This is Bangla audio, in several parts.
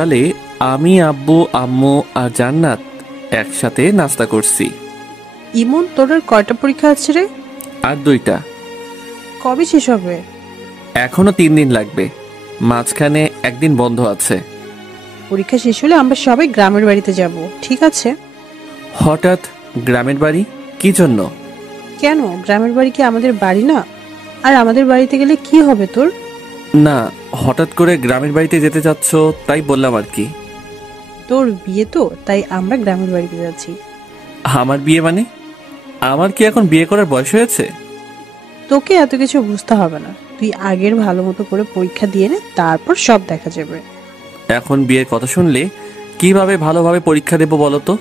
সকালে আমি, আব্বু, আম্মু আর জান্নাত একসাথে নাস্তা করছি। ইমন, তোর আর কয়টা পরীক্ষা আছে রে? আর 2টা। কবে শেষ হবে? এখনো 3 দিন লাগবে, মাঝখানে একদিন বন্ধ আছে। পরীক্ষা শেষ হলে আমরা সবাই গ্রামের বাড়িতে যাব, ঠিক আছে? হঠাৎ গ্রামের বাড়ি? কি জন্য? কেন, গ্রামের বাড়ি কি আমাদের বাড়ি না? আর আমাদের বাড়িতে গেলে কি হবে তোর? না, হঠাৎ করে গ্রামের বাড়িতে যেতে চাচ্ছ তাই বললাম আর কি। তোর বিয়ে তো, তাই আমরা গ্রামের বাড়িতে যাচ্ছি। আমার বিয়ে মানে? আমার কি এখন বিয়ে করার বয়স হয়েছে? তোকে এত কিছু বুঝতে হবে না, তুই আগের ভালো মতো করে পরীক্ষা দিয়ে নে, তারপর সব দেখা যাবে। এখন বিয়ের কথা শুনলে কিভাবে ভালোভাবে পরীক্ষা দেবো বলো তো?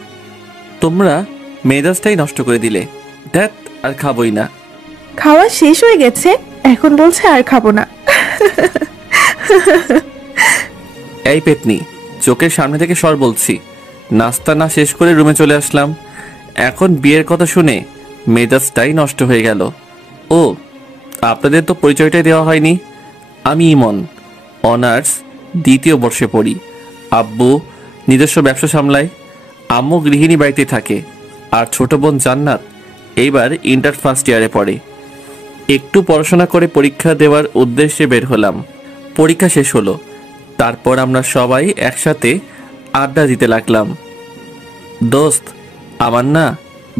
তোমরা মেজাজটাই নষ্ট করে দিলে। ধ্যাত, আর খাবোই না। খাওয়া শেষ হয়ে গেছে, এখন বলছে আর খাবো না। এই পেতনি, চোখের সামনে থেকে সর বলছি। নাস্তা না শেষ করে রুমে চলে আসলাম, এখন বিয়ের কথা শুনে মেজাজটাই নষ্ট হয়ে গেল। ও, আপনাদের তো পরিচয়টাই দেওয়া হয়নি। আমি ইমন, অনার্স 2য় বর্ষে পড়ি। আব্বু নিজস্ব ব্যবসা সামলায়, আম্মু গৃহিণী বাড়িতে থাকে, আর ছোট বোন জান্নাত এইবার ইন্টার ফার্স্ট ইয়ারে পড়ে। একটু পড়াশোনা করে পরীক্ষা দেওয়ার উদ্দেশ্যে বের হলাম। পরীক্ষা শেষ হলো, তারপর আমরা সবাই একসাথে আড্ডা দিতে লাগলাম। দোস্ত, আমার না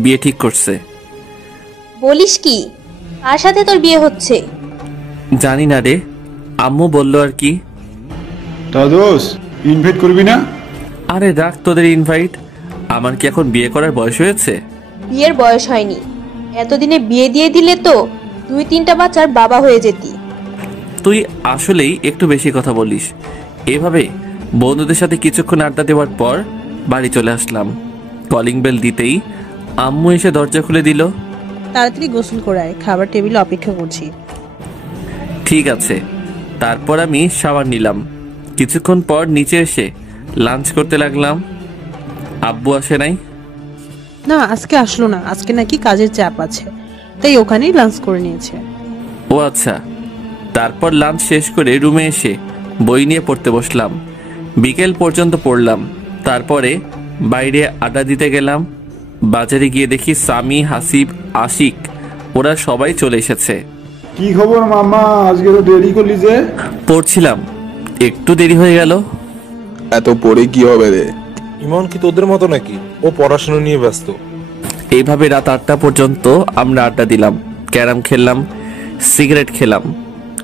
বিয়ে ঠিক করছে। বলিস কি? কার সাথে তোর বিয়ে হচ্ছে? জানি না রে, আম্মু বলল আর কি। তা দোস্ত, ইনভাইট করবি না? আরে রাখ তোদের ইনভাইট, আমার কি এখন বিয়ে করার বয়স হয়েছে? বিয়ের বয়স হয়নি, এতদিনে বিয়ে দিয়ে দিলে তো 2-3টা বাচ্চার বাবা হয়ে যেতি। তুই আসলেই একটু বেশি কথা বলিস। এভাবে বন্ধুদের সাথে কিছুক্ষণ আড্ডা দেওয়ার পর বাড়ি চলে আসলাম। কলিং বেল দিতেই আম্মু এসে দরজা খুলে দিল। তাড়াতাড়ি গোসল করে আয়, খাবার টেবিলে অপেক্ষা করছি। ঠিক আছে। তারপর আমি শাওয়ার নিলাম। কিছুক্ষণ পর নিচে এসে লাঞ্চ করতে লাগলাম। আব্বু আসে নাই। না, আজকে আসলো না, আজকে নাকি কাজের চাপ আছে, তাই ওখানেই লাঞ্চ করে নিয়েছে। ও আচ্ছা। তারপর লাঞ্চ শেষ করে রুমে এসে বই নিয়ে পড়তে বসলাম। বিকেল পর্যন্ত পড়লাম, তারপরে বাইরে আড্ডা দিতে গেলাম। বাজারে গিয়ে দেখি সামি, হাসিব, আশিক ওরা সবাই চলে এসেছে। কি খবর মামা, আজকে তো দেরি করলি যে? পড়ছিলাম, একটু দেরি হয়ে গেল। এত পড়ে কি হবে রে? ইমন কি তোদের মতো নাকি? ও পড়াশোনা নিয়ে ব্যস্ত। এইভাবে রাত 8টা পর্যন্ত আমরা আড্ডা দিলাম, ক্যারাম খেললাম, সিগারেট খেলাম।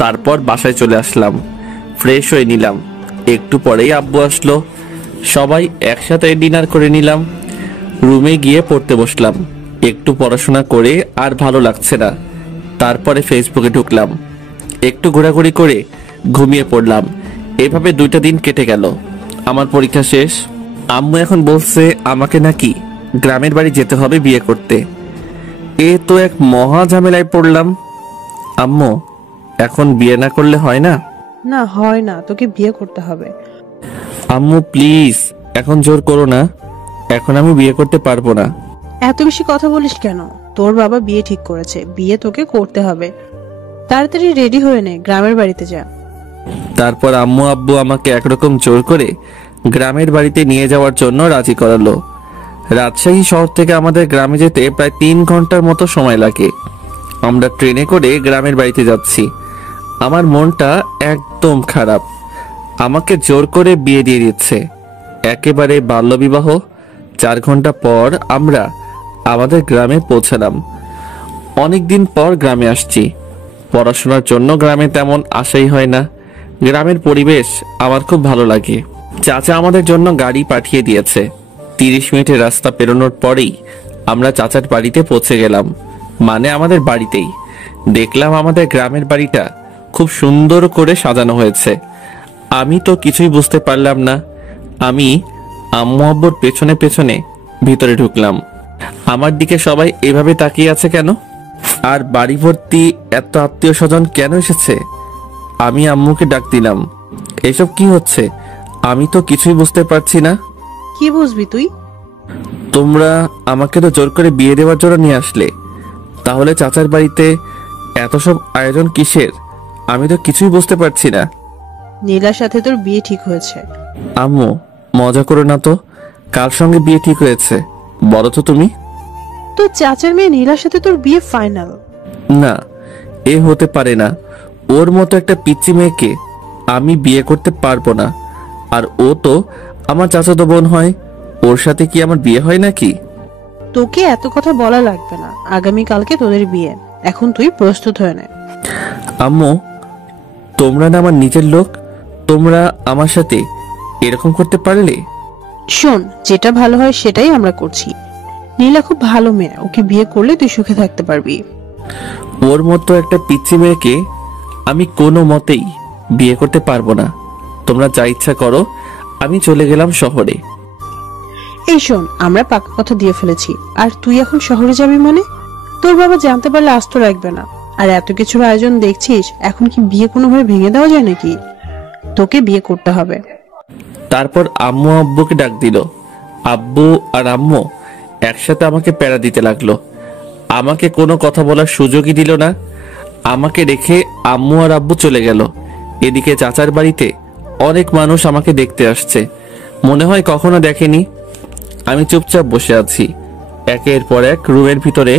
তারপর বাসায় চলে আসলাম, ফ্রেশ হয়ে নিলাম। একটু পরেই আব্বু আসলো, সবাই একসাথে ডিনার করে নিলাম। রুমে গিয়ে পড়তে বসলাম। একটু পড়াশোনা করে আর ভালো লাগছে না, তারপরে ফেসবুকে ঢুকলাম, একটু ঘোরাঘুরি করে ঘুমিয়ে পড়লাম। এভাবে 2টা দিন কেটে গেল। আমার পরীক্ষা শেষ। আম্মু এখন বলছে আমাকে নাকি গ্রামের বাড়ি যেতে হবে বিয়ে করতে। এ তো এক মহা ঝামেলায় পড়লাম। আম্মু, এখন বিয়ে না করলে হয় না? না, হয় না, তোকে বিয়ে করতে হবে। আম্মু প্লিজ, এখন জোর করো না, এখন আমি বিয়ে করতে পারবো না। এত বেশি কথা বলিস কেন? তোর বাবা বিয়ে ঠিক করেছে, বিয়ে তোকে করতে হবে। তাড়াতাড়ি রেডি হয়ে নে, গ্রামের বাড়িতে যা। তারপর আম্মু আব্বু আমাকে একরকম জোর করে গ্রামের বাড়িতে নিয়ে যাওয়ার জন্য রাজি করালো। রাজশাহী শহর থেকে আমাদের গ্রামে যেতে প্রায় 3 ঘন্টার মতো সময় লাগে। আমরা ট্রেনে করে গ্রামের বাড়িতে যাচ্ছি। আমার মনটা একদম খারাপ। আমাকে জোর করে বিয়ে দিয়ে দিচ্ছে, একেবারে বাল্যবিবাহ। 4 ঘন্টা পর আমরা আমাদের গ্রামে পৌঁছালাম। অনেকদিন পর গ্রামে আসছি। পড়াশোনার জন্য গ্রামে তেমন আশাই হয় না। গ্রামের পরিবেশ আমার খুব ভালো লাগে। চাচা আমাদের জন্য গাড়ি পাঠিয়ে দিয়েছে। 30 মিনিটের রাস্তা পেরোনোর পরেই আমরা চাচার বাড়িতে পৌঁছে গেলাম, মানে আমাদের বাড়িতেই। দেখলাম আমাদের গ্রামের বাড়িটা খুব সুন্দর করে সাজানো হয়েছে। আমি তো কিছুই বুঝতে পারলাম না। আমি আম্মু আব্বুর পেছনে পেছনে ভিতরে ঢুকলাম। আমার দিকে সবাই এভাবে তাকিয়ে আছে কেন? আর বাড়ি ভর্তি এত আত্মীয় স্বজন কেন এসেছে? আমি আম্মুকে ডাক দিলাম, এসব কি হচ্ছে? আমি তো কিছুই বুঝতে পারছি না। কি বুঝবি তুই? তোমরা আমাকে তো জোর করে বিয়ে দেওয়ার জন্য নিয়ে আসলে, তাহলে চাচার বাড়িতে এত সব আয়োজন কিসের? আমি তো কিছুই বুঝতে পারছি না। নীলার সাথে তোর বিয়ে ঠিক হয়েছে। আম্মু মজা করো না তো, কার সঙ্গে বিয়ে ঠিক হয়েছে বলো তো তুমি? তোর চাচার মেয়ে নীলার সাথে তোর বিয়ে ফাইনাল। না, এ হতে পারে না। ওর মতো একটা পিচ্চি মেয়েকে আমি বিয়ে করতে পারবো না। আর ও তো আমার চাচাতো বোন হয়, ওর সাথে কি আমার বিয়ে হয় নাকি? তোকে এত কথা বলা লাগবে না, আগামীকালকে তোদের বিয়ে, এখন তুই প্রস্তুত হয়ে নে। আম্মু তোমরা না আমার নিজের লোক, তোমরা আমার সাথে এরকম করতে পারলে? শোন, যেটা ভালো হয় সেটাই আমরা করছি। নীলা খুব ভালো মেয়ে, ওকে বিয়ে করলে তুই সুখে থাকতে পারবি। ওর মতো একটা পিচ্চি মেয়েকে আমি কোনো মতেই বিয়ে করতে পারবো না। তোমরা যা ইচ্ছা করো, আমি চলে গেলাম শহরে। এই শোন, আমরা পাকা কথা দিয়ে ফেলেছি, আর তুই এখন শহরে যাবি মানে? তোর বাবা জানতে পারলে আস্ত রাখবে না। আর এত কিছুর আয়োজন দেখছিস, এখন কি বিয়ে কোনোভাবে ভেঙে দেওয়া যায় নাকি? তোকে বিয়ে করতে হবে। তারপর আম্মু আব্বুকে ডাক দিল। আব্বু আর আম্মু একসাথে আমাকে প্যারা দিতে লাগলো। আমাকে কোনো কথা বলার সুযোগই দিল না। আমাকে রেখে আম্মু আর আব্বু চলে গেল। এদিকে চাচার বাড়িতে অনেক মানুষ আমাকে দেখতে আসছে, মনে হয় কখনো দেখেনি। আমি চুপচাপ বসে আছি। একের পর এক রুমের ভিতরে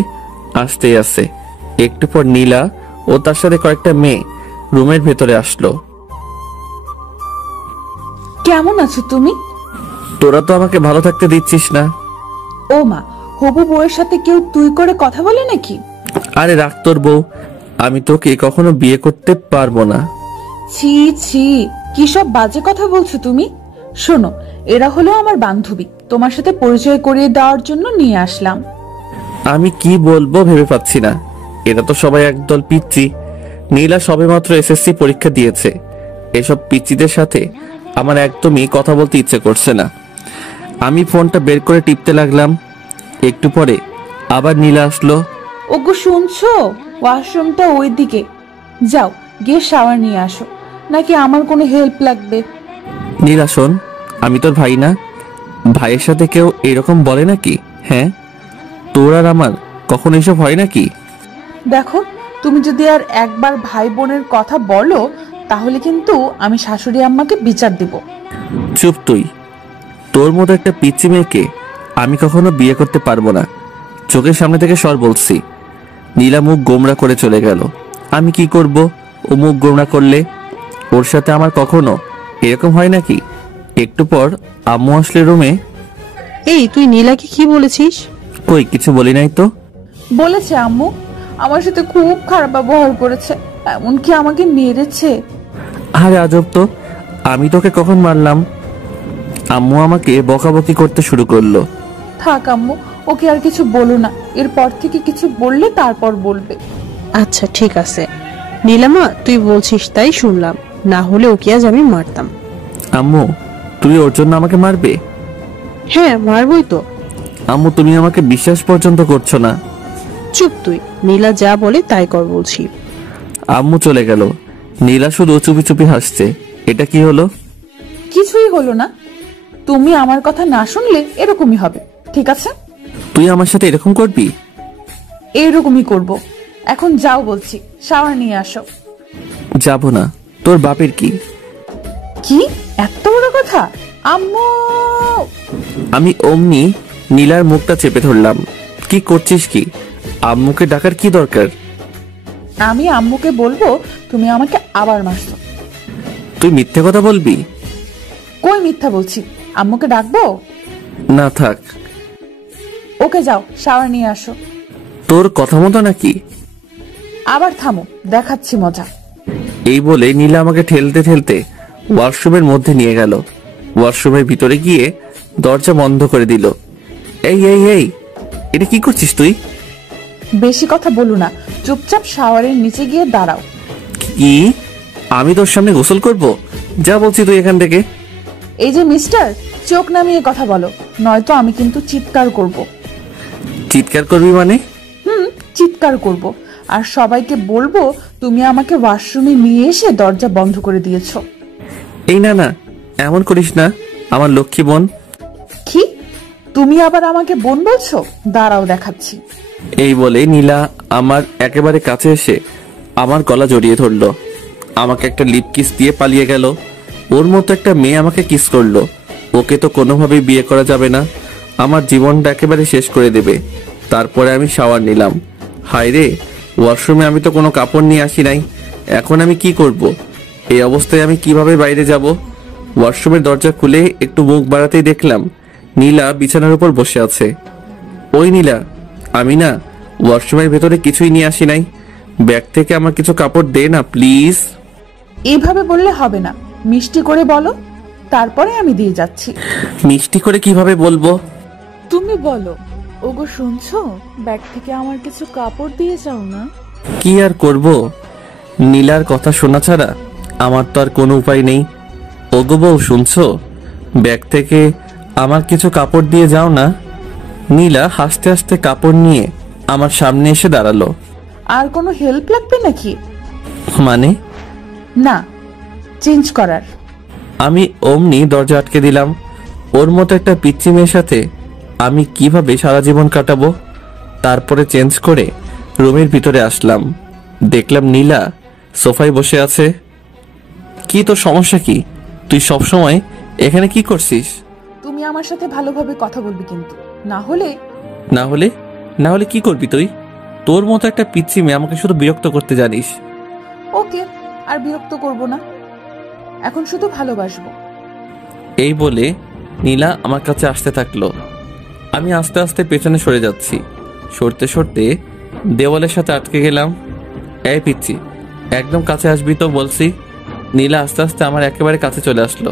আসতেই আসে। একটু পর নীলা ও তার সাথে কয়েকটা মেয়ে রুমের ভেতরে আসলো। কেমন আছো তুমি? তোরা তো আমাকে ভালো থাকতে দিচ্ছিস না। ও মা, হবু বউয়ের সাথে কেউ তুই করে কথা বলে নাকি? আরে রাখ তোর বউ, আমি তোকে কখনো বিয়ে করতে পারবো না। ছি ছি, কি সব বাজে কথা বলছো তুমি? শোনো, এরা হলো আমার বান্ধবী, তোমার সাথে পরিচয় করিয়ে দেওয়ার জন্য নিয়ে আসলাম। আমি কি বলবো ভেবে পাচ্ছি না। এরা তো সবাই একদল পিচ্চি। নীলা সবেমাত্র এসএসসি পরীক্ষা দিয়েছে। এসব পিচ্চিদের সাথে আমার একদমই কথা বলতে ইচ্ছে করছে না। আমি ফোনটা বের করে টিপতে লাগলাম। একটু পরে আবার নীলা আসলো। ওগো শুনছো, ওয়াশরুমটা ওইদিকে, যাও গিয়ে শাওয়ার নিয়ে আসো। নাকি আমার কোনো হেল্প লাগবে? নীলা শোন, আমি তোর ভাই না? ভাইয়ের সাথে কেউ এরকম বলে নাকি? হ্যাঁ, তোর আর আমার কখন এসব হয় নাকি? দেখো, তুমি যদি আর একবার ভাই বোনের কথা বলো, তাহলে কিন্তু আমি শাশুড়ি আম্মাকে বিচার দিব। চুপ তুই। তোর মতো একটা পিচ্চি মেয়েকে আমি কখনো বিয়ে করতে পারবো না। চোখের সামনে থেকে সর বলছি। নীলা মুখ গোমরা করে চলে গেল। আমি কি করব ও মুখ গোমরা করলে? ওর সাথে আমার কখনো এরকম হয় নাকি? একটু পর আম্মু আসলে রুমে। এই, তুই নীলাকে কি বলেছিস? কই কিছু বলি নাই তো। বলেছে আম্মু, আমার সাথে খুব খারাপ ব্যবহার করেছে, এমনকি আমাকে মেরেছে। আরে আজব তো, আমি তোকে কখন মারলাম? আম্মু আমাকে বকাবকি করতে শুরু করলো। থাক আম্মু, ওকে আর কিছু বলো না, এরপর থেকে কিছু বললে তারপর বলবে। আচ্ছা ঠিক আছে নীলামা, তুই বলছিস তাই শুনলাম, না হলে ওকে আজ আমি মারতাম। আম্মু তুই ওর জন্য আমাকে মারবে? হ্যাঁ মারবই তো। আম্মু তুমি আমাকে বিশ্বাস পর্যন্ত করছো না। চুপ তুই, নীলা যা বলে তাই কর বলছি। আম্মু চলে গেল। নীলা শুধু চুপি চুপি হাসছে। এটা কি হলো? কিছুই হলো না, তুমি আমার কথা না শুনলে এরকমই হবে, ঠিক আছে? তুই আমার সাথে এরকম করবি? এইরকমই করব। এখন যাও বলছি, শাওয়ার নিয়ে আসো। যাব না। তোর বাপের কি? কি এত বড় কথা? আম্মু! আমি অমনি নীলার মুখটা চেপে ধরলাম। কি করছিস কি? আম্মুকে ডাকার কি দরকার? আমি আম্মুকে বলবো তুমি আমাকে আবার মারছো। তুই মিথ্যে কথা বলবি? কই মিথ্যা বলছি, আম্মুকে ডাকবো? না থাক। ওকে যাও, শাওয়ার নিয়ে আসো। তোর কথা মতো নাকি? আবার থামো, দেখাচ্ছি মজা। এই বলে নীলা আমাকে ঠেলতে ঠেলতে ওয়াশরুমের মধ্যে নিয়ে গেল। ওয়াশরুমের ভিতরে গিয়ে দরজা বন্ধ করে দিল। এই এই এই, এটা কি করছিস তুই? বেশি কথা বলো না, চুপচাপ শাওয়ারের নিচে গিয়ে দাঁড়াও। কি? আমি তোর সামনে গোসল করব? যা বলছি তুই এখান থেকে। এই যে মিস্টার, চোখ নামিয়ে কথা বলো, নয়তো আমি কিন্তু চিৎকার করব। চিৎকার করবি মানে? চিৎকার করব, আর সবাইকে বলবো তুমি আমাকে ওয়াশরুমে নিয়ে এসে দরজা বন্ধ করে দিয়েছো। এই না না, এমন করিস না, আমার লক্ষ্মী বোন। কি? তুমি আবার আমাকে বোন বলছো? দাঁড়াও দেখাচ্ছি। এই বলে নীলা আমার একেবারে কাছে এসে আমার গলা জড়িয়ে ধরলো। আমাকে একটা লিপ কিস দিয়ে পালিয়ে গেল। ওর মতো একটা মেয়ে আমাকে কিস করলো। ওকে তো কোনোভাবেই বিয়ে করা যাবে না, আমার জীবনটা একেবারে শেষ করে দেবে। তারপরে আমি শাওয়ার নিলাম। হায় রে, ওয়াশরুমে আমি তো কোনো কাপড় নিয়ে আসি নাই। এখন আমি কি করব? এই অবস্থায় আমি কিভাবে বাইরে যাব? ওয়াশরুমের দরজা খুলে একটু মুখ বাড়াতেই দেখলাম নীলা বিছানার উপর বসে আছে। ওই নীলা, আমি না ওয়াশরুমের ভেতরে কিছুই নিয়ে আসি নাই। ব্যাগ থেকে আমার কিছু কাপড় দে না প্লিজ। এইভাবে বললে হবে না, মিষ্টি করে বলো, তারপরে আমি দিয়ে যাচ্ছি। মিষ্টি করে কিভাবে বলবো? তুমি বলো, ওগো শুনছো, ব্যাগ থেকে আমার কিছু কাপড় দিয়ে যাও না। কি আর করব, নীলার কথা শোনা ছাড়া আমার তো আর কোনো উপায় নেই। ওগো বউ শুনছো, ব্যাগ থেকে আমার কিছু কাপড় দিয়ে যাও না। নীলা হাসতে হাসতে কাপড় নিয়ে আমার সামনে এসে দাঁড়ালো। আর কোনো হেল্প লাগবে নাকি? মানে? না, চেঞ্জ করার। আমি অমনি দরজা আটকে দিলাম। ওর মতো একটা পিচ্চি মেয়ের সাথে আমি কিভাবে সারা জীবন কাটাবো? তারপরে চেঞ্জ করে রুমের ভিতরে আসলাম। দেখলাম নীলা সোফায় বসে আছে। কি তোর সমস্যা কি? তুই সব সময় এখানে কি করছিস? তুমি আমার সাথে ভালোভাবে কথা বলবি কিন্তু, না হলে। না হলে? না হলে কি করবি তুই? তোর মতো একটা পিচ্চি মেয়ে আমাকে শুধু বিরক্ত করতে জানিস। ওকে, আর বিরক্ত করব না, এখন শুধু ভালোবাসবো। এই বলে নীলা আমার কাছে আসতে থাকলো। আমি আস্তে আস্তে পেছনে সরে যাচ্ছি। সরতে সরতে দেওয়ালের সাথে আটকে গেলাম। এই পিচ্চি, একদম কাছে আসবি তো বলছি। নীলা আস্তে আস্তে আমার একেবারে কাছে চলে আসলো।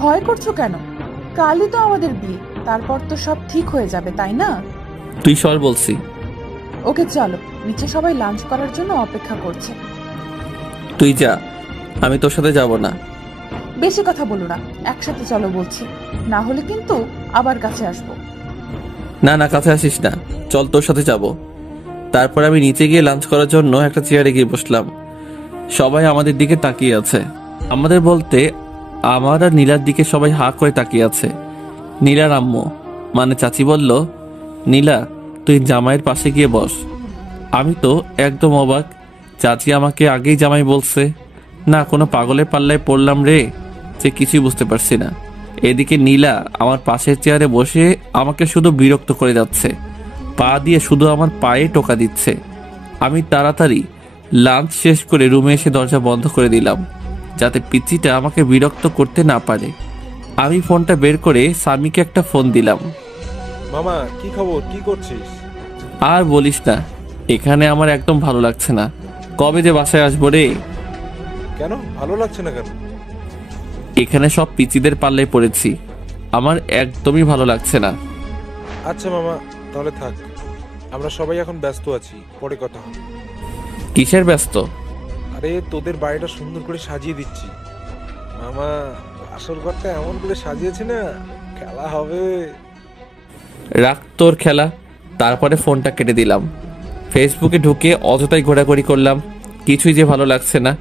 ভয় করছো কেন? কালই তো আমাদের বিয়ে, তারপর তো সব ঠিক হয়ে যাবে, তাই না? তুই সর বলছি। ওকে চলো, নিচে সবাই লাঞ্চ করার জন্য অপেক্ষা করছে। তুই যা, আমি তোর সাথে যাব না। বেশি কথা বলো না, একসাথে চলো বলছি, না হলে কিন্তু আবার কাছে আসবো। না না, কাছে আসিস না, চল তোর সাথে যাব। তারপর আমি নিচে গিয়ে লাঞ্চ করার জন্য একটা চেয়ারে গিয়ে বসলাম। সবাই আমাদের দিকে তাকিয়ে আছে। আমাদের বলতে আমার আর নীলার দিকে সবাই হাঁ করে তাকিয়ে আছে। নীলার আম্মু মানে চাচি বলল, নীলা তুই জামাইয়ের পাশে গিয়ে বস। আমি তো একদম অবাক, চাচি আমাকে আগেই জামাই বলছে। না কোনো পাগলের পাল্লায় পড়লাম রে, যে কিছুই বুঝতে পারছি না। এদিকে নীলা আমার পাশের চেয়ারে বসে আমাকে শুধু বিরক্ত করে যাচ্ছে, পা দিয়ে শুধু আমার পায়ে টোকা দিচ্ছে। আমি তাড়াতাড়ি লাঞ্চ শেষ করে রুমে এসে দরজা বন্ধ করে দিলাম, যাতে পিচ্চিটা আমাকে বিরক্ত করতে না পারে। আমি ফোনটা বের করে স্বামীকে একটা ফোন দিলাম। মামা কি খবর, কি করছিস? আর বলিস না, এখানে আমার একদম ভালো লাগছে না। কবে যে বাসায় আসবো রে? কেন ভালো লাগছে না কেন? এখানে সব পিচিদের পাল্লায় পড়েছি, আমার একদমই ভালো লাগছে না। আচ্ছা মামা, তাহলে থাক, আমরা সবাই এখন ব্যস্ত আছি, পরে কথা হবে। কিসের ব্যস্ত? আরে তোদের বাড়িটা সুন্দর করে সাজিয়ে দিচ্ছি মামা, আসল ঘরটা এমন করে সাজিয়েছি না, খেলা হবে। রাখ তোর খেলা। তারপরে ফোনটা কেটে দিলাম। ফেসবুকে ঢুকে অযথাই ঘোরাঘুরি করলাম, কিছুই যে ভালো লাগছে না।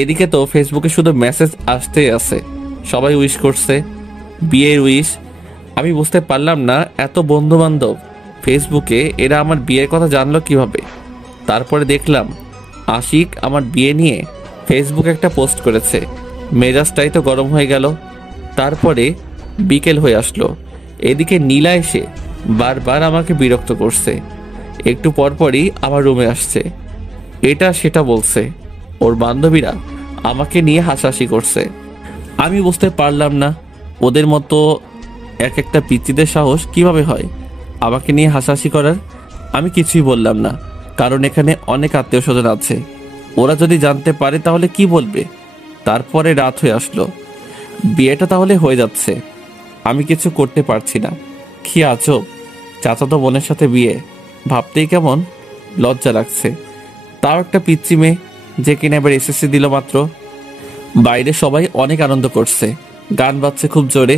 এদিকে তো ফেসবুকে শুধু মেসেজ আসতেই আছে, সবাই উইশ করছে, বিয়ের উইশ। আমি বুঝতে পারলাম না এত বন্ধু বান্ধব ফেসবুকে, এরা আমার বিয়ের কথা জানলো কিভাবে। তারপরে দেখলাম আশিক আমার বিয়ে নিয়ে ফেসবুকে একটা পোস্ট করেছে। মেজাজটাই তো গরম হয়ে গেল। তারপরে বিকেল হয়ে আসলো। এদিকে নীলা এসে বারবার আমাকে বিরক্ত করছে। একটু পরপরই আমার রুমে আসছে, এটা সেটা বলছে। ওর বান্ধবীরা আমাকে নিয়ে হাসাহাসি করছে। আমি বুঝতে পারলাম না ওদের মতো এক একটা পিচ্চিদের সাহস কিভাবে হয় আমাকে নিয়ে হাসাহাসি করার। আমি কিছুই বললাম না, কারণ এখানে অনেক আত্মীয় স্বজন আছে। ওরা যদি জানতে পারে তাহলে কি বলবে। তারপরে রাত হয়ে আসলো, বিয়েটা তাহলে হয়ে যাচ্ছে, আমি কিছু করতে পারছি না। কি আজব, চাচাতো বোনের সাথে বিয়ে, ভাবতেই কেমন লজ্জা লাগছে। তাও একটা পিচ্চি মেয়ে, যে কিনা এবার এসএসসি দিল মাত্র। বাইরে সবাই অনেক আনন্দ করছে, গান বাজছে খুব জোরে।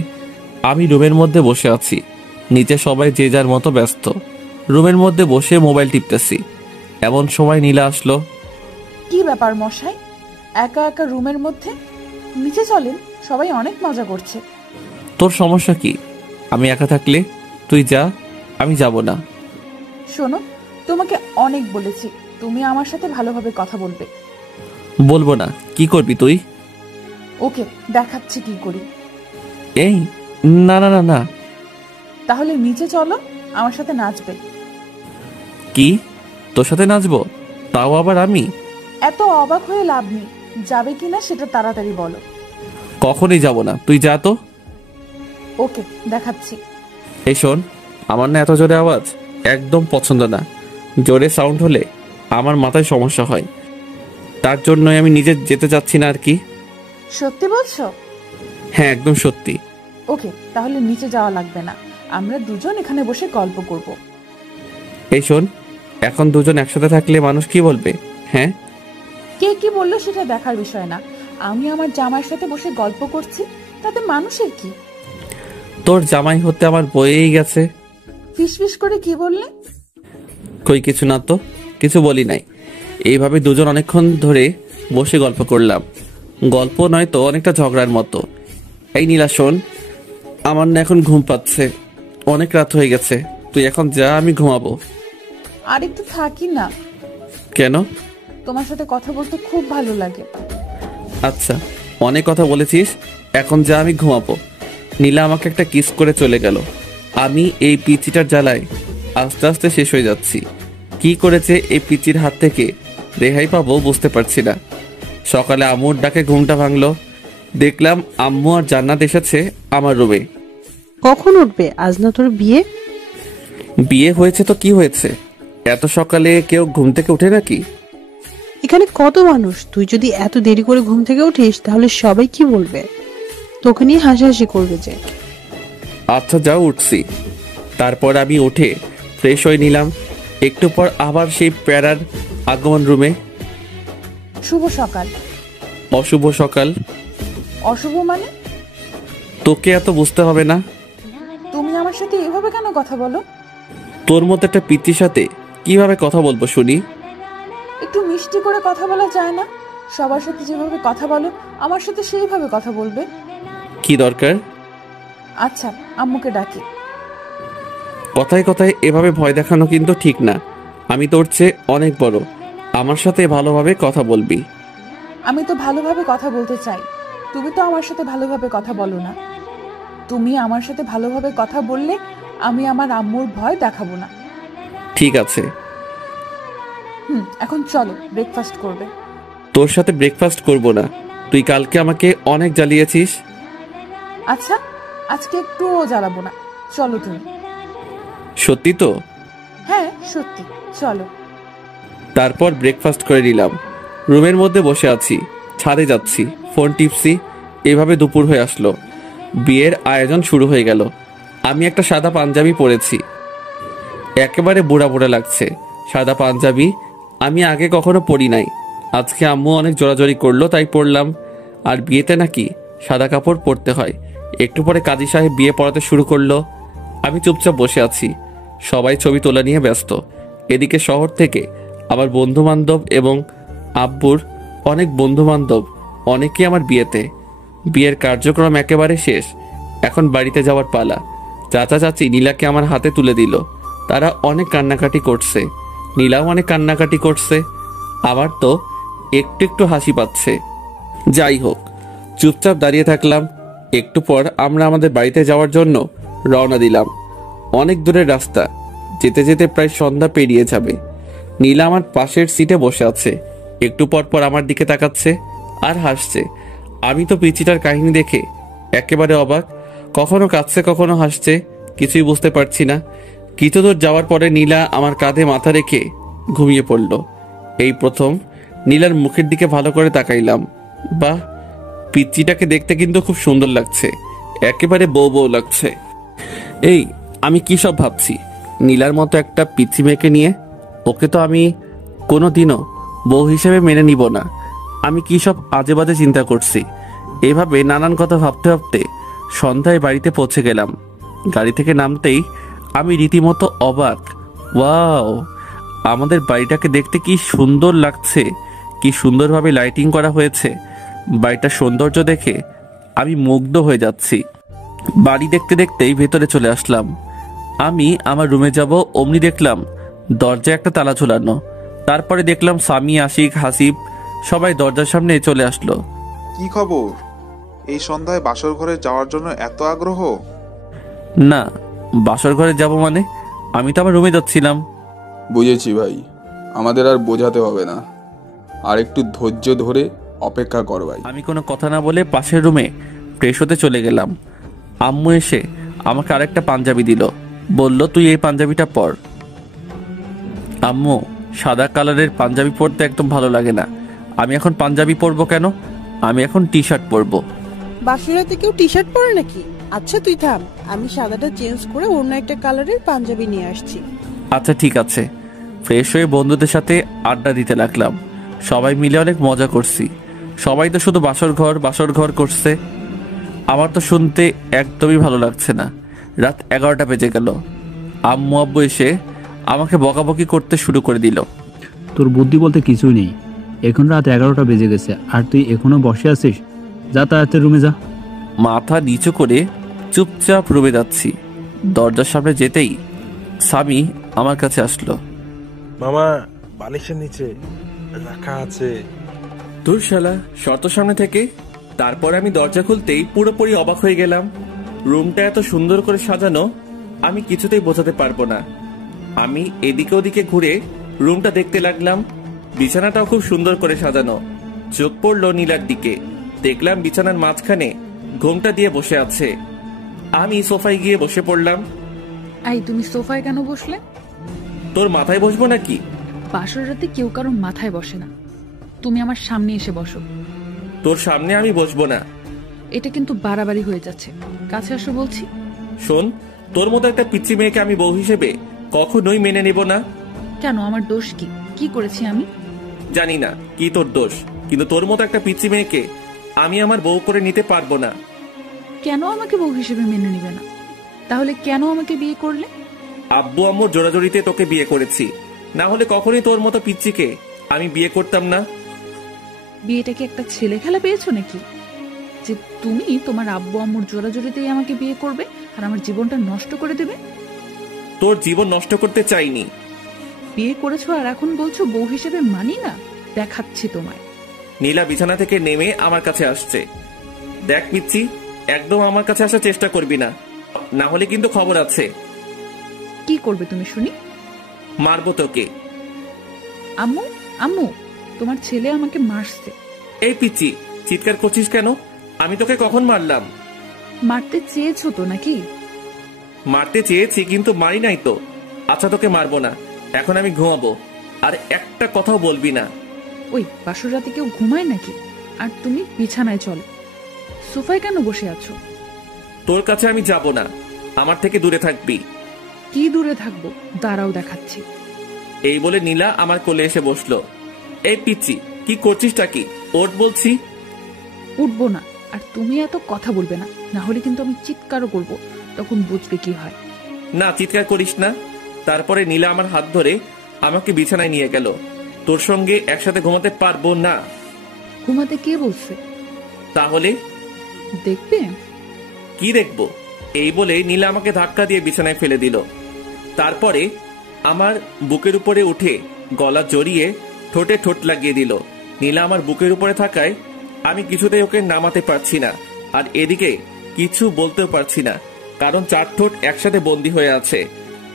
আমি রুমের মধ্যে বসে আছি, নিচে সবাই যে যার মতো ব্যস্ত। রুমের মধ্যে বসে মোবাইল টিপতেছি, এমন সময় নীলা আসলো। কি ব্যাপার মশাই, একা একা রুমের মধ্যে? নিচে চলেন, সবাই অনেক মজা করছে। তোর সমস্যা কি? আমি একা থাকলে? তুই যা, আমি যাব না। শোনো, তোমাকে অনেক বলেছি তুমি আমার সাথে ভালোভাবে কথা বলবে। বলবো না। কি করবি তুই? ওকে, দেখাচ্ছি কি করি। এই, না না না না। তাহলে নিচে চলো, আমার সাথে নাচবে। কি? তোর সাথে নাচবো? তাও আবার আমি? এত অবাক হয়ে লাভ নেই, যাবে কিনা সেটা তাড়াতাড়ি বলো। কখনই যাব না, তুই যা তো। ওকে, দেখাচ্ছি। এই শোন, আমার না এত জোরে আওয়াজ একদম পছন্দ না। জোরে সাউন্ড হলে আমার মাথায় সমস্যা হয়, তার জন্যই আমি নিজে যেতে চাচ্ছি না আর কি। সত্যি বলছো? হ্যাঁ, একদম সত্যি। ওকে, তাহলে নিচে যাওয়া লাগবে না, আমরা দুজন এখানে বসে গল্প করব। এই শোন, এখন দুজন একসাথে থাকলে মানুষ কি বলবে? হ্যাঁ, কে কি বললো সেটা দেখার বিষয় না, আমি আমার জামাইয়ের সাথে বসে গল্প করছি, তাতে মানুষের কি? তোর জামাই হতে আমার বয়েই গেছে। ফিসফিস করে কি বললে? কই কিছু না তো, কিছু বলি নাই। এইভাবে দুজন অনেকক্ষণ ধরে বসে গল্প করলাম। গল্প নয় তো, অনেকটা ঝগড়ার মতো। এই নীলা শোন, আমার না এখন ঘুম পাচ্ছে, অনেক রাত হয়ে গেছে। তুই এখন যা, আমি ঘুমাবো। আর একটু থাকি না। কেন? তোমার সাথে কথা বলতে খুব ভালো লাগে। আচ্ছা, অনেক কথা বলেছিস, এখন যা, আমি ঘুমাবো। নীলা আমাকে একটা কিস করে চলে গেল। আমি এই পিচিটার জ্বালায় আস্তে আস্তে শেষ হয়ে যাচ্ছি। কি করেছে এই পিচির হাত থেকে রেহাই পাবো বুঝতে পারছি না। সকালে আম্মুর ডাকে ঘুমটা ভাঙলো, দেখলাম আম্মু আর জান্নাত এসেছে আমার রুমে। কখন উঠবে? আজ না তোর বিয়ে? বিয়ে হয়েছে তো কি হয়েছে, এত সকালে কেউ ঘুম থেকে উঠে নাকি? এখানে কত মানুষ, তুই যদি এত দেরি করে ঘুম থেকে উঠিস তাহলে সবাই কি বলবে? তোকে নিয়ে হাসাহাসি করবে যে। আচ্ছা যাও, উঠছি। তারপর আমি উঠে ফ্রেশ হয়ে নিলাম। একটু পর আবার সেই প্যারার আগমন রুমে। শুভ সকাল। অশুভ সকাল? অশুভ মানে? তোকে এত বুঝতে হবে না। তুমি আমার সাথে এভাবে কেন কথা বলো? তোর মতো একটা পিচির সাথে কিভাবে কথা বলবো শুনি? একটু মিষ্টি করে কথা বলা যায় না? সবার সাথে যেভাবে কথা বলো আমার সাথে সেইভাবে কথা বলবে। কি দরকার? আচ্ছা, আম্মুকে ডাকি। কথায় কথায় এভাবে ভয় দেখানো কিন্তু ঠিক না। আমি তোর চেয়ে অনেক বড়, আমার সাথে ভালোভাবে কথা বলবি। আমি তো ভালোভাবে কথা বলতে চাই, তুমি তো আমার সাথে ভালোভাবে কথা বলো না। তুমি আমার সাথে ভালোভাবে কথা বললে আমি আমার আম্মুর ভয় দেখাবো না। ঠিক আছে। এখন চলো, ব্রেকফাস্ট করবে। তোর সাথে ব্রেকফাস্ট করব না, তুই কালকে আমাকে অনেক জ্বালিয়েছিস। আচ্ছা, আজকে একটুও জ্বালাবো না, চলো তুমি। সত্যি তো? হ্যাঁ সত্যি, চলো। তারপর ব্রেকফাস্ট করে নিলাম। রুমের মধ্যে বসে আছি, ছাদে যাচ্ছি, ফোন টিপছি। এভাবে দুপুর হয়ে আসলো। বিয়ের আয়োজন শুরু হয়ে গেল। আমি একটা সাদা পাঞ্জাবি পরেছি, একেবারে বুড়া বুড়া লাগছে। সাদা পাঞ্জাবি আমি আগে কখনো পরি নাই, আজকে আম্মু অনেক জোরাজোরি করলো তাই পরলাম। আর বিয়েতে নাকি সাদা কাপড় পরতে হয়। একটু পরে কাজী সাহেব বিয়ে পড়াতে শুরু করলো। আমি চুপচাপ বসে আছি, সবাই ছবি তোলা নিয়ে ব্যস্ত। এদিকে শহর থেকে আমার বন্ধু বান্ধব এবং আব্বুর অনেক বন্ধু বান্ধব, অনেকে আমার বিয়েতে। বিয়ের কার্যক্রম একেবারে শেষ, এখন বাড়িতে যাওয়ার পালা। চাচা চাচি নীলাকে আমার হাতে তুলে দিল। তারা অনেক কান্নাকাটি করছে, নীলাও অনেক কান্নাকাটি করছে। আমার তো একটু একটু হাসি পাচ্ছে। যাই হোক, চুপচাপ দাঁড়িয়ে থাকলাম। একটু পর আমরা আমাদের বাড়িতে যাওয়ার জন্য রওনা দিলাম। অনেক দূরের রাস্তা, যেতে যেতে প্রায় সন্ধ্যা পেরিয়ে যাবে। নীলা আমার পাশের সিটে বসে আছে, একটু পর পর আমার দিকে তাকাচ্ছে আর হাসছে। আমি তো পিচিটার কাহিনী দেখে একেবারে অবাক, কখনো কাঁদছে কখনো হাসছে, কিছুই বুঝতে পারছি না। কিছু দূর যাওয়ার পরে নীলা আমার কাঁধে মাথা রেখে ঘুমিয়ে পড়ল। এই প্রথম নীলার মুখের দিকে ভালো করে তাকাইলাম। বাহ, পিচিটাকে দেখতে কিন্তু খুব সুন্দর লাগছে, একেবারে বউ বউ লাগছে। এই আমি কি সব ভাবছি, নীলার মতো একটা পিচি মেয়েকে নিয়ে? ওকে তো আমি কোনো দিনও বউ হিসেবে মেনে নিব না। আমি কি সব আজে বাজে চিন্তা করছি। এভাবে নানান কথা ভাবতে ভাবতে সন্ধ্যায় বাড়িতে পৌঁছে গেলাম। গাড়ি থেকে নামতেই আমি রীতিমতো অবাক। ওয়াও, আমাদের বাড়িটাকে দেখতে কি সুন্দর লাগছে, কি সুন্দরভাবে লাইটিং করা হয়েছে। বাড়িটার সৌন্দর্য দেখে আমি মুগ্ধ হয়ে যাচ্ছি। বাড়ি দেখতে দেখতেই ভেতরে চলে আসলাম। আমি আমার রুমে যাব, অমনি দেখলাম দরজায় একটা তালা ঝোলানো। তারপরে দেখলাম স্বামী, আশিক, হাসিব সবাই দরজার সামনে চলে আসলো। কি খবর? এই সন্ধ্যায় বাসর ঘরে যাওয়ার জন্য এত আগ্রহ? না, বাসর ঘরে যাব মানে? আমি তো আমার রুমে যাচ্ছিলাম। বুঝেছি ভাই, আমাদের আর বোঝাতে হবে না, আর একটু ধৈর্য ধরে অপেক্ষা কর ভাই। আমি কোনো কথা না বলে পাশের রুমে ফ্রেশ হতে চলে গেলাম। আম্মু এসে আমাকে আরেকটা পাঞ্জাবি দিল, বলল তুই এই পাঞ্জাবিটা পর। আম্মু, সাদা কালারের পাঞ্জাবি পরতে একদম ভালো লাগে না। আমি এখন পাঞ্জাবি পরবো কেন? আমি এখন টি শার্ট পরবো। বাসুরাতে কেউ টি শার্ট পরে নাকি? আচ্ছা তুই থাম, আমি সাদাটা চেঞ্জ করে অন্য একটা কালারের পাঞ্জাবি নিয়ে আসছি। আচ্ছা ঠিক আছে। ফ্রেশ হয়ে বন্ধুদের সাথে আড্ডা দিতে লাগলাম। সবাই মিলে অনেক মজা করছি। সবাই তো শুধু বাসর ঘর করছে। আমার তো শুনতে একদমই ভালো লাগছে না। রাত 11টা বেজে গেল। আম্মু আব্বু এসে আমাকে বকাবকি করতে শুরু করে দিল। তোর বুদ্ধি বলতে কিছুই নেই। এখন রাত 11টা বেজে গেছে আর তুই এখনো বসে আছিস? যা তাড়াতাড়ি রুমে যা। মাথা নিচু করে চুপচাপ রুমে যাচ্ছি। দরজার সামনে যেতেই স্বামী আমার কাছে আসলো। মামা, বালিশের নিচে রাখা আছে। তোর শালা শর্ত সামনে থেকে। তারপর আমি দরজা খুলতেই পুরোপুরি অবাক হয়ে গেলাম। রুমটা এত সুন্দর করে সাজানো আমি কিছুতেই বোঝাতে পারবো না। আমি এদিকে ওদিকে ঘুরে রুমটা দেখতে লাগলাম। বিছানাটাও খুব সুন্দর করে সাজানো। চোখ পড়লো নীলার দিকে। দেখলাম বিছানার মাঝখানে ঘোমটা দিয়ে বসে আছে। আমি সোফায় গিয়ে বসে পড়লাম। আই, তুমি সোফায় কেন বসলে? তোর মাথায় বসবো নাকি? বাসর রাতে কেউ কারো মাথায় বসে না। তুমি আমার সামনে এসে বসো। তোর সামনে আমি বসবো না। এটা কিন্তু বাড়াবাড়ি হয়ে যাচ্ছে। কাছে আসো বলছি। শোন, তোর মতো একটা পিচ্চি মেয়েকে আমি বউ হিসেবে কখনোই মেনে নেব না। কেন? আমার দোষ কি? কি করেছি আমি? জানি না কি তোর দোষ, কিন্তু তোর মতো একটা পিচ্চি মেয়েকে আমি আমার বউ করে নিতে পারবো না। কেন আমাকে বউ হিসেবে মেনে নিবে না? তাহলে কেন আমাকে বিয়ে করলে? আব্বু আম্মুর জোরাজোরিতে তোকে বিয়ে করেছি, না হলে কখনোই তোর মতো পিচ্চিকে আমি বিয়ে করতাম না। বিয়েটা কি একটা ছেলে খেলা পেয়েছো নাকি, যে তুমি তোমার আব্বু আম্মুর জোরাজোরিতেই আমাকে বিয়ে করবে আর আমার জীবনটা নষ্ট করে দেবে? তোর জীবন নষ্ট করতে চাইনি। বিয়ে করেছো আর এখন বলছো বউ হিসেবে মানি না? দেখাচ্ছি তোমায়। নীলা বিছানা থেকে নেমে আমার কাছে আসছে। দেখ পিচ্চি, একদম আমার কাছে আসার চেষ্টা করবি না, না হলে কিন্তু খবর আছে। কি করবে তুমি শুনি? মারবো তোকে। আম্মু, আম্মু, তোমার ছেলে আমাকে মারছে। এই পিচ্চি, চিৎকার করছিস কেন? আমি তোকে কখন মারলাম? মারতে চেয়েছো তো নাকি? মারতে চেয়েছি কিন্তু মারি নাই তো। আচ্ছা তোকে মারবো না, এখন আমি ঘুমাবো, আর একটা কথাও বলবি না। ওই বাসর রাতে কেউ ঘুমায় নাকি? আর তুমি বিছানায় চলো। সোফায় কেন বসে আছো? তোর কাছে আমি যাব না, আমার থেকে দূরে থাকবি। কি দূরে থাকবো? দাঁড়াও দেখাচ্ছি। এই বলে নীলা আমার কোলে এসে বসলো। এই পিচ্চি, কি করছিসটা কি? ওঠ বলছি। উঠবো না, আর তুমি এত কথা বলবে না, না হলে কিন্তু আমি চিৎকারও করব, তখন বুঝবে কি হয়। না, চিৎকার করিস না। তারপরে নীলা আমার হাত ধরে আমাকে বিছানায় নিয়ে গেল। তোর সঙ্গে একসাথে ঘুমাতে পারবো না। ঘুমাতে কে বলছে? তাহলে দেখবে। কি দেখবো? এই বলে নীলা আমাকে ধাক্কা দিয়ে বিছানায় ফেলে দিল। তারপরে আমার বুকের উপরে উঠে গলা জড়িয়ে ঠোঁটে ঠোঁট লাগিয়ে দিল। নীলা আমার বুকের উপরে থাকায় আমি কিছুতেই ওকে নামাতে পারছি না, আর এদিকে কিছু বলতেও পারছি না, কারণ চার ঠোঁট একসাথে বন্দী হয়ে আছে।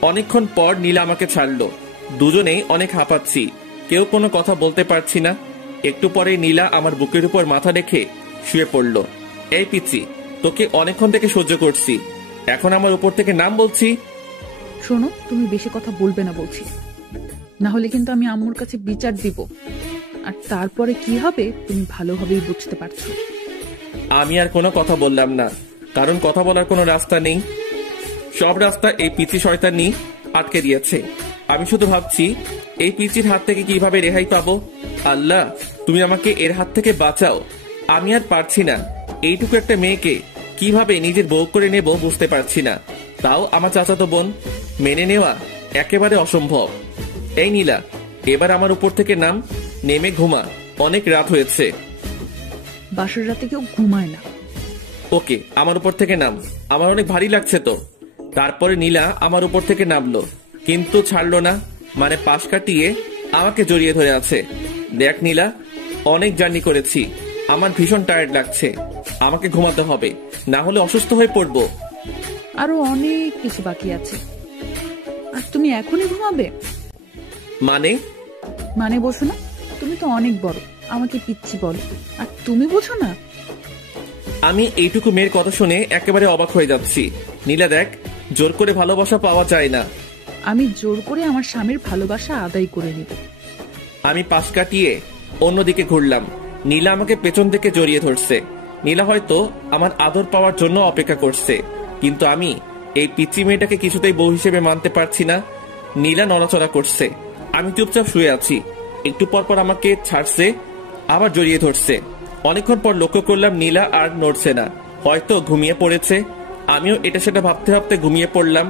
অনেকক্ষণ পর নীলা আমাকে ছাড়লো। দুজনেই অনেক হাঁপাচ্ছি, কেউ কোনো কথা বলতে পারছি না। একটু পরে নীলা আমার বুকের উপর মাথা রেখে শুয়ে পড়লো। এই পিচ্চি, তোকে অনেকক্ষণ থেকে সহ্য করছি, এখন আমার উপর থেকে নাম বলছি। শোনো, তুমি বেশি কথা বলবে না বলছি, না হলে কিন্তু আমি আম্মুর কাছে বিচার দিব, আর তারপরে কি হবে তুমি ভালোভাবেই বুঝতে পারছো। আমি আর কোনো কথা বললাম না, কারণ কথা বলার কোনো রাস্তা নেই। সব রাস্তা এই পিচি শয়তানি আটকে দিয়েছে। আমি শুধু ভাবছি এই পিচির হাত থেকে কিভাবে রেহাই পাবো। আল্লাহ, তুমি আমাকে এর হাত থেকে বাঁচাও। আমি আর পারছি না, এইটুকু একটা মেয়েকে কিভাবে নিজের বউ করে নেব বুঝতে পারছি না, তাও আমার চাচাতো বোন। মেনে নেওয়া একেবারে অসম্ভব। এই নীলা, এবার আমার উপর থেকে নাম, নেমে ঘুমা, অনেক রাত হয়েছে। বাসর রাতে কেউ ঘুমায় না। ওকে, আমার উপর থেকে নাম, আমার অনেক ভারী লাগছে তো। তারপরে নীলা আমার উপর থেকে নামলো, কিন্তু ছাড়লো না, মানে পাশ কাটিয়ে আমাকে জড়িয়ে ধরে আছে। দেখ নীলা, অনেক জার্নি করেছি, আমার ভীষণ টায়ার্ড লাগছে, আমাকে ঘুমাতে হবে, না হলে অসুস্থ হয়ে পড়বো। আরো অনেক কিছু বাকি আছে। আর তুমি এখনই ঘুমাবে? মানে বোঝো না? তুমি তো অনেক বড়, আমাকে পিচ্ছি বলো, আর তুমি বোঝো না? আমি এইটুকু মেয়ের কথা শুনে একেবারে অবাক হয়ে যাচ্ছি। নীলা দেখ, জোর করে ভালোবাসা পাওয়া যায় না। আমি জোর করে আমার স্বামীর ভালোবাসা আদায় করে নিব। আমি পাশ কাটিয়ে অন্যদিকে ঘুরলাম। নীলা আমাকে পেছন থেকে জড়িয়ে ধরছে। নীলা হয়তো আমার আদর পাওয়ার জন্য অপেক্ষা করছে, কিন্তু আমি এই পিচ্চি মেয়েটাকে কিছুতেই বউ হিসেবে মানতে পারছি না। নীলা নড়াচড়া করছে, আমি চুপচাপ শুয়ে আছি। একটু পর পর আমাকে ছাড়ছে, আবার জড়িয়ে ধরছে। অনেকক্ষণ পর লক্ষ্য করলাম নীলা আর নড়ছে না, হয়তো ঘুমিয়ে পড়েছে। আমিও এটা সেটা ভাবতে ভাবতে ঘুমিয়ে পড়লাম।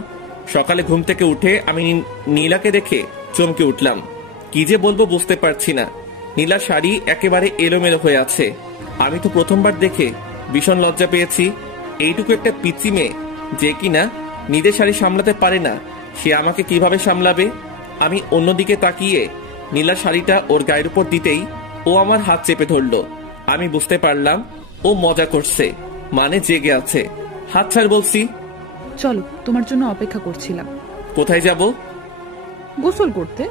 সকালে ঘুম থেকে উঠে আমি নীলাকে দেখে চমকে উঠলাম। কি যে বলবো বুঝতে পারছি না। নীলার শাড়ি একেবারে এলোমেলো হয়ে আছে। আমি তো প্রথমবার দেখে ভীষণ লজ্জা পেয়েছি। এইটুকু একটা পিচ্চি মেয়ে যে কিনা নিজের শাড়ি সামলাতে পারে না, সে আমাকে কিভাবে সামলাবে? আমি অন্যদিকে তাকিয়ে নীলার শাড়িটা ওর গায়ের উপর দিতেই ও আমার হাত চেপে ধরলো। আমি বুঝতে পারলাম ও মজা করছে, মানে জেগে আছে। হাত ছাড় বলছি। চলো, তোমার জন্য অপেক্ষা করছিলাম। কোথায় যাব? গোসল করতে।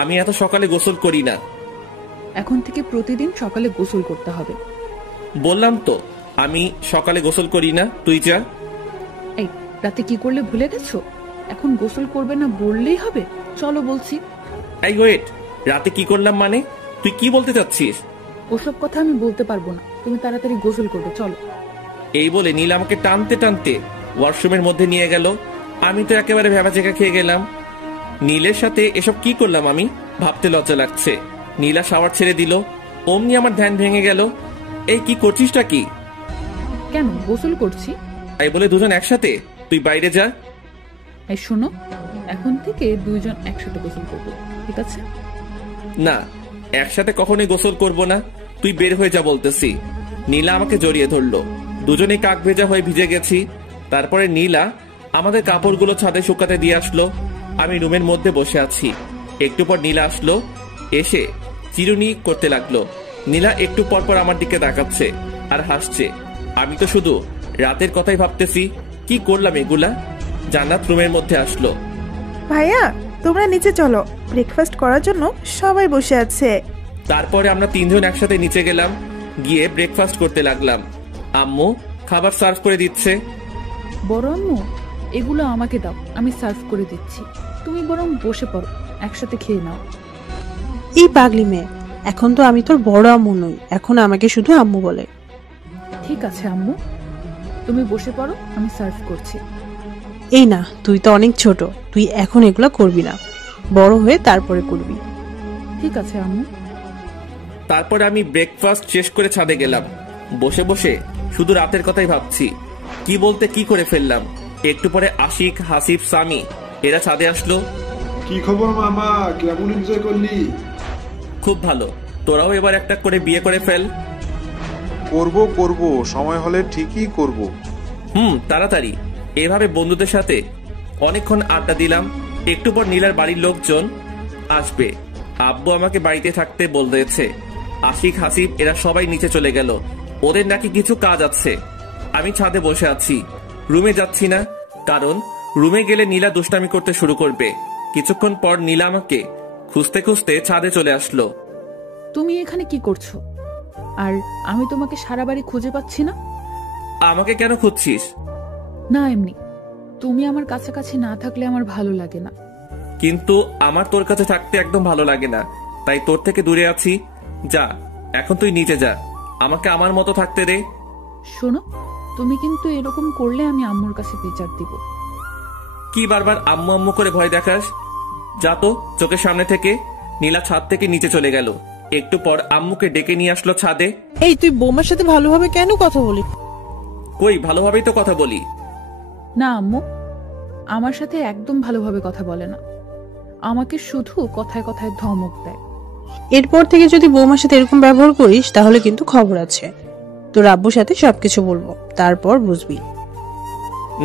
আমি এত সকালে গোসল করি না। এখন থেকে প্রতিদিন সকালে গোসল করতে হবে। বললাম তো আমি সকালে গোসল করি না, তুই যা। এই রাতে কি করলে ভুলে গেছো? এখন গোসল করবে না বললেই হবে? চলো বলছি। এই ওয়েট, রাতে কি করলাম মানে? তুই কি বলতে চাচ্ছিস? ওসব কথা আমি বলতে পারবো না, তুমি তাড়াতাড়ি গোসল করবে, চলো। এই বলে নীল আমাকে টানতে টানতে ওয়াশরুমের মধ্যে নিয়ে গেল। আমি তো একেবারে ভেবাচেকা খেয়ে গেলাম। নীলের সাথে এসব কি করলাম আমি, ভাবতে লজ্জা লাগছে। নীলা শাওয়ার ছেড়ে দিল, অমনি আমার ধ্যান ভেঙে গেল। এই কি করছিসটা কি? কেন, গোসল করছি। তাই বলে দুজন একসাথে? তুই বাইরে যা। এই শোনো, এখন থেকে দুইজন একসাথে গোসল করবো, ঠিক আছে? না, একসাথে কখনোই গোসল করব না। তুই বের হয়ে যা বলতেছি। নীলা আমাকে জড়িয়ে ধরলো, দুজনেই কাক ভেজা হয়ে ভিজে গেছি। তারপরে নীলা আমাদের কাপড়গুলো ছাদে শুকাতে দিয়ে আসলো। আমি রুমের মধ্যে বসে আছি। একটু পর নীলা আসলো, এসে চিরুনি করতে লাগলো। নীলা একটু পর পর আমার দিকে তাকাচ্ছে আর হাসছে। আমি তো শুধু রাতের কথাই ভাবতেছি, কি করলাম এগুলা। জান্নাত রুমের মধ্যে আসলো। ভাইয়া, তোমরা নিচে চলো, ব্রেকফাস্ট করার জন্য সবাই বসে আছে। তারপরে আমরা তিনজন একসাথে নিচে গেলাম, গিয়ে ব্রেকফাস্ট করতে লাগলাম। আম্মু খাবার সার্ভ করে দিচ্ছে। বড় আম্মু, এগুলো আমাকে দাও, আমি সার্ভ করে দিচ্ছি। তুমি বরং বসে পড়ো, একসাথে খেয়ে নাও। এই পাগলি মেয়ে, এখন তো আমি তোর বড় আম্মু নই, এখন আমাকে শুধু আম্মু বলে। ঠিক আছে আম্মু, তুমি বসে পড়ো, আমি সার্ভ করছি। এই না, তুই তো অনেক ছোট, তুই এখন এগুলো করবি না, বড় হয়ে তারপরে করবি। ঠিক আছে আম্মু। তারপর আমি ব্রেকফাস্ট শেষ করে ছাদে গেলাম। বসে বসে শুধু রাতের কথাই ভাবছি, কি বলতে কি করে ফেললাম। একটু পরে আশিক, হাসিব, সামি এরা ছাদে আসলো। কি খবর মামা, কেমন এনজয় করলি? খুব ভালো, তোরাও এবার একটা করে বিয়ে করে ফেল। করব, সময় হলে ঠিকই করব। তাড়াতাড়ি। এভাবে বন্ধুদের সাথে অনেকক্ষণ আড্ডা দিলাম। একটু পর নীলার বাড়ির লোকজন আসবে। আব্বু আমাকে বাড়িতে থাকতে বলতেছে। আশিক, হাসিব এরা সবাই নিচে চলে গেল, ওদের নাকি কিছু কাজ আছে। আমি ছাদে বসে আছি, রুমে যাচ্ছি না, কারণ রুমে গেলে নীলা দুষ্টামি করতে শুরু করবে। কিছুক্ষণ পর নীলা আমাকে খুঁজতে খুঁজতে ছাদে চলে আসলো। তুমি এখানে কি করছো? আর আমি তোমাকে সারা বাড়ি খুঁজে পাচ্ছি না। আমাকে কেন খুঁজছিস? না, এমনি। তুমি আমার কাছাকাছি না থাকলে আমার ভালো লাগে না। কিন্তু আমার তোর কাছে থাকতে একদম ভালো লাগে না, তাই তোর থেকে দূরে আছি। যা, এখন তুই নিচে যা, আমাকে আমার মতো থাকতে দে। শোনো, তুমি কিন্তু এরকম করলে আমি আম্মুর কাছে বিচার দিব। কি বারবার আম্মু আম্মু করে ভয় দেখাস? যা তো চোখের সামনে থেকে। নীলা ছাদ থেকে নিচে চলে গেল। একটু পর আম্মুকে ডেকে নিয়ে আসলো ছাদে। এই, তুই বৌমার সাথে ভালোভাবে কেন কথা বলি? কই, ভালোভাবেই তো কথা বলি। না আম্মু, আমার সাথে একদম ভালোভাবে কথা বলে না, আমাকে শুধু কথায় কথায় ধমক দেয়। এরপর থেকে যদি বৌমার সাথে এরকম ব্যবহার করিস তাহলে কিন্তু খবর আছে। তোর আব্বুর সাথে সবকিছু বলবো, তারপর বুঝবি।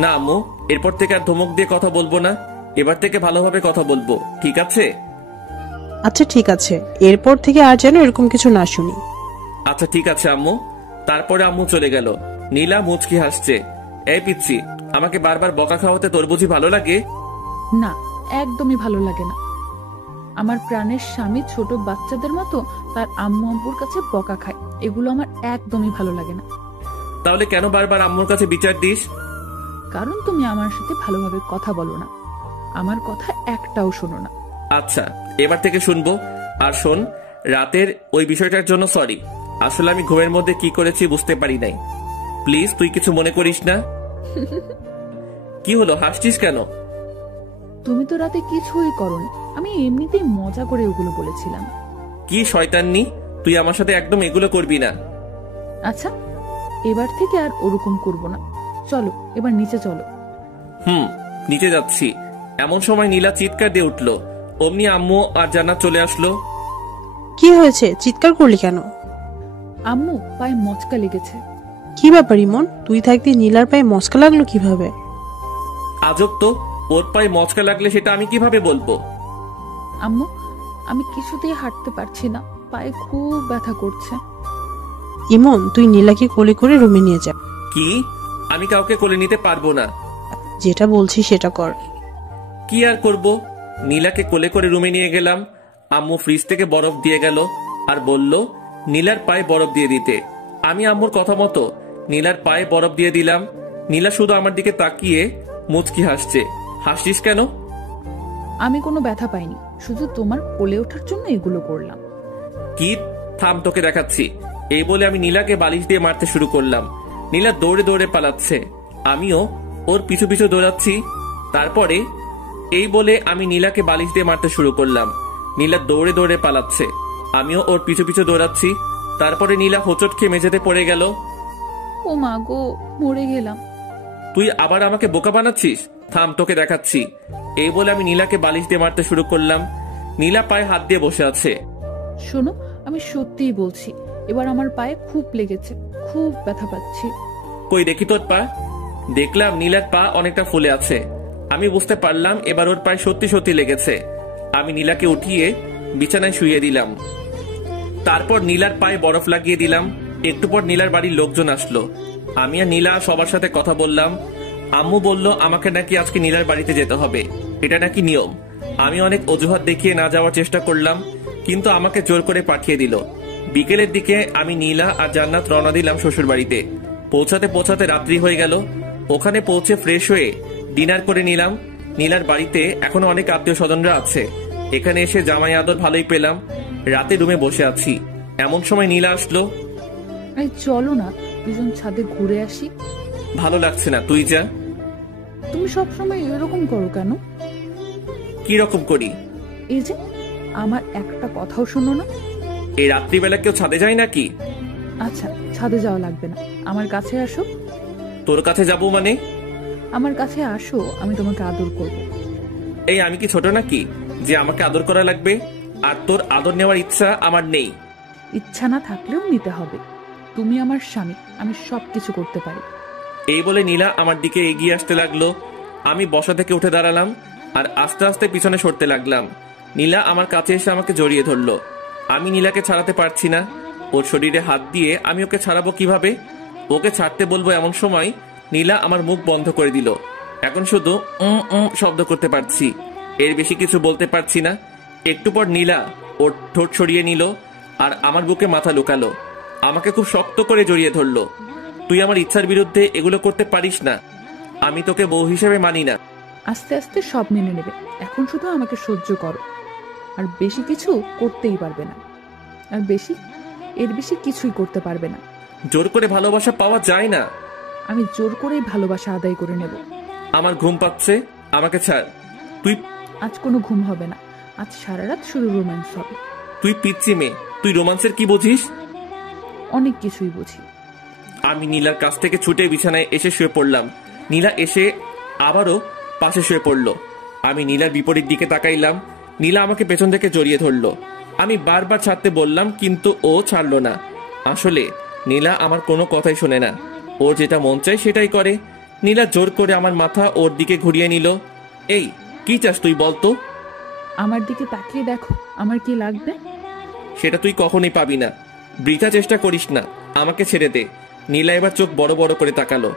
না আম্মু, এরপর থেকে আর ধমক দিয়ে কথা বলবো না। এবার থেকে ভালোভাবে কথা বলবো, ঠিক আছে? আচ্ছা ঠিক আছে, এরপর থেকে আর যেন এরকম কিছু না শুনি। আচ্ছা ঠিক আছে আম্মু, তারপরে আম্মু চলে গেল। নীলা মুচকি হাসছে। এই পিচ্ছি, আমাকে বারবার বকা খাওয়াতে তোর বুঝি ভালো লাগে? না, একদমই ভালো লাগে না। আমার প্রাণের স্বামী ছোট বাচ্চাদের মতো তার আম্মু আব্বুর কাছে বকা খায়, এগুলো আমার একদমই ভালো লাগে না। তাহলে কেন বারবার আম্মুর কাছে বিচার দিস? কারণ তুমি আমার সাথে ভালোভাবে কথা বলো না, আমার কথা একটাও শোনো না। আচ্ছা, এবার থেকে শুনবো। আর শোন, রাতের ওই বিষয়টার জন্য সরি। আসলে আমি ঘুমের মধ্যে কি করেছি বুঝতে পারি নাই। প্লিজ তুই কিছু মনে করিস না। কি হলো, হাসছিস কেন? তুমি তো রাতে কিছুই করোনি, আমি এমনিতেই মজা করে ওগুলো বলেছিলাম। কি শয়তাননি, তুই আমার সাথে একদম এগুলো করবি না। আচ্ছা, এবার থেকে আর ওরকম করব না। চলো এবার নিচে চলো। নিচে যাচ্ছি। এমন সময় নীলা চিৎকার দিয়ে উঠলো। অমনি আম্মু আর জান্নাত চলে আসলো। কি হয়েছে, চিৎকার করলি কেন? আম্মু পায়ে মচকা লেগেছে। কি ব্যাপার ইমন, তুই থাকতে নীলার পায়ে মচকা লাগলো কিভাবে? আজব তো, ওর পায়ে মচকা লাগলে সেটা আমি কিভাবে বলবো? আম্মু, আমি কিছুতেই হাঁটতে পারছি না, পায়ে খুব ব্যথা করছে। ইমন, তুই নীলাকে কোলে করে রুমে নিয়ে যা। কি? আমি কাউকে কোলে নিতে পারবো না। যেটা বলছি সেটা কর। কি আর করব? নীলাকে কোলে করে রুমে নিয়ে গেলাম। আম্মু ফ্রিজ থেকে বরফ দিয়ে গেল আর বলল নীলার পায়ে বরফ দিয়ে দিতে। আমি আম্মুর কথা মতো নীলার পায়ে বরফ দিয়ে দিলাম। নীলা শুধু আমার দিকে তাকিয়ে মুচকি হাসছে। হাসছিস কেন? আমি কোনো ব্যথা পাইনি, শুধু তোমার কোলে ওঠার জন্য এগুলো করলাম। কি? থাম, তোকে দেখাচ্ছি। এই বলে আমি নীলাকে বালিশ দিয়ে মারতে শুরু করলাম। নীলা দৌড়ে দৌড়ে পালাচ্ছে, আমিও ওর পিছু পিছু দৌড়াচ্ছি। তারপরে এই বলে আমি নীলাকে বালিশ দিয়ে মারতে শুরু করলাম। নীলা দৌড়ে দৌড়ে পালাচ্ছে, আমিও ওর পিছু পিছু দৌড়াচ্ছি। তারপরে নীলা হোঁচট খেয়ে মেঝেতে পড়ে গেল। ও মা গো, মরে গেলাম। তুই আবার আমাকে বোকা বানাচ্ছিস? থাম, তোকে দেখাচ্ছি। এই বলে আমি নীলাকে বালিশ দিয়ে মারতে শুরু করলাম। নীলা পায়ে হাত দিয়ে বসে আছে। শোনো, আমি সত্যিই বলছি, এবার আমার পায়ে খুব লেগেছে, খুব ব্যথা পাচ্ছি। কই দেখি তোর পা। দেখলাম নীলার পা অনেকটা ফুলে আছে। আমি বুঝতে পারলাম এবার ওর পায়ে সত্যি সত্যি লেগেছে। আমি নীলাকে উঠিয়ে বিছানায় শুইয়ে দিলাম। তারপর নীলার পায়ে বরফ লাগিয়ে দিলাম। একটু পর নীলার বাড়ির লোকজন আসলো। আমি আর নীলা সবার সাথে কথা বললাম। আম্মু বলল আমাকে নাকি আজকে নীলার বাড়িতে যেতে হবে, এটা নাকি নিয়ম। আমি অনেক অজুহাত দেখিয়ে না যাওয়ার চেষ্টা করলাম, কিন্তু আমাকে জোর করে পাঠিয়ে দিল। বিকেলের দিকে আমি নীলা আর জান্নাত রওনা দিলাম শ্বশুর বাড়িতে। পৌঁছাতে পৌঁছাতে রাত্রি হয়ে গেল। ওখানে পৌঁছে ফ্রেশ হয়ে ডিনার করে নিলাম। নীলার বাড়িতে এখনো অনেক আত্মীয় স্বজনরা আছে। এখানে এসে জামাই আদর ভালোই পেলাম। রাতে রুমে বসে আছি, এমন সময় নীলা আসলো। এই চলো না, দুজন ছাদে ঘুরে আসি। ভালো লাগছে না, তুই যা। তুমি সবসময় এরকম করো কেন? কি রকম করি? এই যে আমার একটা কথাও শোনো না। এই রাত্রিবেলা কেউ ছাদে যায় নাকি? আচ্ছা, ছাদে যাওয়া লাগবে না, আমার কাছে আসো। তোর কাছে যাবো মানে? আমার কাছে আসো, আমি তোমাকে আদর করব। এই আমি কি ছোট নাকি যে আমাকে আদর করা লাগবে? আর তোর আদর নেওয়ার ইচ্ছা আমার নেই। ইচ্ছা না থাকলেও নিতে হবে। তুমি আমার স্বামী, আমি সবকিছু করতে পারি। এই বলে নীলা আমার দিকে এগিয়ে আসতে লাগলো। আমি বসা থেকে উঠে দাঁড়ালাম আর আস্তে আস্তে পিছনে সরতে লাগলাম। নীলা আমার কাছে এসে আমাকে জড়িয়ে ধরলো। আমি নীলাকে ছাড়াতে পারছি না। ওর শরীরে হাত দিয়ে আমি ওকে ছাড়াবো কিভাবে? ওকে ছাড়তে বলবো এমন সময় নীলা আমার মুখ বন্ধ করে দিল। এখন শুধু শব্দ করতে পারছি, এর বেশি কিছু বলতে পারছি না। একটু পর নীলা ওর ঠোঁট সরিয়ে নিল আর আমার বুকে মাথা লুকালো। আমাকে খুব শক্ত করে জড়িয়ে ধরলো। তুই আমার ইচ্ছার বিরুদ্ধে এগুলো করতে পারিস না, আমি তোকে বউ হিসেবে মানি না। আস্তে আস্তে সব মেনে নেবে, এখন শুধু আমাকে সহ্য করো। আর বেশি কিছু করতেই পারবে না, আর এর বেশি কিছুই করতে পারবে না। জোর করে ভালোবাসা পাওয়া যায় না। আমি জোর করেই ভালোবাসা আদায় করে নেব। আমার ঘুম পাচ্ছে, আমাকে ছাড়। তুই আজ কোনো ঘুম হবে না, আজ সারা রাত শুধু রোম্যান্স হবে। তুই পিচ্ছি মেয়ে, তুই রোমান্সের কি বুঝিস? অনেক কিছুই বুঝি। আমি নীলার কাছ থেকে ছুটে বিছানায় এসে শুয়ে পড়লাম। নীলা এসে আবারও পাশে শুয়ে পড়লো। আমি নীলার বিপরীত দিকে তাকাইলাম। নীলা আমাকে পেছন থেকে জড়িয়ে ধরলো। আমি বারবার ছাড়তে বললাম, কিন্তু ও ছাড়লো না। আসলে নীলা আমার কোনো কথাই শোনে না, ওর যেটা মন চায় সেটাই করে। নীলা জোর করে আমার মাথা ওর দিকে ঘুরিয়ে নিল। এই কি চাস তুই বলতো? আমার দিকে তাকিয়ে দেখো, আমার কি লাগবে? সেটা তুই কখনোই পাবি না, বৃথা চেষ্টা করিস না, আমাকে ছেড়ে দে। নীলা এবার চোখ বড় বড় করে তাকালো।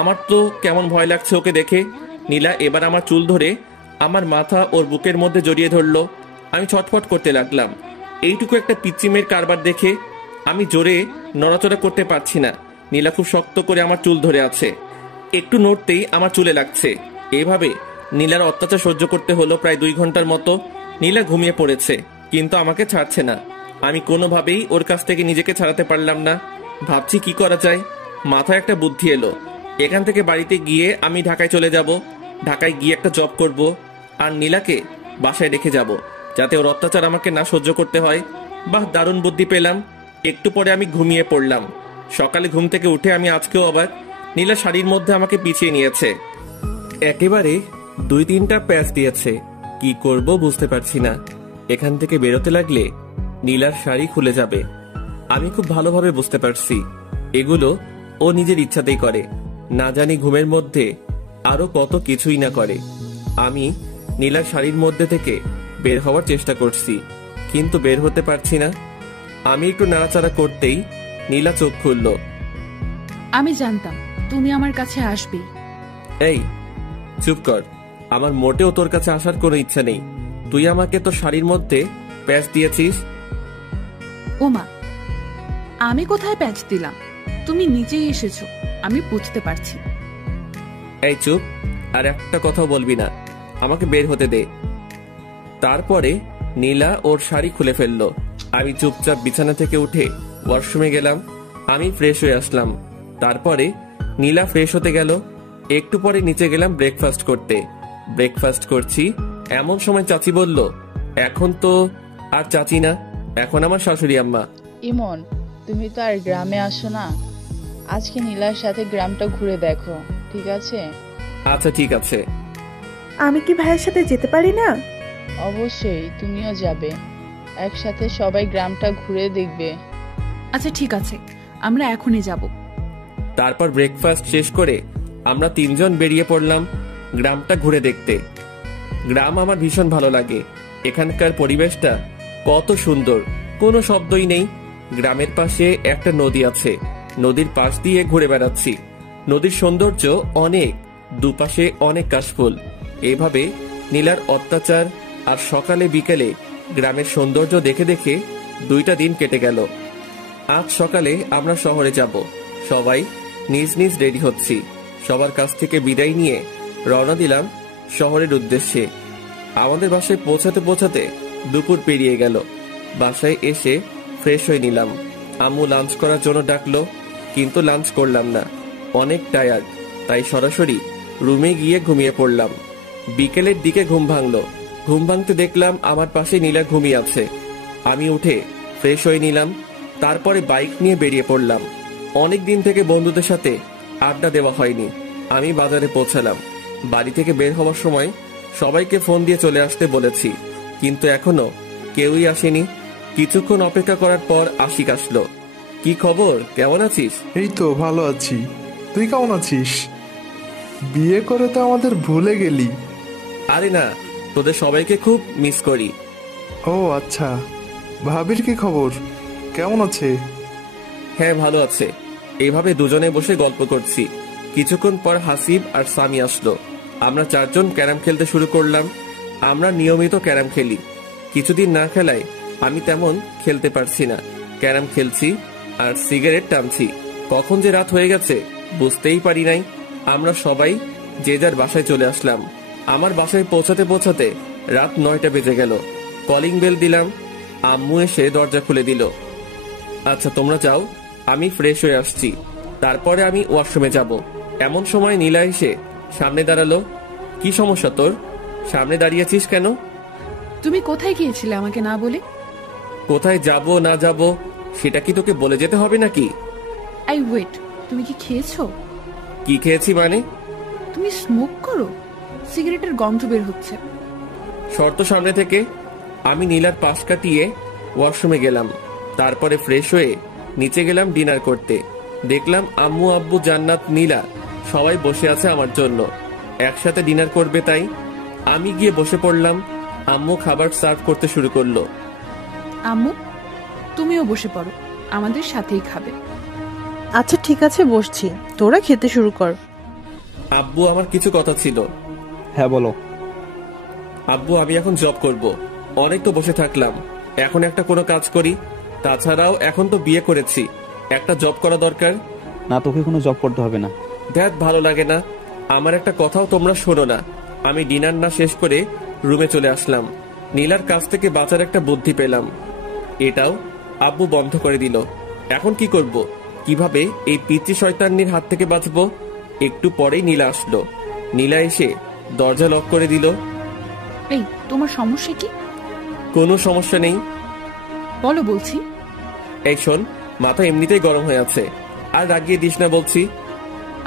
আমার তো কেমন ভয় লাগছে ওকে দেখে। নীলা এবার আমার চুল ধরে আমার মাথা ওর বুকের মধ্যে জড়িয়ে ধরলো। আমি ছটফট করতে লাগলাম। এইটুকু একটা পিচ্চি মেয়ের কারবার দেখে আমি জোরে নড়াচড়া করতে পারছি না। নীলা খুব শক্ত করে আমার চুল ধরে আছে, একটু নড়তেই আমার চুলে লাগছে। এইভাবে নীলার অত্যাচার সহ্য করতে হলো প্রায় 2 ঘন্টার মতো। নীলা ঘুমিয়ে পড়েছে, কিন্তু আমাকে ছাড়ছে না। আমি কোনোভাবেই ওর কাছ থেকে নিজেকে ছাড়াতে পারলাম না। ভাবছি কি করা যায়। মাথায় একটা বুদ্ধি এলো। এখান থেকে বাড়িতে গিয়ে আমি ঢাকায় চলে যাব। ঢাকায় গিয়ে একটা জব করব, আর নীলাকে বাসায় রেখে যাব, যাতে ওর অত্যাচার আমাকে না সহ্য করতে হয়। বাহ, দারুণ বুদ্ধি পেলাম। একটু পরে আমি ঘুমিয়ে পড়লাম। সকালে ঘুম থেকে উঠে আমি আজকেও অবাক। নীলা শাড়ির মধ্যে আমাকে পিছিয়ে নিয়েছে, একেবারে 2-3টা প্যাচ দিয়েছে। কি করব বুঝতে পারছি না। এখান থেকে বেরোতে লাগলে নীলার শাড়ি খুলে যাবে। আমি খুব ভালোভাবে বুঝতে পারছি এগুলো ও নিজের ইচ্ছাতেই করে। না জানি ঘুমের মধ্যে আরো কত কিছুই না করে। আমি নীলার শাড়ির মধ্যে থেকে বের হওয়ার চেষ্টা করছি, কিন্তু বের হতে পারছি না। আমি একটু নাড়াচাড়া করতেই নীলা চোখ খুলল। আমি জানতাম তুমি আমার কাছে আসবেই। এই চুপ কর, আমার মোটেও তোর কাছে আসার কোনো ইচ্ছা নেই। তুই আমাকে তোর শাড়ির মধ্যে প্যাচ দিয়েছিস। ওমা, আমি কোথায় প্যাচ দিলাম? তুমি নিজেই এসেছো, আমি বুঝতে পারছি। এই চুপ, আর একটা কথা বলবি না। আমাকে বের হতে দে। তারপরে নীলা ওর শাড়ি খুলে ফেললো। আমি চুপচাপ বিছানা থেকে উঠে ওয়াশরুমে গেলাম। আমি ফ্রেশ হয়ে আসলাম। তারপরে নীলা ফ্রেশ হতে গেল। একটু পরে নিচে গেলাম ব্রেকফাস্ট করতে। ব্রেকফাস্ট করছি এমন সময় চাচি বলল, এখন তো আর চাচি না, এখন আমার শাশুড়ি আম্মা। ইমন, তুমি তো আর গ্রামে আসো না। আজকে নীলার সাথে গ্রামটা ঘুরে দেখো, ঠিক আছে? আচ্ছা ঠিক আছে। আমি কি ভাইয়ের সাথে যেতে পারি না? অবশ্যই, তুমিও যাবে। একসাথে সবাই গ্রামটা ঘুরে দেখবে। আচ্ছা ঠিক আছে, আমরা এখনই যাব। তারপর ব্রেকফাস্ট শেষ করে আমরা 3 জন বেরিয়ে পড়লাম গ্রামটা ঘুরে দেখতে। গ্রাম আমার ভীষণ ভালো লাগে। এখানকার পরিবেশটা কত সুন্দর, কোনো শব্দই নেই। গ্রামের পাশে একটা নদী আছে, নদীর পাশ দিয়ে ঘুরে বেড়াচ্ছি। নদীর সৌন্দর্য অনেক, দুপাশে অনেক কাশফুল। এইভাবে নীলার অত্যাচার আর সকালে বিকেলে গ্রামের সৌন্দর্য দেখে দেখে 2টা দিন কেটে গেল। আজ সকালে আমরা শহরে যাব। সবাই নিজ নিজ রেডি হচ্ছি। সবার কাছ থেকে বিদায় নিয়ে রওনা দিলাম শহরের উদ্দেশ্যে। আমাদের বাসায় পৌঁছাতে পৌঁছাতে দুপুর পেরিয়ে গেল। বাসায় এসে ফ্রেশ হয়ে নিলাম। আম্মু লাঞ্চ করার জন্য ডাকলো, কিন্তু লাঞ্চ করলাম না, অনেক টায়ার্ড। তাই সরাসরি রুমে গিয়ে ঘুমিয়ে পড়লাম। বিকেলের দিকে ঘুম ভাঙলো। ঘুম ভাঙতে দেখলাম আমার পাশে নীলা ঘুমিয়ে আছে। আমি উঠে ফ্রেশ হয়ে নিলাম। তারপরে বাইক নিয়ে বেরিয়ে পড়লাম। অনেক দিন থেকে বন্ধুদের সাথে আড্ডা দেওয়া হয়নি। আমি বাজারে পৌঁছালাম। বাড়ি থেকে বের হওয়ার সময় সবাইকে ফোন দিয়ে চলে আসতে বলেছি, কিন্তু এখনো কেউই আসেনি। কিছুক্ষণ অপেক্ষা করার পর আশিক আসলো। কি খবর, কেমন আছিস? এই তো ভালো আছি, তুই কেমন আছিস? বিয়ে করে তো আমাদের ভুলে গেলি। আরে না, তোদের সবাইকে খুব মিস করি। ও আচ্ছা, ভাবির কি খবর, কেমন আছে? হ্যাঁ ভালো আছে। এইভাবে দুজনে বসে গল্প করছি। কিছুক্ষণ পর হাসিব আর সামি আসলো। আমরা 4 জন ক্যারাম খেলতে শুরু করলাম। আমরা নিয়মিত ক্যারাম খেলি। কিছুদিন না খেলায় আমি তেমন খেলতে পারছি না। ক্যারাম খেলছি আর সিগারেট টানছি। কখন যে রাত হয়ে গেছে বুঝতেই পারি নাই। আমরা সবাই যে যার বাসায় চলে আসলাম। আমার বাসায় পৌঁছাতে পৌঁছাতে রাত 9টা বেজে গেল। কলিং বেল দিলাম। আম্মু এসে দরজা খুলে দিল। আচ্ছা তোমরা যাও, আমি ফ্রেশ হয়ে আসছি, তারপরে আমি ওয়াশরুমে যাব। এমন সময় নীলা এসে সামনে দাঁড়ালো। কি সমস্যা তোর, সামনে দাঁড়িয়েছিস কেন? তুমি কোথায় গিয়েছিলে আমাকে না বলে? কোথায় যাব না যাব সেটা কি তোকে বলে যেতে হবে নাকি? আই ওয়েট, তুমি কি খেয়েছো? কি খেয়েছি মানে? তুমি স্মোক করো, সিগারেটের গন্ধ বের হচ্ছে। শর্ত সামনে থেকে। আমি নীলার পাশ কাটিয়ে ওয়াশরুমে গেলাম। তারপরে ফ্রেশ হয়ে নিচে গেলাম ডিনার করতে। দেখলাম আম্মু, আব্বু, জান্নাত, নীলা সবাই বসে আছে আমার জন্য। একসাথে ডিনার করবে, তাই আমি গিয়ে বসে পড়লাম। আম্মু খাবার সার্ভ করতে শুরু করলো। আম্মু, তুমিও বসে পড়ো, আমাদের সাথেই খাবে। আচ্ছা ঠিক আছে, বসছি, তোরা খেতে শুরু কর। আব্বু, আমার কিছু কথা ছিল। হ্যাঁ বলো। আব্বু, আমি এখন জব করব। অনেক তো বসে থাকলাম, এখন একটা কোনো কাজ করি। তাছাড়াও এখন তো বিয়ে করেছি, একটা জব করা দরকার। না, তোকে কোনো জব করতে হবে না। দেখ, ভালো লাগে না। আমার একটা কথাও তোমরা শোনো না। আমি ডিনার না শেষ করে রুমে চলে আসলাম। নীলার কাছ থেকে বাঁচার একটা বুদ্ধি পেলাম। এটাও আব্বু বন্ধ করে দিল। এখন কি করব? কিভাবে এই পিচ্চি শয়তানির হাত থেকে বাঁচবো? একটু পরেই নীলা আসলো। নীলা এসে দরজা লক করে দিল। এই, তোমার সমস্যা কি? কোনো সমস্যা নেই। বলো বলছি। এই শোন, মাথা এমনিতেই গরম হয়ে আছে, আর রাগিয়ে দিস না বলছি।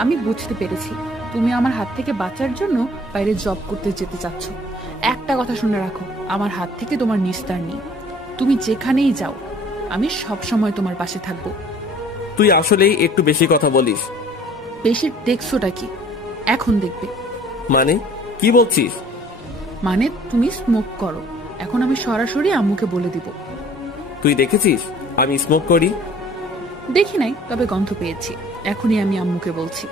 আমি বুঝতে পেরেছি তুমি আমার হাত থেকে বাঁচার জন্য বাইরে জব করতে যেতে চাচ্ছ। একটা কথা শুনে রাখো, আমার হাত থেকে তোমার নিস্তার নেই। তুমি যেখানেই যাও, আমি সব সময় তোমার পাশে থাকবো। তুই আসলেই একটু বেশি কথা বলিস। বেশি দেখছোটা কি? এখন দেখবে। মানে কি বলছিস? মানে তুমি স্মোক করো। এখন আমি সরাসরি আম্মুকে বলে দিব। তুই দেখেছিস আমি স্মোক করি? দেখি নাই, তবে গন্ধ পেয়েছি। এখনই আমি আম্মুকে বলছি।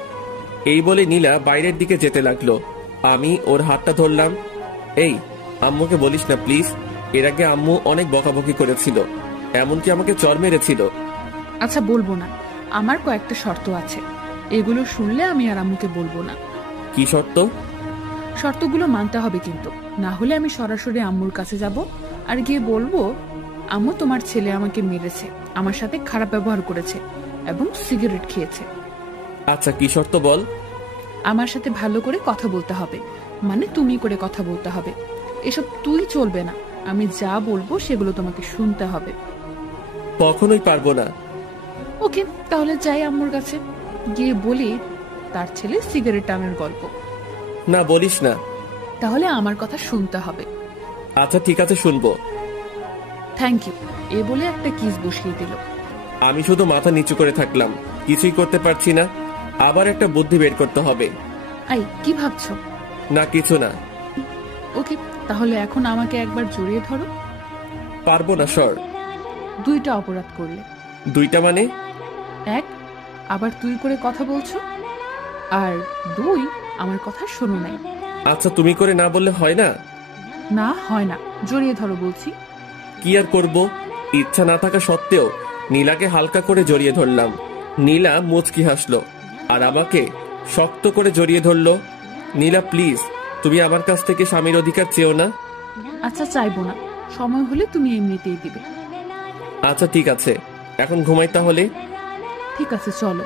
এই বলে নীলা বাইরের দিকে যেতে লাগলো। আমি ওর হাতটা ধরলাম। এই, আম্মুকে বলিস না প্লিজ। এর আগে আম্মু অনেক বকাবকি করেছিল, এমনকি আমাকে চর মেরেছিল। আচ্ছা বলবো না, আমার কয়েকটা শর্ত আছে। এগুলো শুনলে আমি আর আম্মুকে বলবো না। কি শর্ত? শর্তগুলো মানতে হবে কিন্তু, না হলে আমি সরাসরি আম্মুর কাছে যাব আর গিয়ে বলবো, আম্মু তোমার ছেলে আমাকে মেরেছে, আমার সাথে খারাপ ব্যবহার করেছে এবং সিগারেট খেয়েছে। আচ্ছা কি শর্ত বল? আমার সাথে ভালো করে কথা বলতে হবে, মানে তুমি করে কথা বলতে হবে। এসব তুই চলবে না, আমি যা বলবো সেগুলো তোমাকে শুনতে হবে। কখনোই পারবো না। ওকে, তাহলে যাই আম্মুর কাছে, গিয়ে বলি তার ছেলে সিগারেট টানার গল্প। না বলিস না। তাহলে আমার কথা শুনতে হবে। আচ্ছা ঠিক আছে, শুনবো। থ্যাংক ইউ, এ বলে একটা কিস বসিয়ে দিল। আমি শুধু মাথা নিচু করে থাকলাম, কিছুই করতে পারছি না। আবার একটা বুদ্ধি বের করতে হবে। আই, কি ভাবছো? না কিছু না। ওকে, তাহলে এখন আমাকে একবার জড়িয়ে ধরো। পারবো না, সর। দুইটা অপরাধ করলে। দুইটা মানে? এক, আবার তুই করে কথা বলছো, আর দুই, আমার কথা শোনো নাই। আচ্ছা তুমি করে না বললে হয় না? না হয় না, জড়িয়ে ধরো বলছি। কি আর করব, ইচ্ছা না থাকা সত্ত্বেও নীলাকে হালকা করে জড়িয়ে ধরলাম। নীলা মুচকি হাসলো আর আমাকে শক্ত করে জড়িয়ে ধরলো। নীলা প্লিজ, তুমি আমার কাছ থেকে স্বামীর অধিকার চেও না। আচ্ছা চাইবো না, সময় হলে তুমি এমনিতেই দিবে। আচ্ছা ঠিক আছে, এখন ঘুমাই তাহলে। ঠিক আছে চলো।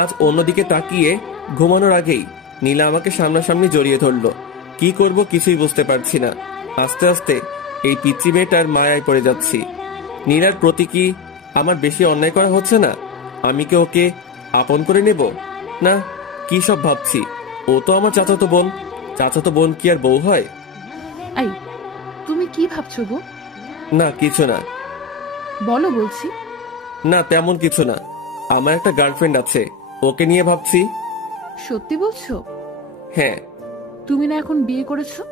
আজ অন্যদিকে তাকিয়ে ঘুমানোর আগেই নীলা আমাকে সামনাসামনি জড়িয়ে ধরলো। কি করব কিছুই বুঝতে পারছি না। আস্তে আস্তে এই পিচ্চি মেয়েটার মায়ায় পড়ে যাচ্ছি। নীলার প্রতি কি আমার বেশি অন্যায় করা হচ্ছে না? আমি কি ওকে আপন করে নেব? না, কি সব ভাবছি। ও তো আমার চাচাতো বোন। চাচাতো বোন কি আর বউ হয়? আই, তুমি কি ভাবছো গো? না কিছু না। বলো বলছি। না তেমন কিছু না, আমার একটা গার্লফ্রেন্ড আছে, ওকে নিয়ে ভাবছি। সত্যি বলছো? হ্যাঁ। তুমি না এখন বিয়ে করেছো?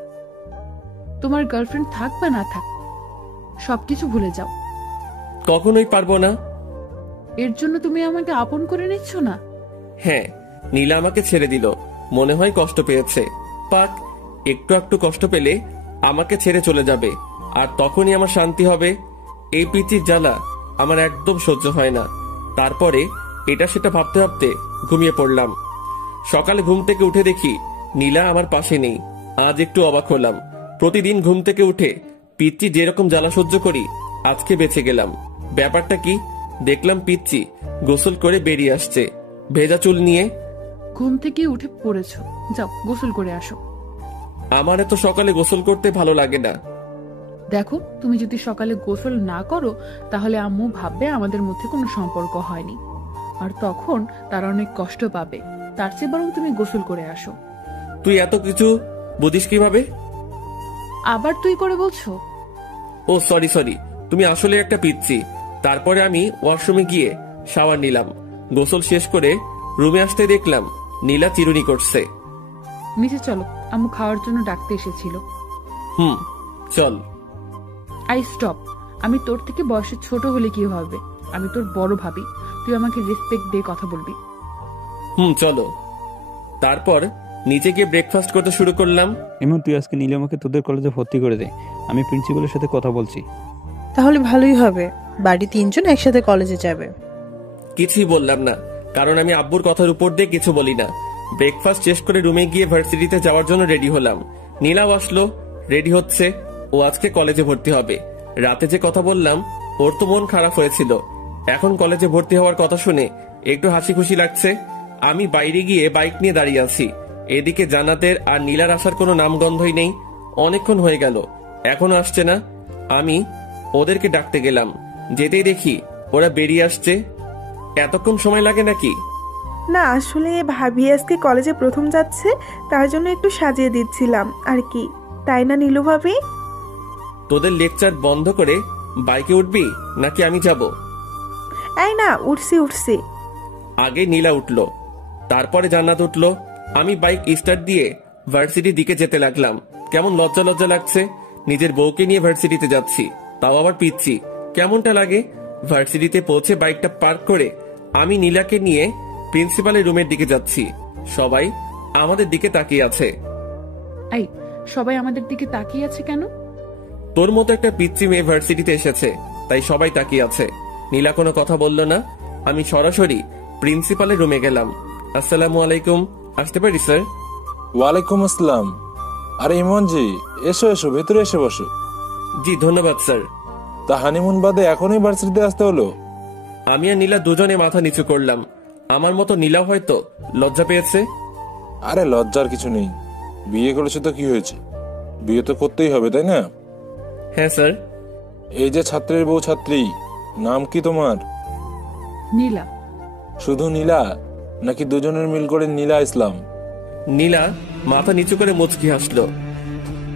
তোমার গার্লফ্রেন্ড থাক বা না থাক, সবকিছু ভুলে যাও। কখনোই পারবো না। এর জন্য তুমি আমাকে আপন করে নিচ্ছ না? হ্যাঁ, নীলা আমাকে ছেড়ে দিল, মনে হয় কষ্ট পেয়েছে। পাক, একটু একটু কষ্ট পেলে আমাকে ছেড়ে চলে যাবে, আর তখনই আমার শান্তি হবে। এই পিচির জ্বালা আমার একদম সহ্য হয় না। তারপরে এটা সেটা ভাবতে ভাবতে ঘুমিয়ে পড়লাম। সকালে ঘুম থেকে উঠে দেখি নীলা আমার পাশে নেই। আজ একটু অবাক হলাম। প্রতিদিন ঘুম থেকে উঠে পিচ্চি যেরকম জ্বালা সহ্য করি, আজকে বেঁচে গেলাম। ব্যাপারটা কি? দেখলাম পিচ্চি গোসল করে বেরিয়ে আসছে, ভেজা চুল নিয়ে। ঘুম থেকে উঠে পড়েছো, যাও গোসল করে আসো। আমার এত সকালে গোসল করতে ভালো লাগে না। দেখো, তুমি যদি সকালে গোসল না করো তাহলে আম্মু ভাববে আমাদের মধ্যে কোনো সম্পর্ক হয়নি, আর তখন তারা অনেক কষ্ট পাবে। তার চেয়ে বরং তুমি গোসল করে আসো। তুই এত কিছু বুঝিস কিভাবে? আবার তুই করে বলছো? ও সরি সরি, তুমি আসলে একটা পিচ্চি। তারপরে আমি ওয়াশরুমে গিয়ে শাওয়ার নিলাম। গোসল শেষ করে রুমে আসতে দেখলাম নীলা চিরুনি করছে। নিচে চলো, আম্মু খাওয়ার জন্য ডাকতে এসেছিল। চল। I stop. আমি তোর থেকে বয়সে ছোট হলে কি হবে, আমি তোর বড় ভাবি। তুই আমাকে রেসপেক্ট দিয়ে কথা বলবি। চলো। তারপর নিচে গিয়ে ব্রেকফাস্ট করতে শুরু করলাম। এমন তুই আজকে নীলিমাকে তোদের কলেজে ভর্তি করে দে, আমি প্রিন্সিপালের সাথে কথা বলছি। তাহলে ভালোই হবে, বাড়ি 3 জন একসাথে কলেজে যাবে। কিছুই বললাম না, কারণ আমি আব্বুর কথার উপর দিয়ে কিছু বলি না। ব্রেকফাস্ট শেষ করে রুমে গিয়ে ভার্সিটিতে যাওয়ার জন্য রেডি হলাম। নীলাও আসলো, রেডি হচ্ছে। ও আজকে কলেজে ভর্তি হবে। রাতে যে কথা বললাম, ওর তো মন খারাপ হয়েছিল। এখন কলেজে ভর্তি হওয়ার কথা শুনে একটু হাসি খুশি লাগছে। আমি বাইরে গিয়ে বাইক নিয়ে দাঁড়িয়ে আছি। এদিকে জান্নাতের আর নীলার আসার কোনো নামগন্ধই নেই। অনেকক্ষণ হয়ে গেল, এখনো আসছে না। আমি ওদেরকে ডাকতে গেলাম, যেতেই দেখি ওরা বেরিয়ে আসছে। এতক্ষণ সময় লাগে নাকি? না, আসলে ভাবি আজকে কলেজে প্রথম যাচ্ছে, তার জন্য একটু সাজিয়ে দিচ্ছিলাম আর কি। তাই না নীলু ভাবি? তোদের লেকচার বন্ধ করে বাইকে উঠবি নাকি আমি যাব? এই না, উঠছি। আগে নীলা উঠলো, তারপরে জান্নাত উঠলো। আমি বাইক স্টার্ট দিয়ে ভার্সিটির দিকে যেতে লাগলাম। কেমন লজ্জা লজ্জা লাগছে, নিজের বউকে নিয়ে ভার্সিটিতে যাচ্ছি, তাও আবার পিচ্ছি। কেমনটা লাগে? ভার্সিটিতে পৌঁছে বাইকটা পার্ক করে আমি নীলাকে নিয়ে প্রিন্সিপালের রুমের দিকে যাচ্ছি। সবাই আমাদের দিকে তাকিয়ে আছে। এই, সবাই আমাদের দিকে তাকিয়ে আছে কেন? তোর মতো একটা পিচ্ছি মেয়ে ভার্সিটিতে এসেছে, তাই সবাই তাকিয়ে আছে। নীলা কোনো কথা বলল না। আমি সরাসরি প্রিন্সিপালের রুমে গেলাম। আসসালামু আলাইকুম, আসতে পারি স্যার? ওয়ালাইকুম আসসালাম। আরে ইমন জি, এসো এসো, ভেতরে এসে বসো। জি ধন্যবাদ স্যার। তা হানিমুন বাদে এখনই ভার্সিটিতে আসতে হলো? আমি আর নীলা দুজনে মাথা নিচু করলাম। আমার মতো নীলাও হয়তো লজ্জা পেয়েছে। আরে লজ্জার কিছু নেই, বিয়ে করেছে তো কি হয়েছে, বিয়ে তো করতেই হবে তাই না? হ্যাঁ স্যার। এই যে ছাত্রের বউ ছাত্রী, নাম কি তোমার? নীলা। শুধু নীলা নাকি দুজনের মিল করে নীলা ইসলাম? নীলা মাথা নিচু করে মুচকি হাসলো।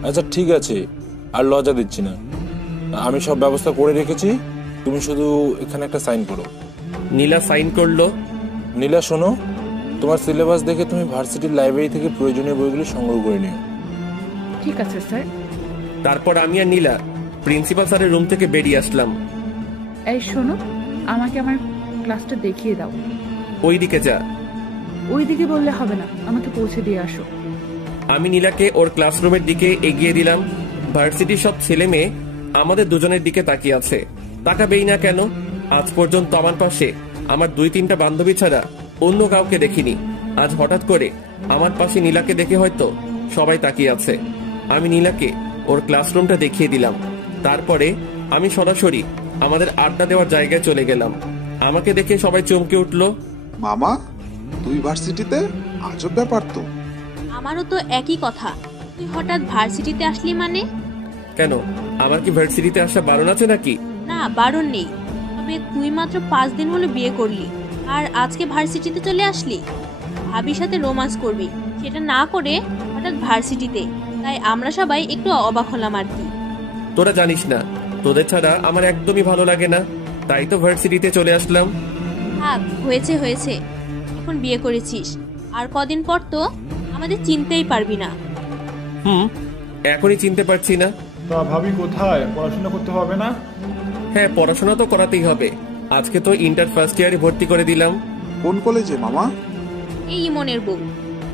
আচ্ছা ঠিক আছে, আর লজ্জা দিচ্ছি না, আমি সব ব্যবস্থা করে রেখেছি, তুমি শুধু এখানে একটা সাইন করো। নীলা সাইন করলো। নীলা শোনো, তোমার সিলেবাস দেখে তুমি ভার্সিটির লাইব্রেরি থেকে প্রয়োজনীয় বইগুলো সংগ্রহ করে নিও। ঠিক আছে স্যার। তারপর আমি আর নীলা প্রিন্সিপাল স্যারের রুম থেকে বেরিয়ে আসলাম। এই শোনো, আমাকে আমার ক্লাসটা দেখিয়ে দাও। ওইদিকে যা। ওইদিকে বললে হবে না, আমাকে পৌঁছে দিয়ে আসো। আমি নীলাকে ওর ক্লাসরুমের দিকে এগিয়ে দিলাম। ভার্সিটির সব ছেলে মেয়ে আমাদের দুজনের দিকে তাকিয়ে আছে। তাকাবেই না কেন? আজ পর্যন্ত আমার পাশে আমার 2-3টা বান্ধবী ছাড়া অন্য কাউকে দেখিনি। আজ হঠাৎ করে আমার পাশে নীলাকে দেখে হয়তো সবাই তাকিয়ে আছে। আমি নীলাকে ওর ক্লাসরুমটা দেখিয়ে দিলাম। তারপরে আমি সরাসরি আমাদের আড্ডা দেওয়ার জায়গায় চলে গেলাম। আমাকে দেখে সবাই চমকে উঠলো। মামা, তুই ভার্সিটিতে? আজব ব্যাপার তো। আমারও তো একই কথা, তুই হঠাৎ ভার্সিটিতে আসলি মানে? কেন, আমার কি ভার্সিটিতে আসা বারণ আছে নাকি? না, বারণ নেই, তবে তুই মাত্র 5 দিন হলো বিয়ে করলি, আর আজকে ভার্সিটিতে চলে আসলি। ভাবির সাথে রোমান্স করবি, সেটা না করে হঠাৎ ভার্সিটিতে, তাই আমরা সবাই একটু অবাক হলাম আর কি। তোরা জানিস না, তোদের ছাড়া আমার একদমই ভালো লাগে না, তাই তো ভার্সিটিতে চলে আসলাম। থাক, হয়েছে হয়েছে, এখন বিয়ে করেছিস, আর কদিন পর তো আমাদের চিনতেই পারবি না। এখনই চিনতে পারছি না। তা ভাবি কোথায়? পড়াশোনা করতে হবে না? হ্যাঁ, পড়াশোনা তো করাতেই হবে। আজকে তো ইন্টার ফার্স্ট ইয়ারে ভর্তি করে দিলাম। কোন কলেজে মামা? এই ইমনের বউ,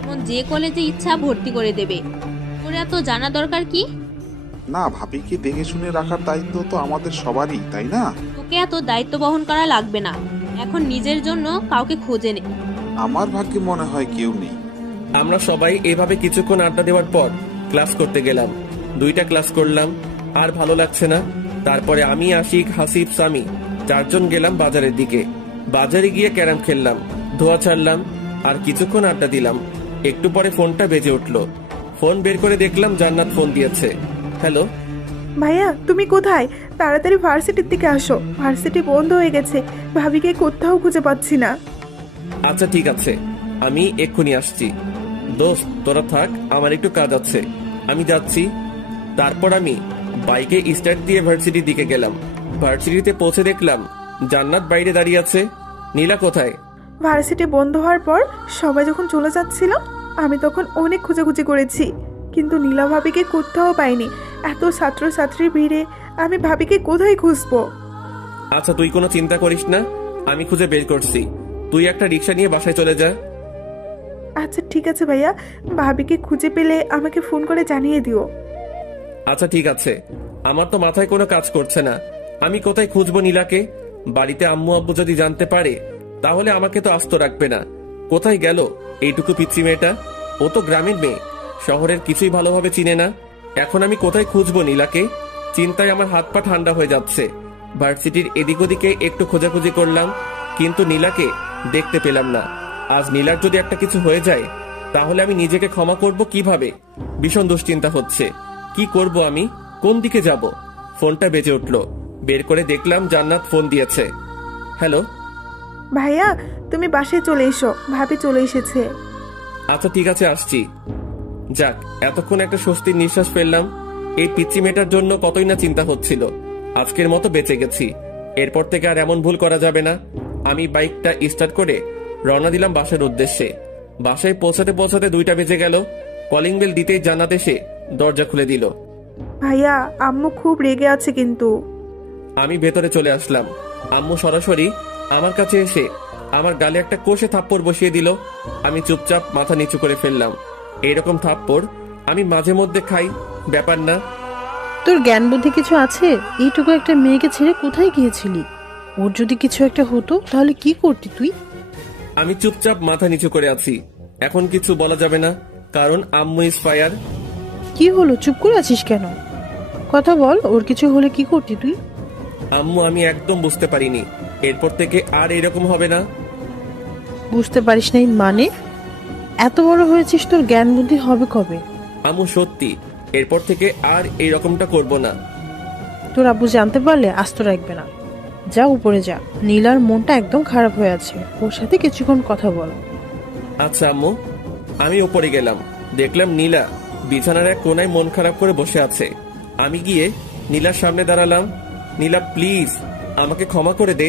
ইমন যে কলেজে ইচ্ছা ভর্তি করে দেবে, তোর এত জানা দরকার কি? না, ভাবিকে দেখে শুনে রাখার দায়িত্ব তো আমাদের সবারই, তাই না? তোকে এত দায়িত্ব বহন করা লাগবে না, এখন নিজের জন্য কাউকে খোঁজে নে। আমার ভাগ্যে মনে হয় কেউ নেই। আমরা সবাই এভাবে কিছুক্ষণ আড্ডা দেওয়ার পর ক্লাস করতে গেলাম। 2টা ক্লাস করলাম, আর ভালো লাগছে না। তারপরে আমি, আশিক, হাসিব, সামি 4 জন গেলাম বাজারের দিকে। বাজারে গিয়ে ক্যারাম খেললাম, ধোয়া ছাড়লাম, আর কিছুক্ষণ আড্ডা দিলাম। একটু পরে ফোনটা বেজে উঠলো। ফোন বের করে দেখলাম জান্নাত ফোন দিয়েছে। হ্যালো ভাইয়া, তুমি কোথায়? তাড়াতাড়ি ভার্সিটির দিকে আসো, ভার্সিটি বন্ধ হয়ে গেছে, ভাবিকে কোথাও খুঁজে পাচ্ছি না। আচ্ছা ঠিক আছে, আমি এক্ষুনি আসছি। দোস্ত তোরা থাক, আমার একটু কাজ আছে, আমি যাচ্ছি। তারপর আমি বাইকে স্টার্ট দিয়ে ভার্সিটির দিকে গেলাম। ভার্সিটিতে পৌঁছে দেখলাম জান্নাত বাইরে দাঁড়িয়ে আছে। নীলা কোথায়? ভার্সিটি বন্ধ হওয়ার পর সবাই যখন চলে যাচ্ছিল, আমি তখন অনেক খোঁজাখুঁজি করেছি, কিন্তু নীলা ভাবিকে কোথাও পাইনি। এত ছাত্রছাত্রীর ভিড়ে আমি ভাবিকে কোথায় খুঁজবো? আচ্ছা তুই কোনো চিন্তা করিস না, আমি খুঁজে বের করছি। তুই একটা রিক্সা নিয়ে বাসায় চলে যা। আচ্ছা ঠিক আছে ভাইয়া, ভাবিকে খুঁজে পেলে আমাকে ফোন করে জানিয়ে দিও। আচ্ছা ঠিক আছে। আমার তো মাথায় কোনো কাজ করছে না, আমি কোথায় খুঁজবো নীলাকে? বাড়িতে আম্মু আব্বু যদি জানতে পারে তাহলে আমাকে তো আস্ত রাখবে না। কোথায় গেল এইটুকু পিচ্ছি মেয়েটা? ও তো গ্রামের মেয়ে, শহরের কিছুই ভালোভাবে চিনে না। এখন আমি কোথায় খুঁজবো নীলাকে? চিন্তায় আমার হাত পা ঠান্ডা হয়ে যাচ্ছে। ভার্সিটির এদিক ওদিকে একটু খোঁজাখুঁজি করলাম, কিন্তু নীলাকে দেখতে পেলাম না। আজ নীলার যদি একটা কিছু হয়ে যায় তাহলে আমি নিজেকে ক্ষমা করব কিভাবে? ভীষণ দুশ্চিন্তা হচ্ছে। কি করব আমি? কোন দিকে যাব? ফোনটা বেজে উঠলো। বের করে দেখলাম জান্নাত ফোন দিয়েছে। হ্যালো ভাইয়া, তুমি বাসায় চলে এসো, ভাবি চলে এসেছে। আচ্ছা ঠিক আছে, আসছি। যাক, এতক্ষণ একটা স্বস্তির নিঃশ্বাস ফেললাম। এই পিচ্চি মেয়েটার জন্য কতই না চিন্তা হচ্ছিল। আজকের মতো বেঁচে গেছি। এরপর থেকে আর এমন ভুল করা যাবে না। আমি বাইকটা স্টার্ট করে রওনা দিলাম বাসার উদ্দেশ্যে। বাসায় পৌঁছাতে পৌঁছাতে 2টা বেজে গেল। কলিং বেল দিতেই জান্নাত এসে দরজা খুলে দিল। ভাইয়া, আম্মু খুব রেগে আছে কিন্তু। আমি ভেতরে চলে আসলাম। আম্মু সরাসরি আমার কাছে এসে আমার গালে একটা কষে থাপ্পড় বসিয়ে দিল। আমি চুপচাপ মাথা নিচু করে ফেললাম। এইরকম থাপ্পড় আমি মাঝে মধ্যে খাই, ব্যাপার না। তোর জ্ঞান বুদ্ধি কিছু আছে? এইটুকু একটা মেয়েকে ছেড়ে কোথায় গিয়েছিলি? ওর যদি কিছু একটা হতো তাহলে কি করতি তুই? আমি চুপচাপ মাথা নিচু করে আছি। এখন কিছু বলা যাবে না, কারণ আম্মু ইজ ফায়ার। কি হলো, চুপ করে আছিস কেন? কথা বল, ওর কিছু হলে কি করতি তুই? আম্মু, আমি একদম বুঝতে পারিনি। এরপর থেকে আর এরকম হবে না। বুঝতে পারিস নাই মানে? এত বড় হয়েছিস, তোর জ্ঞান বুদ্ধি হবে কবে? আম্মু সত্যি, এরপর থেকে আর এই রকমটা করব না। তোর আব্বু জানতে পারলে আস্ত রাখবে না। যা উপরে যা, নীলার মনটা একদম খারাপ হয়ে আছে, ওর সাথে কিছুক্ষণ কথা বল। আচ্ছা আম্মু। আমি উপরে গেলাম, দেখলাম নীলা বিছানার এক কোনায় মন খারাপ করে বসে আছে। আমি গিয়ে নীলার সামনে দাঁড়ালাম। নীলা প্লিজ আমাকে ক্ষমা করে দে,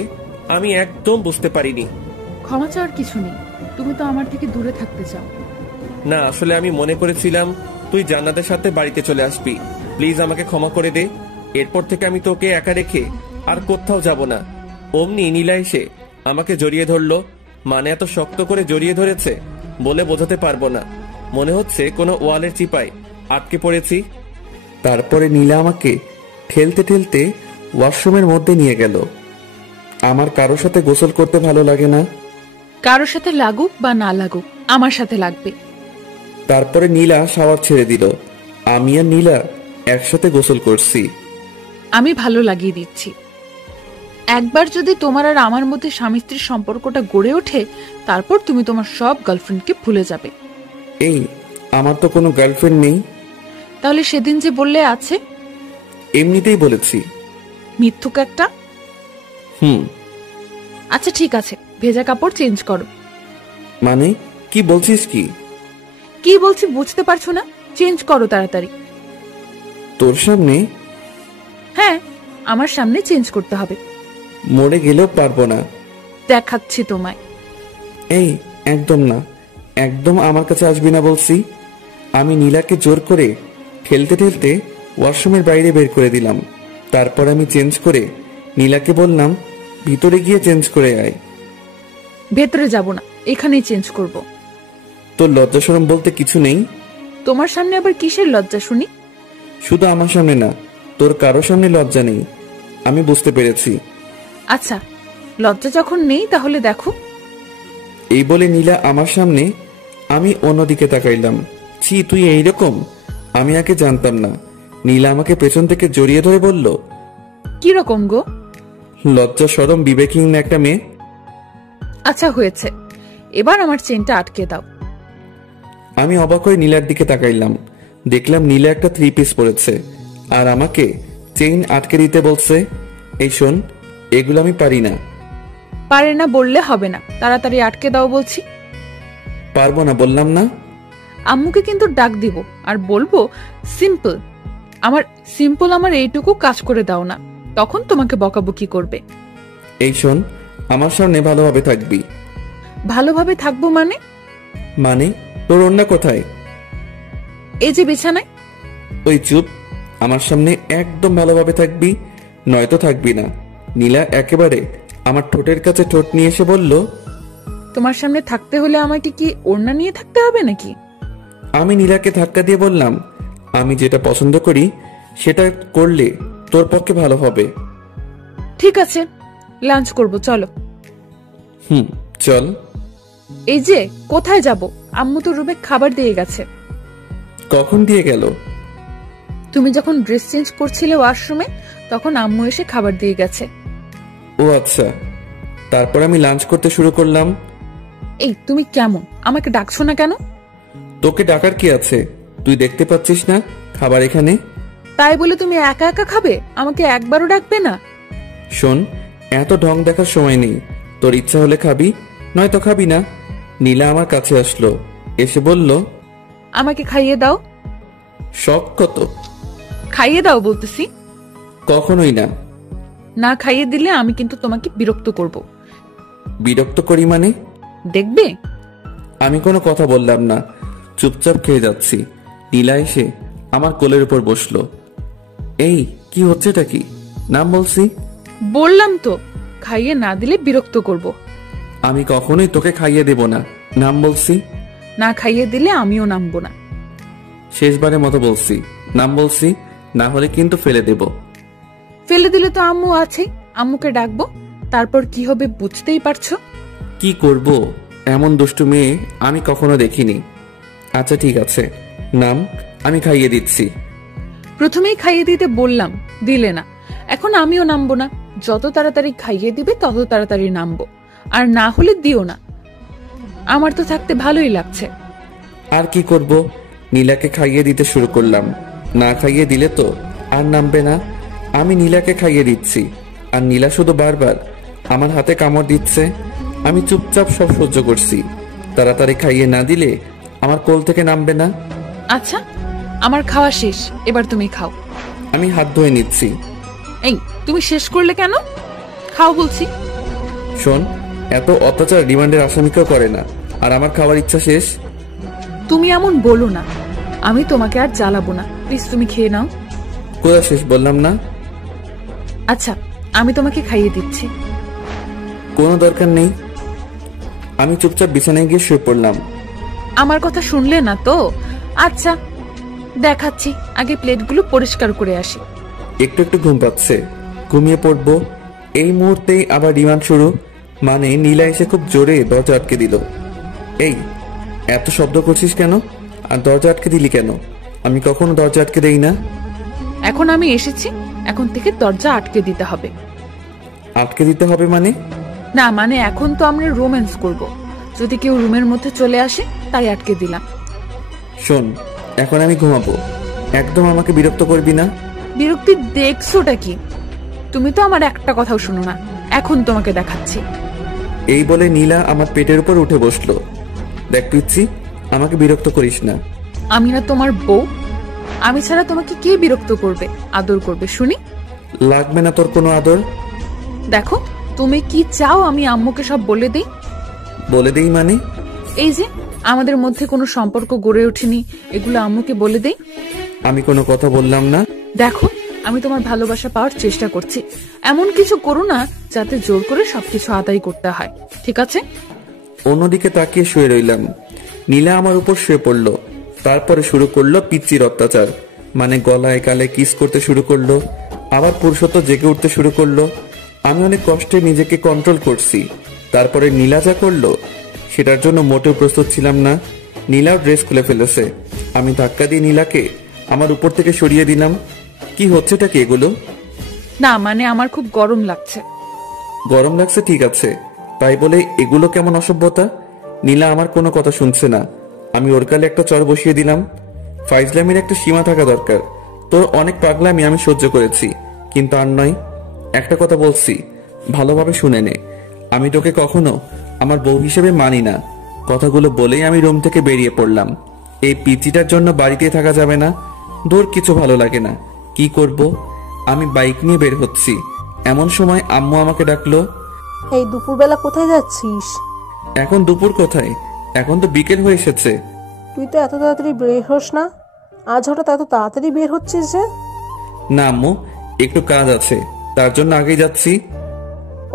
আমি একদম বুঝতে পারিনি। ক্ষমা চাওয়ার কিছু নেই, তুমি তো আমার থেকে দূরে থাকতে চাও। না, আসলে আমি মনে করেছিলাম তুই জান্নাতের সাথে বাড়িতে চলে আসবি। প্লিজ আমাকে ক্ষমা করে দে। এরপর থেকে আমি তোকে একা রেখে আর কোথাও যাব না। অমনি নীলা এসে আমাকে জড়িয়ে ধরলো। মানে এত শক্ত করে জড়িয়ে ধরেছে বলে বোঝাতে পারবো না। মনে হচ্ছে কোনো ওয়ালের চিপায় আটকে পড়েছি। তারপরে নীলা আমাকে ঠেলতে ঠেলতে ওয়াশরুমের মধ্যে নিয়ে গেল। আমার কারোর সাথে গোসল করতে ভালো লাগে না। কারোর সাথে লাগুক বা না লাগুক, আমার সাথে লাগবে। তারপরে নীলা শাওয়ার ছেড়ে দিল। আমি আর নীলা একসাথে গোসল করছি। আমি ভালো লাগিয়ে দিচ্ছি। একবার যদি তোমার আর আমার মধ্যে স্বামী স্ত্রীর সম্পর্কটা গড়ে ওঠে, তারপর তুমি তোমার সব গার্লফ্রেন্ডকে ভুলে যাবে। এই, আমার তো কোনো গার্লফ্রেন্ড নেই। তাহলে সেদিন যে বললে আছে? এমনিতেই বলেছি। মিথ্যুক একটা। আচ্ছা ঠিক আছে, ভেজা কাপড় চেঞ্জ করো। মানে কি বলছিস? কি বলছি বুঝতে পারছো না? চেঞ্জ করো তাড়াতাড়ি। তোর সামনে? হ্যাঁ, আমার সামনে চেঞ্জ করতে হবে। মরে গেলেও পারবো না। দেখাচ্ছি তোমায়। এই একদম না, একদম আমার কাছে আসবি না বলছি। আমি নীলাকে জোর করে ঠেলতে ঠেলতে ওয়াশরুমের বাইরে বের করে দিলাম। তারপর আমি চেঞ্জ করে নীলাকে বললাম ভিতরে গিয়ে চেঞ্জ করে আয়। ভেতরে যাব না, এখানেই চেঞ্জ করব। তোর লজ্জা শরম বলতে কিছু নেই? তোমার সামনে আবার কিসের লজ্জা শুনি? শুধু আমার সামনে না, তোর কারো সামনে লজ্জা নেই, আমি বুঝতে পেরেছি। আচ্ছা, লজ্জা যখন নেই তাহলে দেখো। এই বলে নীলা আমার সামনে, আমি অন্যদিকে তাকাইলাম। ছি, তুই এইরকম? আমি আগে জানতাম না। নীলা আমাকে পেছন থেকে জড়িয়ে ধরে বলল, কি রকম গো? লজ্জা শরম বিবেকহীন একটা মেয়ে। আচ্ছা হয়েছে, এবার আমার চেনটা আটকে দাও। আমি অবাক হয়ে নীলার দিকে তাকাইলাম। দেখলাম নীলা একটা 3 পিস পরেছে আর আমাকে চেইন আটকে দিতে বলছে। এই শোন, এগুলো আমি পারি না। পারে না বললে হবে না, তাড়াতাড়ি আটকে দাও বলছি। পারবো না বললাম না। আম্মুকে কিন্তু ডাক দিব আর বলবো সিম্পল আমার এইটুকু কাজ করে দাও না, তখন তোমাকে বকাবকি করবে। এই শোন, আমার সামনে ভালোভাবে থাকবি। ভালোভাবে থাকবো মানে? মানে তোর অন্য কোথায়? এই যে বিছানায়। ওই চুপ, আমার সামনে একদম ভালোভাবে থাকবি, নয়তো থাকবি না। নীলা একেবারে আমার ঠোঁটের কাছে ঠোঁট নিয়ে এসে বলল, তোমার সামনে থাকতে হলে আমাকে কি ওড়না নিয়ে থাকতে হবে নাকি? আমি নীলাকে ধাক্কা দিয়ে বললাম, আমি যেটা পছন্দ করি সেটা করলে তোর পক্ষে ভালো হবে। ঠিক আছে, লাঞ্চ করব, চলো। চল। এই যে কোথায় যাব? আম্মু তো রুমে খাবার দিয়ে গেছে। কখন দিয়ে গেল? তুমি যখন ড্রেস চেঞ্জ করছিলে ওয়াশরুমে, তখন আম্মু এসে খাবার দিয়ে গেছে। ও আচ্ছা। তারপর আমি লাঞ্চ করতে শুরু করলাম। এই তুমি কেমন, আমাকে ডাকছো না কেন? তোকে ডাকার কি আছে? তুই দেখতে পাচ্ছিস না খাবার এখানে? তাই বলে তুমি একা একা খাবে? আমাকে একবারও ডাকবে না? শোন, এত ঢং দেখার সময় নেই। তোর ইচ্ছা হলে খাবি, নয়তো খাবি না। নীলা আমার কাছে আসলো, এসে বলল, আমাকে খাইয়ে দাও। শখ কত? খাইয়ে দাও বলতেছি। কখনোই না। না খাইয়ে দিলে আমি কিন্তু তোমাকে বিরক্ত করব। বিরক্ত করি মানে? দেখবে। আমি কোনো কথা বললাম না, চুপচাপ খেয়ে যাচ্ছি। নীলা এসে আমার কোলের উপর বসলো। এই কি হচ্ছেটা কি? নাম বলছি। বললাম তো, খাইয়ে না দিলে বিরক্ত করব। আমি কখনোই তোকে খাইয়ে দেব না, নাম বলছি। না খাইয়ে দিলে আমিও নামবো না। শেষবারের মতো বলছি, নাম বলছি, না হলে কিন্তু ফেলে দেব। ফেলে দিলে তো আম্মু আছে, আম্মুকে ডাকবো, তারপর কি হবে বুঝতেই পারছো। কি করব? এমন দুষ্টু মেয়ে আমি কখনো দেখিনি। আচ্ছা ঠিক আছে, নাম, আমি খাইয়ে দিচ্ছি। প্রথমেই খাইয়ে দিতে বললাম, দিলে না। এখন আমিও নামবো না। যত তাড়াতাড়ি খাইয়ে দিবে তত তাড়াতাড়ি নামবো, আর না হলে দিও না। আমার তো থাকতে ভালোই লাগছে। আর কি করব? নীলাকে খাইয়ে দিতে শুরু করলাম। না খাইয়ে দিলে তো আর নামবে না। আমি নীলাকে খাইয়ে দিচ্ছি, আর নীলা শুধু বারবার আমার হাতে কামড় দিচ্ছে। আমি চুপচাপ সব সহ্য করছি। তাড়াতাড়ি খাইয়ে না দিলে আমার কোল থেকে নামবে না। আচ্ছা, আমার খাওয়া শেষ, এবার তুমি খাও। আমি হাত ধুয়ে নিচ্ছি। এই তুমি শেষ করলে কেন? খাও বলছি। শোন, এত অত্যাচার রিমান্ডের আসামিকেও করে না, আর আমার খাওয়ার ইচ্ছা শেষ। তুমি এমন বলো না, আমি তোমাকে আর জ্বালাবো না। প্লিজ তুমি খেয়ে নাও। কোথা শেষ বললাম না? আচ্ছা, আমি তোমাকে খাইয়ে দিচ্ছি। কোনো দরকার নেই। আমি চুপচাপ বিছানায় গিয়ে শুয়ে পড়লাম। আমার কথা শুনলে না তো? আচ্ছা দেখাচ্ছি, আগে প্লেটগুলো পরিষ্কার করে আসি। একটু একটু ঘুম পাচ্ছে, ঘুমিয়ে পড়বো। এই মুহূর্তেই আবার রিমান্ড শুরু। মানে নীলা এসে খুব জোরে দরজা আটকে দিল। এই এত শব্দ করছিস কেন? আর দরজা আটকে দিলি কেন? আমি কখনো দরজা আটকে দেই না। এখন আমি এসেছি, এখন থেকে দরজা আটকে দিতে হবে। আটকে দিতে হবে মানে? না মানে এখন তো আমরা রোম্যান্স করব, যদি কেউ রুমের মধ্যে চলে আসে তাই আটকে দিলাম। শোন, এখন আমি ঘুমাবো, একদম আমাকে বিরক্ত করবি না। বিরক্তি দেখছোটা কি? তুমি তো আমার একটা কথাও শুনো না, এখন তোমাকে দেখাচ্ছি। এই বলে নীলা আমার পেটের উপর উঠে বসলো। দেখ পিচ্ছি, আমাকে বিরক্ত করিস না। আমি না তোমার বউ? আমি ছাড়া তোমাকে কে বিরক্ত করবে, আদর করবে শুনি? লাগবে না তোর কোনো আদর। দেখো তুমি কি চাও আমি আম্মুকে সব বলে দেই? বলে দেই মানে? এই যে আমাদের মধ্যে কোনো সম্পর্ক গড়ে ওঠেনি, এগুলো আম্মুকে বলে দেই। আমি কোনো কথা বললাম না। দেখো আমি তোমার ভালোবাসা পাওয়ার চেষ্টা করছি, এমন কিছু করো না যাতে জোর করে সবকিছু আদায় করতে হয়, ঠিক আছে? অন্যদিকে তাকিয়ে শুয়ে রইলাম। নীলা আমার উপর শুয়ে পড়লো। তারপরে শুরু করলো পিচ্চির অত্যাচার। মানে গলায় গালে কিস করতে শুরু করলো, আবার পুরুষত্ব জেগে উঠতে শুরু করলো। আমি অনেক কষ্টে নিজেকে কন্ট্রোল করছি। তারপরে নীলা যা করলো সেটার জন্য মোটেও প্রস্তুত ছিলাম না। নীলাও ড্রেস খুলে ফেলেছে। আমি ধাক্কা দিয়ে নীলাকে আমার উপর থেকে সরিয়ে দিলাম। কি হচ্ছেটা কি এগুলো? না মানে আমার খুব গরম লাগছে। গরম লাগছে ঠিক আছে, তাই বলে এগুলো কেমন অসভ্যতা? নীলা আমার কোনো কথা শুনছে না। আমি ওর কালে একটা চর বসিয়ে দিলাম। ফাইজলামির একটা সীমা থাকা দরকার। তোর অনেক পাগলামি আমি সহ্য করেছি, কিন্তু আর নয়। একটা কথা বলছি, ভালোভাবে শুনে নে। আমি তোকে কখনো আমার বউ হিসেবে মানি না। কথাগুলো বলেই আমি রুম থেকে বেরিয়ে পড়লাম। এই পিচিটার জন্য বাড়িতে থাকা যাবে না। দূর কিছু ভালো লাগে না। কি করব? আমি বাইক নিয়ে বের হচ্ছি, এমন সময় আম্মু আমাকে ডাকলো। এই দুপুরবেলা কোথায় যাচ্ছিস? এখন দুপুর কোথায়? এখন তো বিকেল হয়ে এসেছে। তুই তো এত তাড়াতাড়ি বের হোস না, আজ হঠাৎ এত তাড়াতাড়ি বের হচ্ছিস যে? না আম্মু, একটু কাজ আছে, তার জন্য আগেই যাচ্ছি।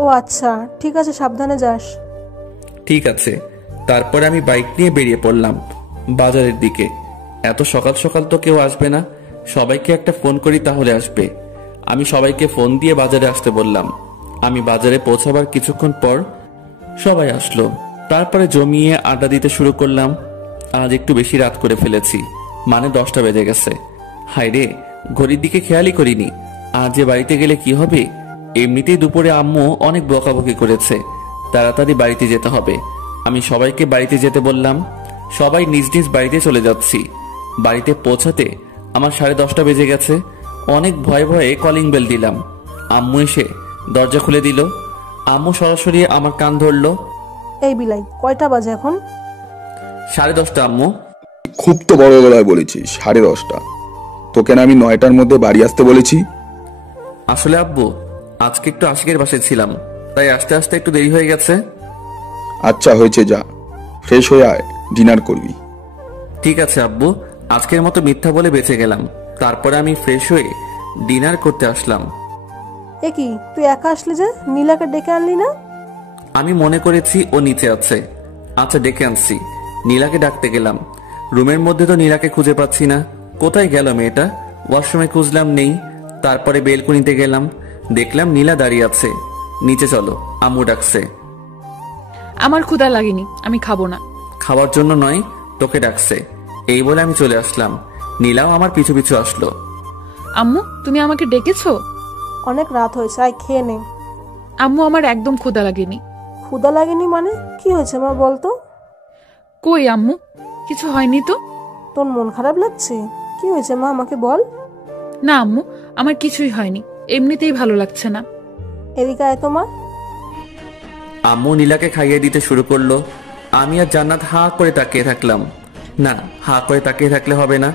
ও ও আচ্ছা, ঠিক আছে, সাবধানে যাস। ঠিক আছে। তারপরে আমি বাইক নিয়ে বেরিয়ে পড়লাম বাজারের দিকে। এত সকাল সকাল তো কেউ আসবে না, সবাইকে একটা ফোন করি তাহলে আসবে। আমি সবাইকে ফোন দিয়ে বাজারে আসতে বললাম। আমি বাজারে পৌঁছাবার কিছুক্ষণ পর সবাই আসলো। তারপরে জমিয়ে আড্ডা দিতে শুরু করলাম। আজ একটু বেশি রাত করে ফেলেছি, মানে 10টা বেজে গেছে। হায় রে, ঘড়ির দিকে খেয়ালই করিনি। আজ যে বাড়িতে গেলে কি হবে? এমনিতেই দুপুরে আম্মু অনেক বকাবকি করেছে, তাড়াতাড়ি বাড়িতে যেতে হবে। আমি সবাইকে বাড়িতে যেতে বললাম। সবাই নিজ নিজ বাড়িতে চলে যাচ্ছি। বাড়িতে পৌঁছাতে আমার 10:30 বেজে গেছে। অনেক ভয়ে ভয়ে কলিং বেল দিলাম। আম্মু এসে দরজা খুলে দিল। আম্মু সরাসরি আমার কান ধরলো। এই বিলাই, কয়টা বাজে এখন? 10:30 আম্মু। খুব তো বড় গলায় বলেছিস 10:30। তোকে না আমি 9টার মধ্যে বাড়ি আসতে বলেছি? আসলে আব্বু, আজকে একটু আশিকের বাসায় ছিলাম, তাই আসতে আসতে একটু দেরি হয়ে গেছে। আচ্ছা হয়েছে, যা ফ্রেশ হয়ে আয়, ডিনার করবি। ঠিক আছে আব্বু, আজকের মতো মিথ্যা বলে বেঁচে গেলাম। তারপরে আমি ফ্রেশ হয়ে ডিনার করতে আসলাম। এ কি, তুই একা আসলি যে? নীলাকে ডেকে আনলি না? আমি মনে করেছি ও নিচে আছে। আচ্ছা, ডেকে আনছি। নীলাকে ডাকতে গেলাম। রুমের মধ্যে তো নীলাকে খুঁজে পাচ্ছি না। কোথায় গেল মেয়েটা? ওয়াশরুমে খুঁজলাম, নেই। তারপরে বেলকুনিতে গেলাম, দেখলাম নীলা দাঁড়িয়ে আছে। নিচে চলো, আম্মু ডাকছে। আমার ক্ষুধা লাগেনি, আমি খাবো না। খাওয়ার জন্য নয়, তোকে ডাকছে। এই বলে আমি চলে আসলাম। নীলাও আমার পিছু পিছু আসলো। আম্মু, তুমি আমাকে ডেকেছো? অনেক রাত হয়েছে, আয় খেয়ে নে। আম্মু, আমার একদম ক্ষুধা লাগেনি। ক্ষুধা লাগেনি মানে? কি হয়েছে মা, বলতো? কই আম্মু, কিছু হয়নি তো। তোর মন খারাপ লাগছে? কি হয়েছে মা, আমাকে বল। না আম্মু, আমার কিছুই হয়নি, এমনিতেই ভালো লাগছে না। এদিকে আয় তো মা। আম্মু নীলাকে খাইয়ে দিতে শুরু করলো। আমি আর জান্নাত হা করে তাকিয়ে থাকলাম। না, হা করে তাকিয়ে থাকলে হবে না।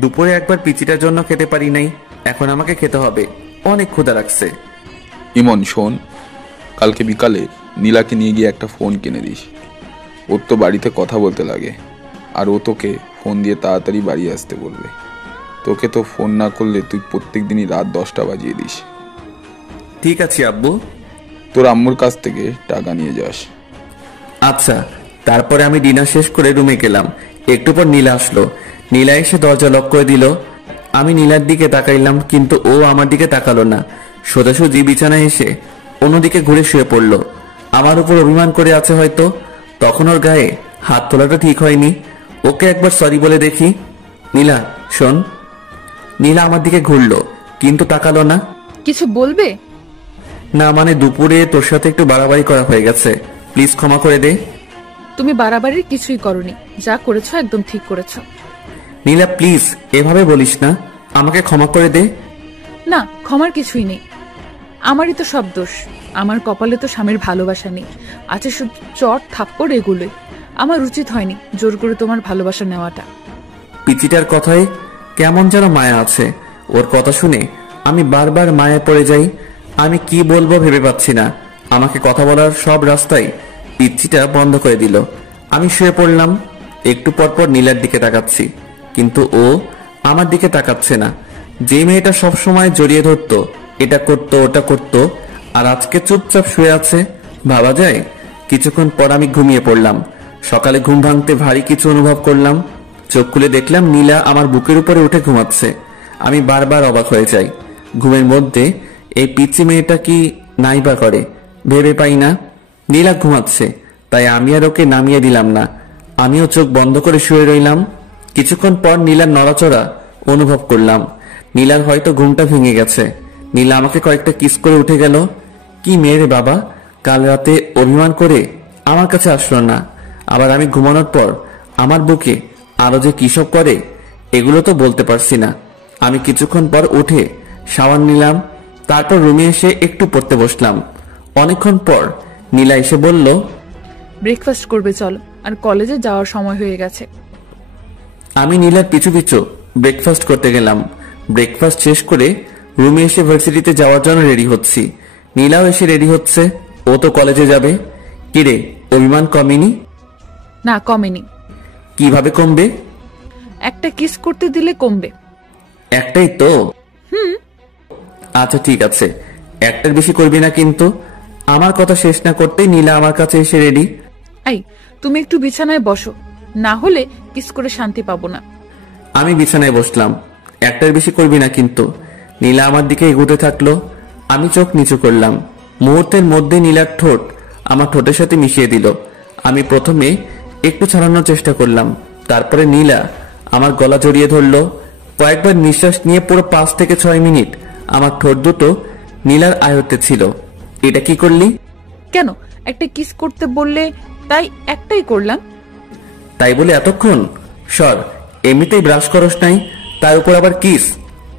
দুপুরে একবার পিচিটার জন্য খেতে পারি নাই, এখন আমাকে খেতে হবে। অনেক ক্ষুধা লাগছে। ইমন শোন, কালকে বিকালে নীলাকে নিয়ে গিয়ে একটা ফোন কিনে দিস। ওর তো বাড়িতে কথা বলতে লাগে, আর ও তোকে ফোন দিয়ে তাড়াতাড়ি বাড়ি আসতে বলবে। তোকে তো ফোন না করলে তুই প্রত্যেক দিনই রাত 10টা বাজিয়ে দিস। ঠিক আছে আব্বু। তোর আম্মুর কাছ থেকে টাকা নিয়ে যাস। আচ্ছা। তারপরে আমি ডিনার শেষ করে রুমে গেলাম। একটু পর নীলা আসলো। নীলা এসে দরজা লক করে দিল। আমি নীলার দিকে তাকাইলাম, কিন্তু ও আমার দিকে তাকালো না। সোজাসুজি বিছানায় এসে অন্যদিকে ঘুরে শুয়ে পড়লো। আমার উপর অভিমান করে আছে হয়তো। তখন ওর গায়ে হাত তোলাটা ঠিক হয়নি। ওকে একবার সরি বলে দেখি। নীলা শোন। নীলা আমার দিকে ঘুরলো, কিন্তু তাকালো না। কিছু বলবে? না, মানে দুপুরে তোর সাথে একটু বাড়াবাড়ি করা হয়ে গেছে, প্লিজ ক্ষমা করে দে। তুমি বাড়াবাড়ির কিছুই করনি, যা করেছো একদম ঠিক করেছো। নীলা প্লিজ এভাবে বলিস না, আমাকে ক্ষমা করে দে। না, ক্ষমার কিছুই নেই। আমারই তো সব দোষ। আমার কপালে তো স্বামীর ভালোবাসা নেই, আছে শুধু চট থাপ্পড় এগুলোই। আমার উচিত হয়নি জোর করে তোমার ভালোবাসা নেওয়াটা। পিচিটার কথায় কেমন যেন মায়া আছে। ওর কথা শুনে আমি বারবার মায়া পড়ে যাই। আমি কি বলবো ভেবে পাচ্ছি না। আমাকে কথা বলার সব রাস্তায় পিচ্চিটা বন্ধ করে দিল। আমি শুয়ে পড়লাম। একটু পরপর নীলার দিকে তাকাচ্ছি, কিন্তু ও আমার দিকে তাকাচ্ছে না। যে মেয়েটা সব সময় জড়িয়ে ধরতো, এটা করতো ওটা করতো, আর আজকে চুপচাপ শুয়ে আছে, ভাবা যায়। কিছুক্ষণ পর আমি ঘুমিয়ে পড়লাম। সকালে ঘুম ভাঙতে ভারী কিছু অনুভব করলাম। চোখ খুলে দেখলাম নীলা আমার বুকের উপরে উঠে ঘুমাচ্ছে। আমি বারবার অবাক হয়ে যাই। ঘুমের মধ্যে এই পিচ্চি মেয়েটা কি নাইবা করে ভেবে পাই না। নীলা ঘুমাচ্ছে, তাই আমি আর ওকে নামিয়ে দিলাম না। আমিও চোখ বন্ধ করে শুয়ে রইলাম। কিছুক্ষণ পর নীলার নড়াচড়া অনুভব করলাম। নীলার হয়তো ঘুমটা ভেঙে গেছে। নীলা আমাকে কয়েকটা কিস করে উঠে গেল। কি মেয়ে রে বাবা, কাল রাতে অভিমান করে আমার কাছে আসলো না, আবার আমি ঘুমানোর পর আমার বুকে আরো যে কিসব করে এগুলো তো বলতে পারছি না। আমি কিছুক্ষণ পর উঠে শাওয়ার নিলাম, তারপর রুমে এসে একটু পড়তে বসলাম। অনেকক্ষণ পর নীলা এসে বলল, ব্রেকফাস্ট করবে চলো, আর কলেজে যাওয়ার সময় হয়ে গেছে। আমি নীলার পিছু পিছু ব্রেকফাস্ট করতে গেলাম। ব্রেকফাস্ট শেষ করে রুমে এসে ভার্সিটিতে যাওয়ার জন্য রেডি হচ্ছি। নীলাও এসে রেডি হচ্ছে, ও তো কলেজে যাবে। কিরে, অভিমান কমেনি? না, কমেনি। কিভাবে কমবে? একটা কিস করতে দিলে কমবে। একটাই তো। আচ্ছা ঠিক আছে, একটার বেশি করবি না কিন্তু। আমার কথা শেষ না করতেই নীলা আমার কাছে এসে রেডি। এই তুমি একটু বিছানায় বসো, না হলে কিস করে শান্তি পাবো না। আমি বিছানায় বসলাম। একটার বেশি করবি না কিন্তু। নীলা আমার দিকে এগোতে থাকলো। আমি চোখ নিচু করলাম। মুহূর্তের মধ্যে নীলার ঠোঁট আমার ঠোঁটের সাথে মিশিয়ে দিল। আমি প্রথমে একটু ছাড়ানোর চেষ্টা করলাম, তারপরে নীলা আমার গলা জড়িয়ে ধরলো। কয়েকবার নিঃশ্বাস নিয়ে পুরো 5 থেকে 6 মিনিট আমার ঠোঁট দুটো নীলার আয়ত্তে ছিল। এটা কি করলি? কেন, একটা কিস করতে বললে তাই একটাই করলাম। তাই বলে এতক্ষণ? সর, এমনিতেই ব্রাশ করস নাই, তার উপর আবার কিস।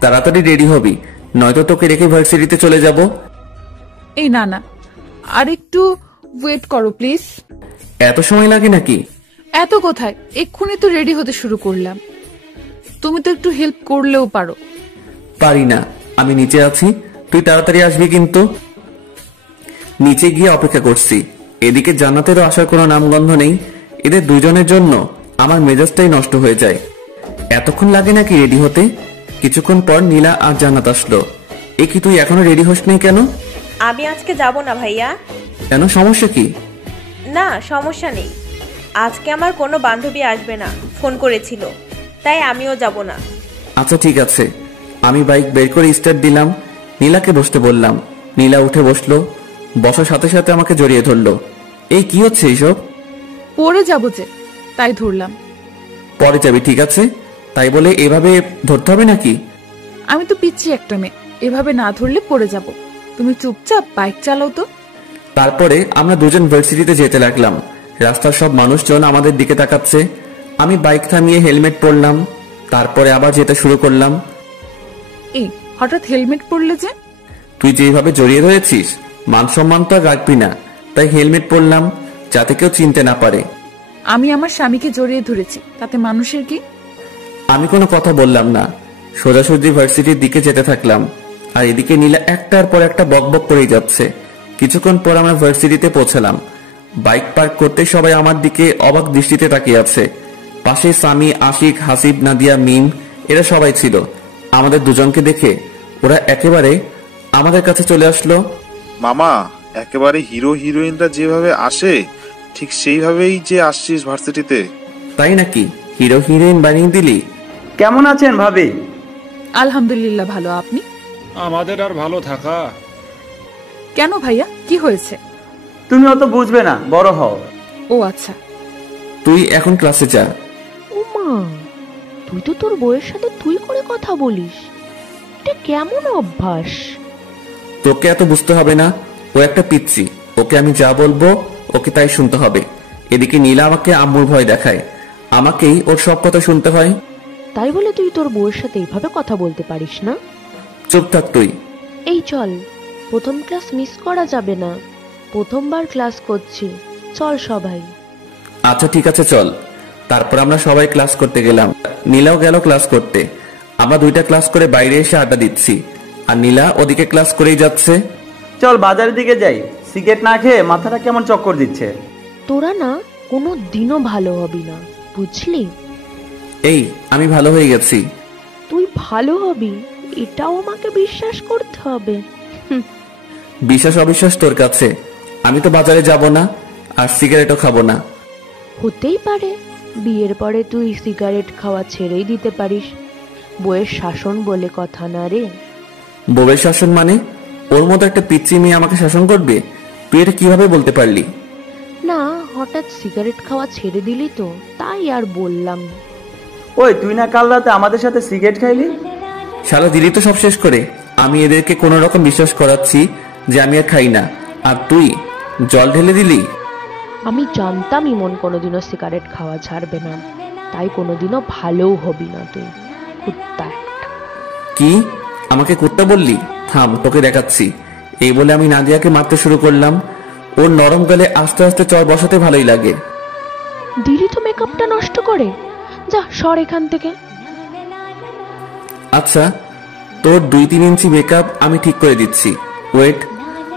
তাড়াতাড়ি রেডি হবি, নয়তো তোকে রেখে ভার্সিটিতে চলে যাব। এই না না, আর একটু ওয়েট করো প্লিজ। এত সময় লাগে নাকি? এত কোথায়, এক্ষুনি তো রেডি হতে শুরু করলাম। তুমি তো একটু হেল্প করলেও পারো। পারি না, আমি নিচে আছি, তুই তাড়াতাড়ি আসবি কিন্তু। নিচে গিয়ে অপেক্ষা করছি। এদিকে জান্নাতেরও আসার কোনো নামগন্ধ নেই। এদের দুজনের জন্য আমার মেজাজটাই নষ্ট হয়ে যায়। এতক্ষণ লাগে নাকি রেডি হতে? কিছুক্ষণ পর নীলা আর জান্নাত আসলো। এ কি, তুই এখনো রেডি হস নাই কেন? আমি আজকে যাব না ভাইয়া। কেন, সমস্যা কি? না, সমস্যা নেই। আজকে আমার কোনো বান্ধবী আসবে না, ফোন করেছিল, তাই আমিও যাব না। আচ্ছা ঠিক আছে। আমি বাইক বের করে স্টার্ট দিলাম, নীলাকে বসতে বললাম। নীলা উঠে বসলো। বসার সাথে সাথে আমাকে জড়িয়ে ধরলো। এই কি হচ্ছে এইসব? পরে যাবো যে, তাই ধরলাম। পরে যাবি, ঠিক আছে। তাই বলে এভাবে ধরতে হবে নাকি? আমি তো পিচ্ছি একটা মেয়ে, এভাবে না ধরলে পড়ে যাব। তুমি চুপচাপ বাইক চালাও তো। তারপরে আমরা দুজন ভার্সিটিতে যেতে লাগলাম। রাস্তার সব মানুষজন আমাদের দিকে তাকাচ্ছে। আমি বাইক থামিয়ে হেলমেট পরলাম, তারপরে আবার যেতে শুরু করলাম। এই হঠাৎ হেলমেট পরলে যে? তুই যেভাবে জড়িয়ে ধরেছিস, মান সম্মান তো আর রাখবি না, তাই হেলমেট পরলাম, যাতে কেউ চিনতে না পারে। আমি আমার স্বামীকে জড়িয়ে ধরেছি, তাতে মানুষের কি? আমি কোনো কথা বললাম না, সোজাসুজি ভার্সিটির দিকে যেতে থাকলাম। আর এদিকে নীলা একটার পর একটা বকবক করেই যাচ্ছে। কিছুক্ষণ পর আমরা ভার্সিটিতে পৌঁছালাম। বাইক পার্ক করতে সবাই আমার দিকে অবাক দৃষ্টিতে তাকিয়ে আছে। পাশে সামি, আশিক, হাসিব, নাদিয়া, মিম, এরা সবাই ছিল। আমাদের দুজনকে দেখে ওরা একেবারে আমাদের কাছে চলে আসলো। মামা, একেবারে হিরো হিরোইনরা যেভাবে আসে ঠিক সেইভাবেই যে আসছিস ভার্সিটিতে। তাই নাকি? হিরো হিরোইন বানিয়ে দিলি? কেমন আছেন ভাবি? আলহামদুলিল্লাহ ভালো, আপনি? আমাদের আর ভালো থাকা। কেন ভাইয়া, কি হয়েছে? তুমি অত বুঝবে না, বড় হও। ও আচ্ছা। তুই এখন ক্লাসে যা। ওমা, তুই তো তোর বউয়ের সাথে তুই করে কথা বলিস, এটা কেমন অভ্যাস? তোকে এত বুঝতে হবে না, ও একটা পিচ্ছি। ওকে আমি যা বলবো ওকে তাই শুনতে হবে। এদিকে নীলা আমাকে আম্মুর ভয় দেখায়, আমাকেই ওর সব কথা শুনতে হয়। তাই বলে তুই তোর বউয়ের সাথে এইভাবে কথা বলতে পারিস না? চুপ থাক তুই। এই চল, প্রথম ক্লাস মিস করা যাবে না, প্রথমবার ক্লাস করছি, চল সবাই। আচ্ছা ঠিক আছে চল। তারপর আমরা সবাই ক্লাস করতে গেলাম। নীলাও গেল ক্লাস করতে। আমরা দুইটা ক্লাস করে বাইরে এসে আড্ডা দিচ্ছি, আর নীলা ওদিকে ক্লাস করেই যাচ্ছে। চল বাজারের দিকে যাই, সিগারেট না খেয়ে মাথাটা কেমন চক্কর দিচ্ছে। তোরা না কোনো দিনও ভালো হবি না, বুঝলি? এই, আমি ভালো হয়ে গেছি। তুই ভালো হবি এটাও আমাকে বিশ্বাস করতে হবে। বিশ্বাস অবিশ্বাস তোর কাছে। আমি তো বাজারে যাব না, আর সিগারেটও খাবো না। হতেই পারে বিয়ের পরে তুই সিগারেট খাওয়া ছেড়েই দিতে পারিস, বউয়ের শাসন বলে কথা না রে। বউয়ের শাসন মানে? ওর মতো একটা পিচ্চি মেয়ে আমাকে শাসন করবে? তুই এটা কিভাবে বলতে পারলি? না, হঠাৎ সিগারেট খাওয়া ছেড়ে দিলি তো, তাই আর বললাম। ওই তুই না কাল রাতে আমাদের সাথে সিগারেট খাইলি? শালা দিলি তো সব শেষ করে। আমি এদেরকে কোনো রকম বিশ্বাস করাচ্ছি যে আমি আর খাই না, আর তুই জল ঢেলে দিলি। আমি জানতাম ইমন কোনোদিনও সিগারেট খাওয়া ছাড়বে না, তাই কোনোদিনও ভালোও হবি না তুই, কুত্তা একটা। কি? আমাকে কুত্তা বললি? থাম, তোকে দেখাচ্ছি। এই বলে আমি নাদিয়াকে মারতে শুরু করলাম। ওর নরম গালে আস্তে আস্তে চর বসাতে ভালোই লাগে। দিলি তো মেকআপটা নষ্ট করে, যা সর এখান থেকে। আচ্ছা, তোর 2-3 ইঞ্চি মেকআপ আমি ঠিক করে দিচ্ছি, ওয়েট।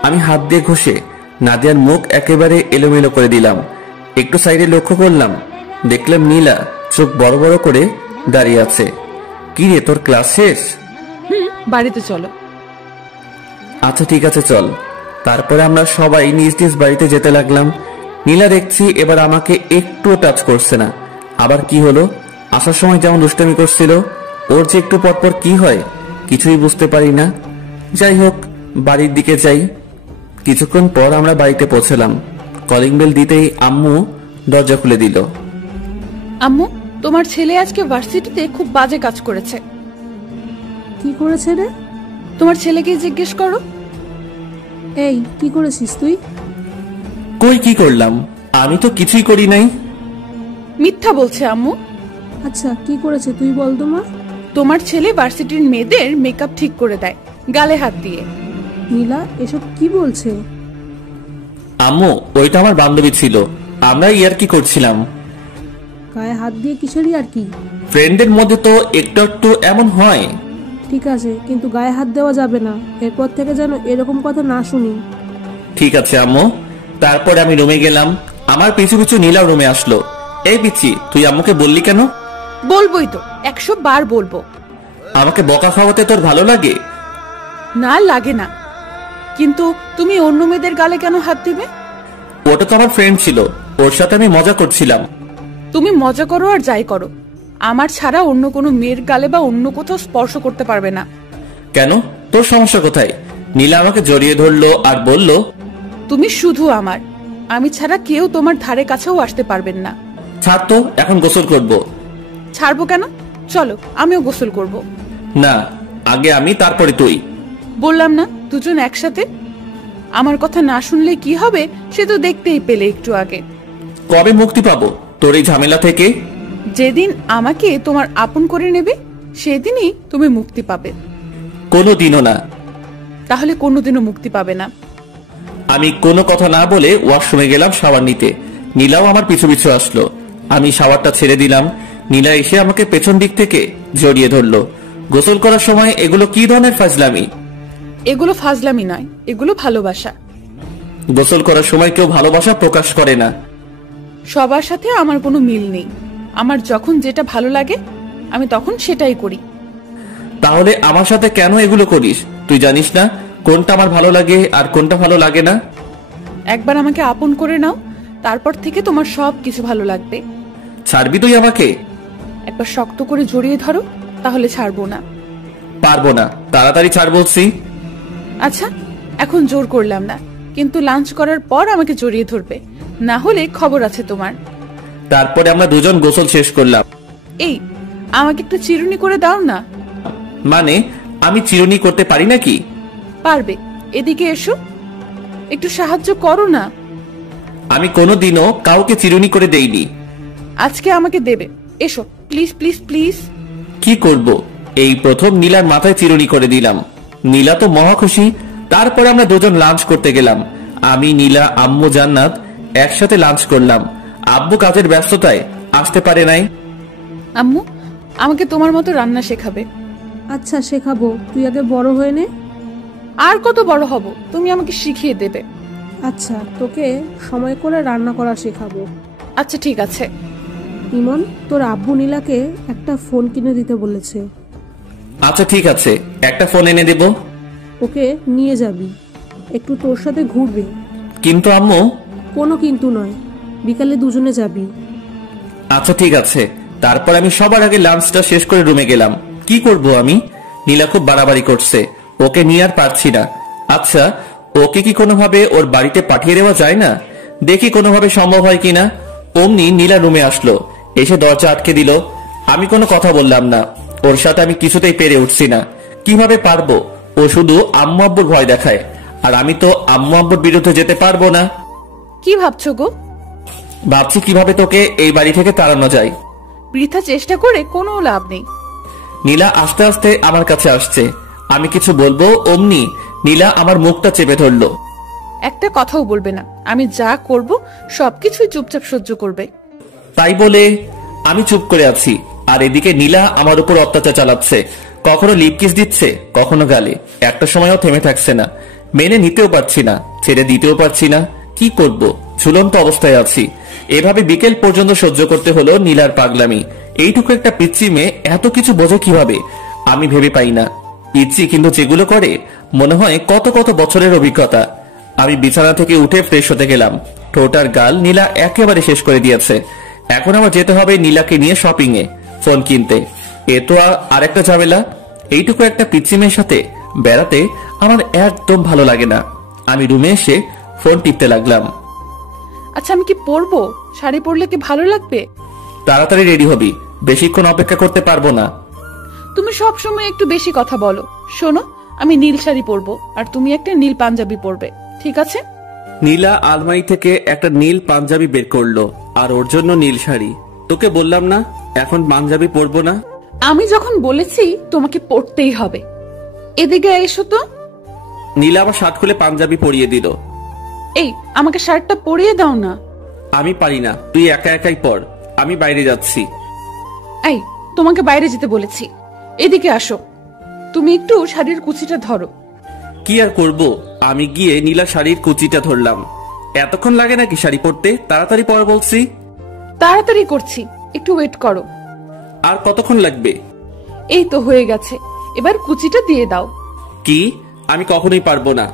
আমি হাত দিয়ে ঘষে নাদিয়ার মুখ একেবারে এলোমেলো করে দিলাম। একটু সাইডে লক্ষ্য করলাম, দেখলাম নীলা চোখ বড় বড় করে দাঁড়িয়ে আছে। কি রে, তোর ক্লাস শেষ? বাড়িতে চলো। আচ্ছা ঠিক আছে চল। তারপরে আমরা সবাই নিজ নিজ বাড়িতে যেতে লাগলাম। নীলা দেখছি এবার আমাকে একটুও টাচ করছে না। আবার কি হলো, আসার সময় যেমন দুষ্টামি করছিল, ওর যে একটু পরপর কি হয় কিছুই বুঝতে পারি না। যাই হোক, বাড়ির দিকে যাই। কিছুক্ষণ পর আমরা বাড়িতে পৌঁছলাম। কলিং বেল দিতেই আম্মু দরজা খুলে দিল। আম্মু, তোমার ছেলে আজকে ভার্সিটিতে খুব বাজে কাজ করেছে। কি করেছে রে? তোমার ছেলেকে জিজ্ঞেস করো। এই, কি করেছিস তুই? কই কি করলাম? আমি তো কিছুই করি নাই। মিথ্যা বলছে আম্মু। আচ্ছা, কি করেছে তুই বল তো মা। তোমার ছেলে ভার্সিটির মেয়েদের মেকআপ ঠিক করে দেয় গালে হাত দিয়ে। নীলা, এসব কি বলছে? আম্মু, ওইটা আমার বান্ধবী ছিল, আমরা ইয়ার্কি করছিলাম। গায়ে হাত দিয়ে কিসেরই আর কি? ফ্রেন্ডের মধ্যে তো একটু একটু এমন হয়। ঠিক আছে, কিন্তু গায়ে হাত দেওয়া যাবে না। এরপর থেকে যেন এরকম কথা না শুনি। ঠিক আছে আম্মু। তারপরে আমি রুমে গেলাম। আমার পিছু পিছু নীলা রুমে আসলো। এই পিচ্ছি, তুই আম্মুকে বললি কেন? বলবোই তো, 100 বার বলবো। আমাকে বকা খাওয়াতে তোর ভালো লাগে? না, লাগে না। কিন্তু তুমি অন্য মেয়েদের গালে কেন হাত দিবে? ওটা তো আমার ফ্রেন্ড ছিল, ওর সাথে আমি মজা করছিলাম। তুমি মজা করো আর যাই করো, আমার ছাড়া অন্য কোনো মেয়ের গালে বা অন্য কোথাও স্পর্শ করতে পারবে না। কেন, তোর সমস্যা কোথায়? নীলা আমাকে জড়িয়ে ধরলো আর বলল, তুমি শুধু আমার, আমি ছাড়া কেউ তোমার ধারে কাছেও আসতে পারবেন না। ছাড় তো, এখন গোসল করব। ছাড়বো কেন? চলো, আমিও গোসল করব। না, আগে আমি, তারপরে তুই। বললাম না দুজন একসাথে। আমার কথা না শুনলে কি হবে সে তো দেখতেই পেলে একটু আগে। কবে মুক্তি পাবো তোর এই ঝামেলা থেকে? যেদিন আমাকে তোমার আপন করে নেবে সেদিনই তুমি মুক্তি পাবে। কোনোদিনও না। তাহলে কোনোদিনও মুক্তি পাবে না। আমি কোনো কথা না বলে ওয়াশরুমে গেলাম শাওয়ার নিতে। নীলাও আমার পিছু পিছু আসলো। আমি শাওয়ারটা ছেড়ে দিলাম। নীলা এসে আমাকে পেছন দিক থেকে জড়িয়ে ধরলো। গোসল করার সময় এগুলো কি ধরনের ফাজলামি? এগুলো ফাজলামি নয়, এগুলো ভালোবাসা। গোসল করার সময় কেউ ভালোবাসা প্রকাশ করে না। সবার সাথে আমার কোনো মিল নেই। আমার যখন যেটা ভালো লাগে আমি তখন সেটাই করি। তাহলে আমার সাথে কেন এগুলো করিস? তুই জানিস না কোনটা আমার ভালো লাগে আর কোনটা ভালো লাগে না? একবার আমাকে আপন করে নাও, তারপর থেকে তোমার সব কিছু ভালো লাগবে। ছাড়বি তুই আমাকে? একবার শক্ত করে জড়িয়ে ধরো, তাহলে ছাড়বো না। পারবো না, তাড়াতাড়ি ছাড় বলছি। আচ্ছা, এখন জোর করলাম না, কিন্তু লাঞ্চ করার পর আমাকে জড়িয়ে ধরবে, না হলে খবর আছে তোমার। তারপরে আমরা দুজন গোসল শেষ করলাম। এই, আমাকে একটু চিরুনি করে দাও না। মানে, আমি চিরুনি করতে পারি নাকি? পারবে, এদিকে এসো, একটু সাহায্য করো না। আমি কোনোদিনও কাউকে চিরুনি করে দেইনি। আজকে আমাকে দেবে, এসো প্লিজ প্লিজ প্লিজ। কি করব? এই প্রথম নীলার মাথায় চিরুনি করে দিলাম। নীলা তো মহা খুশি। তারপরে আমরা দুজন লাঞ্চ করতে গেলাম। আমি, নীলা, আম্মু, জান্নাত একসাথে লাঞ্চ করলাম। আব্বু কাজের ব্যস্ততায় আসতে পারে নাই। আম্মু, আমাকে তোমার মতো রান্না শেখাবে। আচ্ছা, শেখাবো, তুই আগে বড় হয়ে নে। আর কত বড় হব, তুমি আমাকে শিখিয়ে দেবে। আচ্ছা, তোকে সময় করে রান্না করা শেখাবো। আচ্ছা ঠিক আছে। ইমন, তোর আব্বু নীলাকে একটা ফোন কিনে দিতে বলেছে। আচ্ছা ঠিক আছে, একটা ফোন এনে দেব। ওকে নিয়ে যাবি, একটু তোর সাথে ঘুরবে। কিন্তু আম্মু। কোনো কিন্তু নয়, বিকালে দুজনে যাবি। আচ্ছা ঠিক আছে। তারপর আমি সবার আগে লাঞ্চটা শেষ করে রুমে গেলাম। কি করব আমি? নীলা খুব বাড়াবাড়ি করছে, ওকে নিয়ে আর পারছি না। আচ্ছা, ওকে কি কোনোভাবে ওর বাড়িতে পাঠিয়ে দেওয়া যায় না? দেখি কোনোভাবে সম্ভব হয় কিনা। অমনি নীলা রুমে আসলো, এসে দরজা আটকে দিল। আমি কোনো কথা বললাম না। ওর সাথে আমি কিছুতেই পেরে উঠছি না। কিভাবে পারবো? ও শুধু আম্মু আব্বুর ভয় দেখায়, আর আমি তো আম্মু আব্বুর বিরুদ্ধে যেতে পারবো না। কি ভাবছো গো? ভাবছি কিভাবে তোকে এই বাড়ি থেকে তাড়ানো যায়। বৃথা চেষ্টা করে কোনো লাভ নেই। নীলা আস্তে আস্তে আমার কাছে আসছে। আমি কিছু বলবো, অমনি নীলা আমার মুখটা চেপে ধরলো। একটা কথাও বলবে না, আমি যা করব সবকিছুই চুপচাপ সহ্য করবে। তাই বলে আমি চুপ করে আছি, আর এদিকে নীলা আমার উপর অত্যাচার চালাচ্ছে। কখনো লিপ কিস দিচ্ছে, কখনো গালে। একটা সময়ও থেমে থাকছে না। মেনে নিতেও পারছি না, ছেড়ে দিতেও পারছি না। কি করব? ঝুলন্ত অবস্থায় আছি। এভাবে বিকেল পর্যন্ত সহ্য করতে হলো নীলার পাগলামি। এইটুকু একটা পিচ্চি মেয়ে এত কিছু বোঝে কিভাবে আমি ভেবে পাই না। পিচ্চি কিন্তু যেগুলো করে মনে হয় কত কত বছরের অভিজ্ঞতা। আমি বিছানা থেকে উঠে ফ্রেশ হতে গেলাম। ঠোঁট আর গাল নীলা একেবারে শেষ করে দিয়েছে। এখন আমার যেতে হবে নীলাকে নিয়ে শপিং এ ফোন কিনতে। এ তো আরেকটা ঝামেলা। এইটুকু একটা পিচ্চি মেয়ের সাথে বেড়াতে আমার একদম ভালো লাগে না। আমি রুমে এসে ফোন টিপতে লাগলাম। আচ্ছা আমি কি পরবো? শাড়ি পরলে কি ভালো লাগবে? তাড়াতাড়ি রেডি হবি, বেশিক্ষণ অপেক্ষা করতে পারবো না। তুমি সব সময় একটু বেশি কথা বলো। শোনো, আমি নীল শাড়ি পরবো আর তুমি একটা নীল পাঞ্জাবি পরবে, ঠিক আছে? নীলা আলমারি থেকে একটা নীল পাঞ্জাবি বের করলো আর ওর জন্য নীল শাড়ি। তোকে বললাম না এখন পাঞ্জাবি পরবো না? আমি যখন বলেছি তোমাকে পরতেই হবে। এদিকে এসো তো। নীলা আবার শার্ট খুলে পাঞ্জাবি পরিয়ে দিল। এই আমাকে শার্টটা পরিয়ে দাও না। আমি পারি না, তুই একা একাই পর, আমি বাইরে যাচ্ছি। এই তোমাকে বাইরে যেতে বলেছি, এদিকে আসো। তুমি একটু শাড়ির কুচিটা ধরো। কি আর করব, আমি গিয়ে নীলা শাড়ির কুচিটা ধরলাম। এতক্ষণ লাগে নাকি শাড়ি পরতে? তাড়াতাড়ি পর বলছি। তাড়াতাড়ি করছি, একটু ওয়েট করো। আর কতক্ষণ লাগবে? এই তো হয়ে গেছে, এবার কুচিটা দিয়ে দাও। কি? আমি কখনোই পারবো না।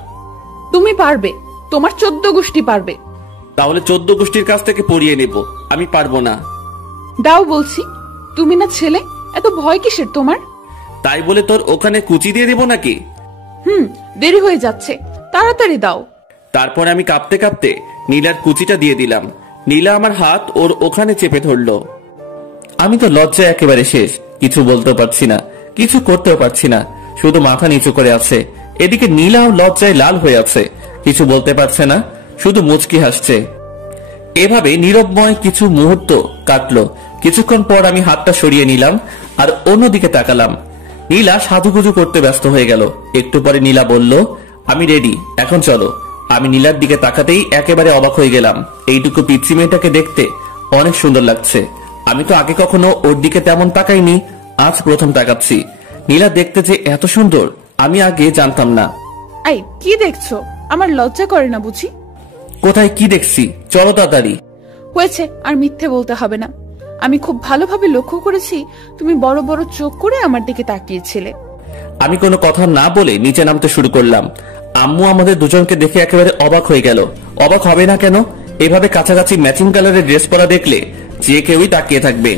তুমি পারবে, তোমার 14 গোষ্ঠী পারবে। তাহলে 14 গোষ্ঠীর কাছ থেকে পরিয়ে নেব, আমি পারবো না। দাও বলছি, তুমি না ছেলে, এত ভয় কিসের তোমার? তাই বলে তোর ওখানে কুচি দিয়ে দেবো নাকি? দেরি হয়ে যাচ্ছে, তাড়াতাড়ি দাও। তারপর আমি কাঁপতে কাঁপতে নীলার কুচিটা দিয়ে দিলাম। নীলা আমার হাত ওর ওখানে চেপে ধরলো। আমি তো লজ্জায় একেবারে শেষ, কিছু বলতেও পারছি না, কিছু করতেও পারছি না, শুধু মাথা নিচু করে আছে। এদিকে নীলাও লজ্জায় লাল হয়ে আছে, কিছু বলতে পারছে না, শুধু মুচকি হাসছে। এভাবে নীরবময় কিছু মুহূর্ত কাটলো। কিছুক্ষণ পর আমি হাতটা সরিয়ে নিলাম আর অন্যদিকে তাকালাম। নীলা সাজুগুজু করতে ব্যস্ত হয়ে গেল। একটু পরে নীলা বলল, আমি রেডি, এখন চলো। আমি নীলার দিকে তাকাতেই একেবারে অবাক হয়ে গেলাম। এইটুকু পিচ্চি মেয়েটাকে দেখতে অনেক সুন্দর লাগছে। আমি তো আগে কখনো ওর দিকে তেমন তাকাইনি, আজ প্রথম তাকাচ্ছি। নীলা দেখতে যে এত সুন্দর আমি আগে জানতাম না। এই কি দেখছো? আমার লজ্জা করে না বুঝি? কোথায় কি দেখছি? চলো তাড়াতাড়ি। হয়েছে, আর মিথ্যে বলতে হবে না। আমি খুব ভালোভাবে লক্ষ্য করেছি তুমি বড় বড় চোখ করে আমার দিকে তাকিয়েছিলে। আমি কোনো কথা না বলে নিচে নামতে শুরু করলাম। আম্মু আমাদের দুজনকে দেখে একেবারে অবাক হয়ে গেল। অবাক হবে না কেন? এভাবে কাছাকাছি ম্যাচিং কালারের ড্রেস পরা দেখলে যে কেউই তাকিয়ে থাকবে।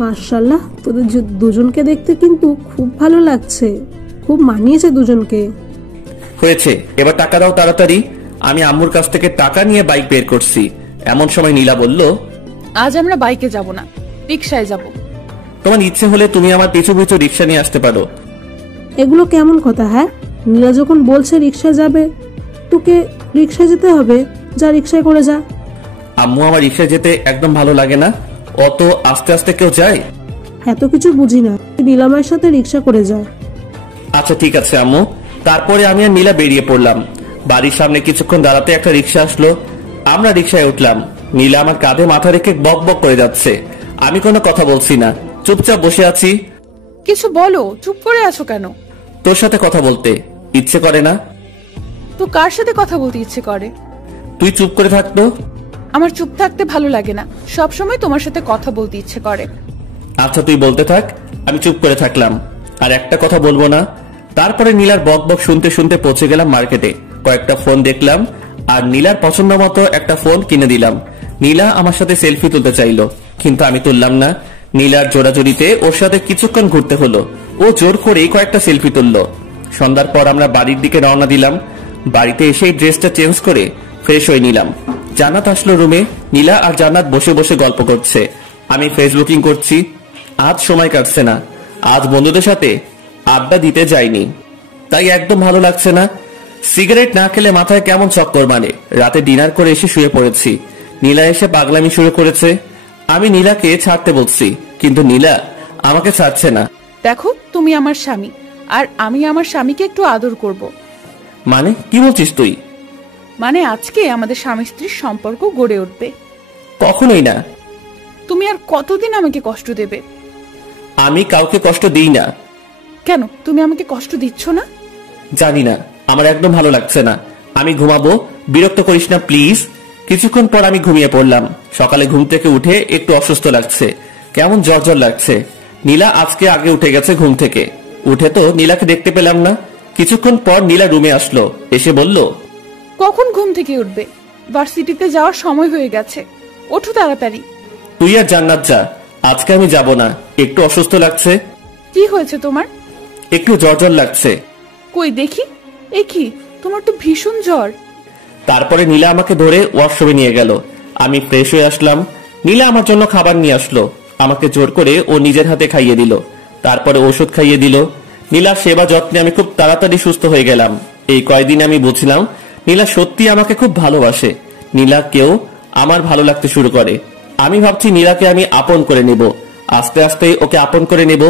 মাশাআল্লাহ, তোদের দুজনকে দেখতে কিন্তু খুব ভালো লাগছে, খুব মানিয়েছে দুজনকে। হয়েছে, এবার টাকা দাও তাড়াতাড়ি। আমি আম্মুর কাছ থেকে টাকা নিয়ে বাইক বের করছি। এমন সময় নীলা বলল, আজ আমরা বাইকে যাব না, রিকশায় যাব। তোমার ইচ্ছে হলে তুমি আমার পিছু পিছু রিকশা নিয়ে আসতে পারো। এগুলো কেমন কথা? হ্যাঁ, নীলা যখন বলছে রিকশা যাবে, তোকে রিকশায় যেতে হবে, যা রিকশায় করে যা। আম্মু, আমার রিকশায় যেতে একদম ভালো লাগে না। অত আস্তে আস্তে কেউ যায়? এত কিছু বুঝি না, নীলামের সাথে রিকশা করে যা। আচ্ছা ঠিক আছে আম্মু। তারপরে আমি আর নীলা বেরিয়ে পড়লাম। বাড়ির সামনে কিছুক্ষণ দাঁড়াতে একটা রিকশা আসলো। আমরা রিকশায় উঠলাম। নীলা আমার কাঁধে মাথা রেখে বক বক করে যাচ্ছে। আমি কোনো কথা বলছি না, চুপচাপ বসে আছি। কিছু বলো, চুপ করে আছো কেন? তোর সাথে কথা বলতে ইচ্ছে করে না? তো কার সাথে কথা বলতে ইচ্ছে করে? তুই চুপ করে থাকতো। আমার চুপ থাকতে ভালো লাগে না, সব সময় তোমার সাথে কথা বলতে ইচ্ছে করে। আচ্ছা তুই বলতে থাক, আমি চুপ করে থাকলাম। আর একটা কথা বলবো না। তারপরে নীলার বক বক শুনতে শুনতে পৌঁছে গেলাম মার্কেটে। কয়েকটা ফোন দেখলাম আর নীলার পছন্দ মতো একটা ফোন কিনে দিলাম। নীলা আমার সাথে সেলফি তুলতে চাইলো, কিন্তু আমি তুললাম না। নীলার জোড়াজোড়িতে ওর সাথে কিছুক্ষণ ঘুরতে হলো। ও জোর করেই কয়েকটা সেলফি তুললো। সন্ধ্যার পর আমরা বাড়ির দিকে রওনা দিলাম। বাড়িতে এসেই ড্রেসটা চেঞ্জ করে ফ্রেশ হয়ে নিলাম। জান্নাত আসলো রুমে। নীলা আর জান্নাত বসে বসে গল্প করছে, আমি ফেসবুকিং করছি। আজ সময় কাটছে না। আজ বন্ধুদের সাথে আড্ডা দিতে যাইনি, তাই একদম ভালো লাগছে না। সিগারেট না খেলে মাথায় কেমন চক্কর মানে। রাতে ডিনার করে এসে শুয়ে পড়েছি। নীলা এসে পাগলামি শুরু করেছে। আমি নীলাকে ছাড়তে বলছি, কিন্তু নীলা আমাকে ছাড়ছে না। দেখো, তুমি আমার স্বামী, আর আমি আমার স্বামীকে একটু আদর করব। মানে কি বলছিস তুই? মানে আজকে আমাদের স্বামী স্ত্রীর সম্পর্ক গড়ে উঠবে। কখনোই না। তুমি আর কতদিন আমাকে কষ্ট দেবে? আমি কাউকে কষ্ট দিই না। কেন, তুমি আমাকে কষ্ট দিচ্ছ না? জানি না, আমার একদম ভালো লাগছে না। আমি ঘুমাবো, বিরক্ত করিস না প্লিজ। কিছুক্ষণ পর আমি ঘুমিয়ে পড়লাম। সকালে ঘুম থেকে উঠে একটু অসুস্থ লাগছে, কেমন জ্বর জ্বর লাগছে। নীলা আজকে আগে উঠে গেছে ঘুম থেকে। উঠে তো নীলাকে দেখতে পেলাম না। কিছুক্ষণ পর নীলা রুমে আসলো, এসে বলল, কখন ঘুম থেকে উঠবে? ভার্সিটিতে যাওয়ার সময় হয়ে গেছে, ওঠো তাড়াতাড়ি। তুই আর জান্নাত যা, আজকে আমি যাব না, একটু অসুস্থ লাগছে। কি হয়েছে তোমার? একটু জ্বর জ্বর লাগছে। কই দেখি। এ কি, তোমার তো ভীষণ জ্বর। তারপরে নীলা আমাকে ধরে ওয়াশরুমে নিয়ে গেল। আমি ফ্রেশ হয়ে আসলাম। নীলা আমার জন্য খাবার নিয়ে আসলো, আমাকে জোর করে ও নিজের হাতে খাইয়ে দিল, তারপরে ওষুধ খাইয়ে দিল। নীলার সেবা যত্নে আমি খুব তাড়াতাড়ি সুস্থ হয়ে গেলাম। এই কয়দিন আমি বুঝলাম নীলা সত্যি আমাকে খুব ভালোবাসে। নীলাকেও আমার ভালো লাগতে শুরু করে। আমি ভাবছি নীলাকে আমি আপন করে নেব, আস্তে আস্তে ওকে আপন করে নেব।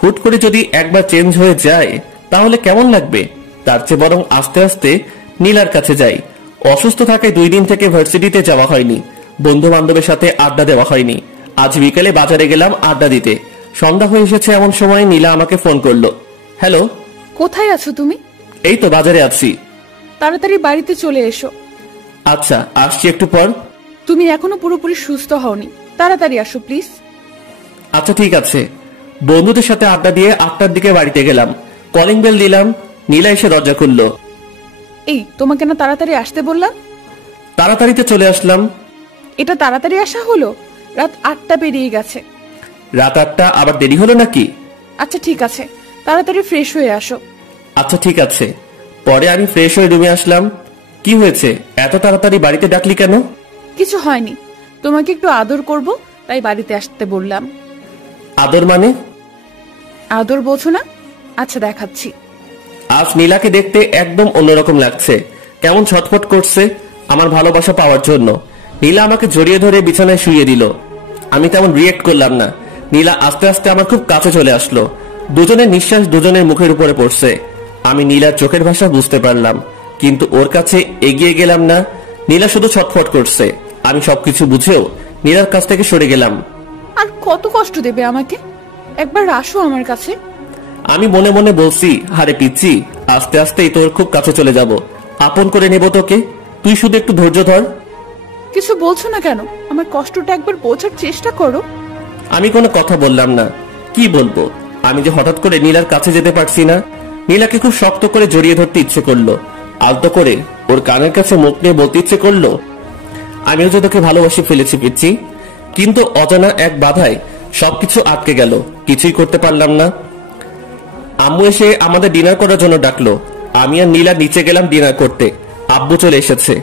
হুট করে যদি একবার চেঞ্জ হয়ে যায় তাহলে কেমন লাগবে? তার চেয়ে বরং আস্তে আস্তে নীলার কাছে যাই। অসুস্থ থাকে 2 দিন থেকে ভার্সিটিতে যাওয়া হয়নি, বন্ধু বান্ধবের সাথে আড্ডা দেওয়া হয়নি। আজ বিকেলে বাজারে গেলাম আড্ডা দিতে। সন্ধ্যা হয়ে এসেছে, এমন সময় নীলা আমাকে ফোন করলো। হ্যালো, কোথায় আছো তুমি? এই তো বাজারে আছি। তাড়াতাড়ি বাড়িতে চলে এসো। আচ্ছা, আসছি একটু পর। তুমি এখনো পুরোপুরি সুস্থ হওনি, তাড়াতাড়ি আসো প্লিজ। আচ্ছা ঠিক আছে। বন্ধুদের সাথে আড্ডা দিয়ে 8টার দিকে বাড়িতে গেলাম। কলিং বেল দিলাম, নীলা এসে দরজা খুললো। এই, তোমাকে না তাড়াতাড়ি আসতে বললাম? তাড়াতাড়িতে চলে আসলাম। এটা তাড়াতাড়ি আসা হলো? রাত 8টা পেরিয়ে গেছে। রাত 8টা আবার দেরি হলো নাকি? আচ্ছা ঠিক আছে, তাড়াতাড়ি ফ্রেশ হয়ে আসো। আচ্ছা ঠিক আছে। পরে আমি ফ্রেশ হয়ে রুমে আসলাম। কি হয়েছে, এত তাড়াতাড়ি বাড়িতে ডাকলি কেন? কিছু হয়নি, তোমাকে একটু আদর করব তাই বাড়িতে আসতে বললাম। আদর মানে? আদর বোঝো না? আচ্ছা দেখাচ্ছি। আজ নীলাকে দেখতে একদম অন্যরকম লাগছে, কেমন ছটফট করছে আমার ভালোবাসা পাওয়ার জন্য। নীলা আমাকে জড়িয়ে ধরে বিছানায় শুইয়ে দিল। আমি তেমন রিয়েক্ট করলাম না। নীলা আস্তে আস্তে আমার খুব কাছে চলে আসলো। দুজনের নিঃশ্বাস দুজনের মুখের উপরে পড়ছে। আমি নীলার চোখের ভাষা বুঝতে পারলাম, কিন্তু ওর কাছে এগিয়ে গেলাম না। নীলা শুধু ছটফট করছে। আমি সবকিছু বুঝেও নীলার কাছ থেকে সরে গেলাম। আর কত কষ্ট দেবে আমাকে? একবার আসো আমার কাছে। আমি মনে মনে বলছি, হারে পিচ্ছি, আস্তে আস্তেই তোর খুব কাছে চলে যাব, আপন করে নেব তোকে। তুই শুধু একটু ধৈর্য ধর। কিছু বলছো না কেন? আমার কষ্টটা একবার বোঝার চেষ্টা করো। আমি কোনো কথা বললাম না। কি বলবো? আমি যে হঠাৎ করে নীলার কাছে যেতে পারছি না। নীলাকে খুব শক্ত করে জড়িয়ে ধরতে ইচ্ছে করলো, আলতো করে ওর কানের কাছে মুখ নিয়ে বলতে ইচ্ছে করলো, আমিও যে তোকে ভালোবাসি ফেলেছি পিচ্ছি। কিন্তু অজানা এক বাধায় সবকিছু আটকে গেল, কিছুই করতে পারলাম না। আম্মু এসে আমাদের ডিনার করার জন্য ডাকলো। আমি আর নীলা নিচে গেলাম ডিনার করতে। আব্বু চলে এসেছে।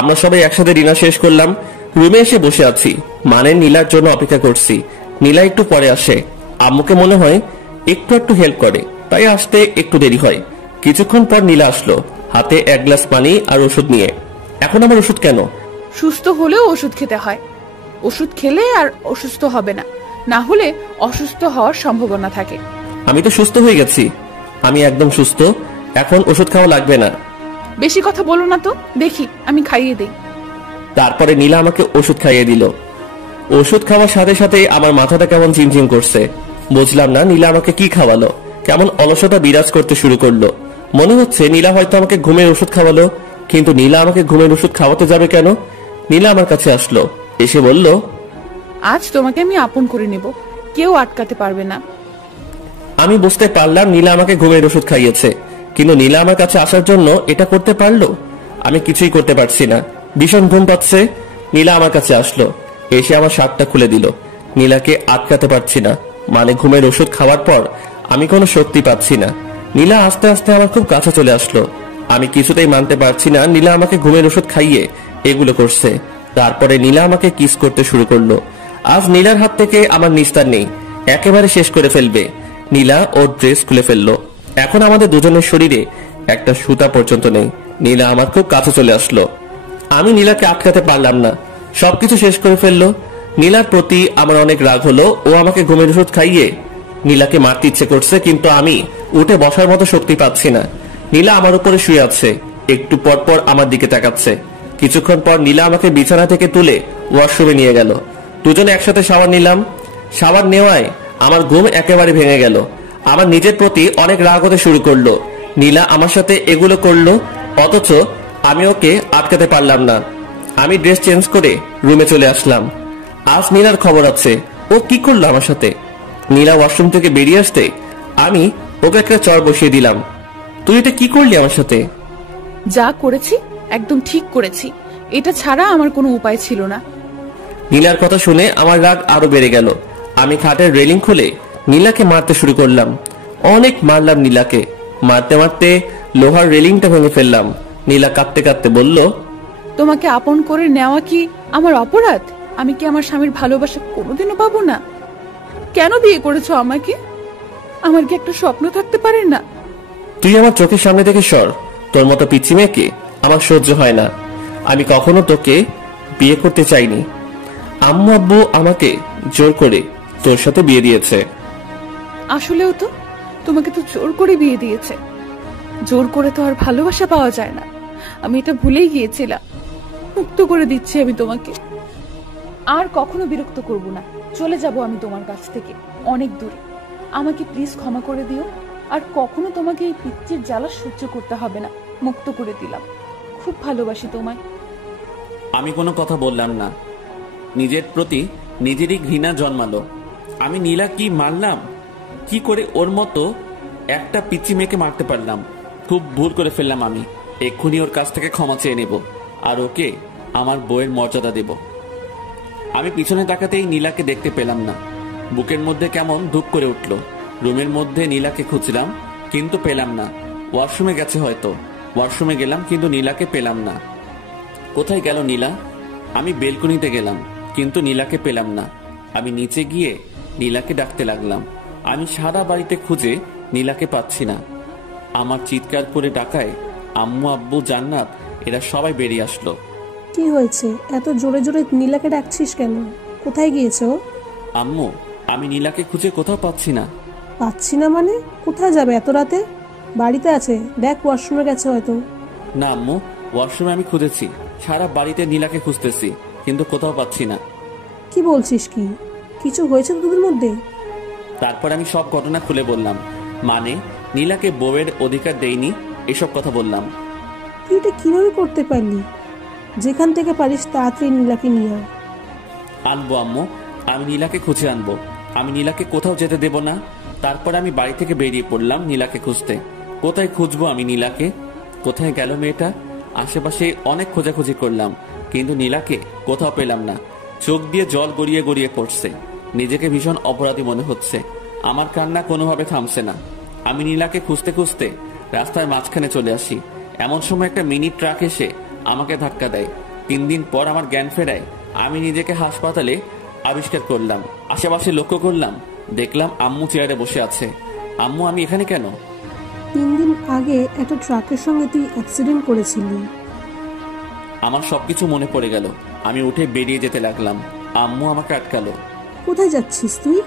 আমরা সবাই একসাথে ডিনার শেষ করলাম। রুমে এসে বসে আছি, মানে নীলার জন্য অপেক্ষা করছি। নীলা একটু পরে আসে। আম্মুকে মনে হয় একটু হেল্প করে, তাই আসতে একটু দেরি হয়। কিছুক্ষণ পর নীলা আসলো, হাতে 1 গ্লাস পানি আর ওষুধ নিয়ে। এখন আমার ওষুধ কেন? সুস্থ হলেও ওষুধ খেতে হয়। ওষুধ খেলে আর অসুস্থ হবে না, না হলে অসুস্থ হওয়ার সম্ভাবনা থাকে। আমি তো সুস্থ হয়ে গেছি, আমি একদম সুস্থ, এখন ওষুধ খাওয়া লাগবে না। বেশি কথা বলো না তো, দেখি আমি খাইয়ে দেই। তারপরে নীলা আমাকে ওষুধ খাইয়ে দিল। ওষুধ খাওয়ার সাথে সাথে আমার মাথাটা কেমন ঝিমঝিম করছে। বুঝলাম না নীলা আমাকে কি খাওয়ালো, কেমন অলসতা বিরাজ করতে শুরু করলো। মনে হচ্ছে নীলা হয়তো আমাকে ঘুমের ওষুধ খাওয়ালো, কিন্তু নীলা আমাকে ঘুমের ওষুধ খাওয়াতে যাবে কেন? নীলা আমার কাছে আসলো, এসে বলল, আজ তোমাকে আমি আপন করে নেব, কেউ আটকাতে পারবে না। আমি বুঝতে পারলাম নীলা আমাকে ঘুমের ওষুধ খাইয়েছে, কিন্তু নীলা আমার কাছে আসার জন্য এটা করতে পারলো? আমি কিছুই করতে পারছি না, ভীষণ ঘুম পাচ্ছে। নীলা আমার কাছে আসলো, এসে আমার শার্টটা খুলে দিল। নীলাকে আটকাতে পারছি না, মানে ঘুমের ওষুধ খাওয়ার পর আমি কোনো শক্তি পাচ্ছি না। নীলা আস্তে আস্তে আমার খুব কাছে চলে আসলো। আমি কিছুতেই মানতে পারছি না নীলা আমাকে ঘুমের ওষুধ খাইয়ে এগুলো করছে। তারপরে নীলা আমাকে কিস করতে শুরু করলো। আজ নীলার হাত থেকে আমার নিস্তার নেই, একেবারে শেষ করে ফেলবে। নীলা ওর ড্রেস খুলে ফেললো। এখন আমাদের দুজনের শরীরে একটা সুতা পর্যন্ত নেই। নীলা আমার খুব কাছে চলে আসলো। আমি নীলাকে আটকাতে পারলাম না, সবকিছু শেষ করে ফেললো। নীলার প্রতি আমার অনেক রাগ হলো। ও আমাকে ঘুমের ওষুধ খাইয়ে নীলাকে মারতে ইচ্ছে করছে, কিন্তু আমি উঠে বসার মতো শক্তি পাচ্ছি না। নীলা আমার উপরে শুয়ে আছে, একটু পর পর আমার দিকে তাকাচ্ছে। কিছুক্ষণ পর নীলা আমাকে বিছানা থেকে তুলে ওয়াশরুমে নিয়ে গেল। দুজনে একসাথে শাওয়ার নিলাম। শাওয়ার নেওয়ায় আমার ঘুম একেবারে ভেঙে গেল। আমার নিজের প্রতি অনেক রাগ হতে শুরু করলো। নীলা আমার সাথে এগুলো করলো, অথচ আমি ওকে আটকাতে পারলাম না। আমি ড্রেস চেঞ্জ করে রুমে চলে আসলাম। আজ নীলার খবর আছে, ও কি করলো আমার সাথে। নীলা ওয়াশরুম থেকে বেরিয়ে আসতে আমি ওকে একটা চড় বসিয়ে দিলাম। তুই এটা কি করলি আমার সাথে? যা করেছি একদম ঠিক করেছি। এটা ছাড়া আমার কোনো উপায় ছিল না। নীলার কথা শুনে আমার রাগ আরো বেড়ে গেল। আমি খাটের রেলিং খুলে নীলাকে মারতে শুরু করলাম। অনেক মারলাম নীলাকে। মারতে মারতে লোহার রেলিংটা ভেঙে ফেললাম। নীলা কাঁদতে কাঁদতে বলল, তোমাকে আপন করে নেওয়া কি আমার অপরাধ? আমি কি আমার স্বামীর ভালোবাসা কোনোদিনও পাবো না? কেন বিয়ে করেছো আমাকে? আমার কি একটা স্বপ্ন থাকতে পারে না? তুই আমার চোখের সামনে থেকে সর। তোর মতো পিচ্চি মেয়েকে আমার সহ্য হয় না। আমি কখনো তোকে বিয়ে করতে চাইনি। আম্মু আব্বু আমাকে জোর করে তোর সাথে বিয়ে দিয়েছে। আসলেও তো তোমাকে তো জোর করে বিয়ে দিয়েছে। জোর করে তো আর ভালোবাসা পাওয়া যায় না। আমি এটা ভুলেই গিয়েছিলাম। মুক্ত করে দিচ্ছি আমি তোমাকে। আর কখনো বিরক্ত করব না। চলে যাব আমি তোমার কাছ থেকে অনেক দূরে। আমাকে প্লিজ ক্ষমা করে দিও। আর কখনো তোমাকে এই পিচ্চির জ্বালা সহ্য করতে হবে না। মুক্ত করে দিলাম। খুব ভালোবাসি তোমায়। আমি কোনো কথা বললাম না। নিজের প্রতি নিজেরই ঘৃণা জন্মালো। আমি নীলা কি মারলাম? কি করে ওর মতো একটা পিচ্চি মেয়েকে মারতে পারলাম? খুব ভুল করে ফেললাম আমি। এক্ষুনি ওর কাছ থেকে ক্ষমা চেয়ে নেব আর ওকে আমার বউয়ের মর্যাদা দেব। আমি পিছনে তাকাতেই নীলাকে দেখতে পেলাম না। বুকের মধ্যে কেমন ধুপ করে উঠল। রুমের মধ্যে নীলাকে খুঁজলাম কিন্তু পেলাম না। ওয়াশরুমে গেছে হয়তো। ওয়াশরুমে গেলাম কিন্তু নীলাকে পেলাম না। কোথায় গেল নীলা? আমি বেলকনিতে গেলাম কিন্তু নীলাকে পেলাম না। আমি নিচে গিয়ে নীলাকে ডাকতে লাগলাম। আমি সারা বাড়িতে খুঁজে নীলাকে পাচ্ছি না। আমার চিৎকার করে ডাকায় আম্মু আব্বু জান্নাত এরা সবাই বেরিয়ে আসলো। কি হয়েছে? এত জোরে জোরে নীলাকে ডাকছিস কেন? কোথায় গিয়েছো? আম্মু, আমি নীলাকে খুঁজে কোথাও পাচ্ছি না। পাচ্ছি না মানে? কোথায় যাবে এত রাতে? বাড়িতে আছে, দেখ ওয়াশরুমে গেছে হয়তো। না আম্মু, ওয়াশরুমে আমি খুঁজেছি। সারা বাড়িতে নীলাকে খুঁজতেছি কিন্তু কোথাও পাচ্ছি না। কি বলছিস? কি কিছু হয়েছে তোদের মধ্যে? তারপর আমি সব ঘটনা খুলে বললাম। মানে নীলাকে বউয়ের অধিকার দেইনি এসব কথা বললাম। তুই এটা কিভাবে করতে পারলি? যেখান থেকে পারিস তাড়াতাড়ি নীলাকে নিয়ে আয়। আনবো আম্মু, আমি নীলাকে খুঁজে আনবো। আমি নীলাকে কোথাও যেতে দেব না। তারপর আমি বাড়ি থেকে বেরিয়ে পড়লাম নীলাকে খুঁজতে। কোথায় খুঁজবো আমি নীলাকে? কোথায় গেল মেয়েটা? আশেপাশে অনেক খোঁজাখুঁজি করলাম কিন্তু নীলাকে কোথাও পেলাম না। চোখ দিয়ে জল গড়িয়ে গড়িয়ে পড়ছে। নিজেকে ভীষণ অপরাধী মনে হচ্ছে। আমার কান্না কোনোভাবে থামছে না। আমি নীলাকে খুঁজতে খুঁজতে রাস্তার মাঝখানে চলে আসি। এমন সময় একটা মিনি ট্রাক এসে আমাকে ধাক্কা দেয়। 3 দিন পর আমার জ্ঞান ফেরায়। আমি নিজেকে হাসপাতালে আবিষ্কার করলাম। আশেপাশে লক্ষ্য করলাম, দেখলাম আম্মু চেয়ারে বসে আছে। আম্মু, আমি এখানে কেন? 3 দিন আগে একটা ট্রাকের সঙ্গে তুই অ্যাক্সিডেন্ট করেছিলি। আমার সবকিছু মনে পড়ে গেল। আমি উঠে বেরিয়ে যেতে লাগলাম। আম্মু আমাকে আটকালো। কোথায় যাচ্ছিস তুই?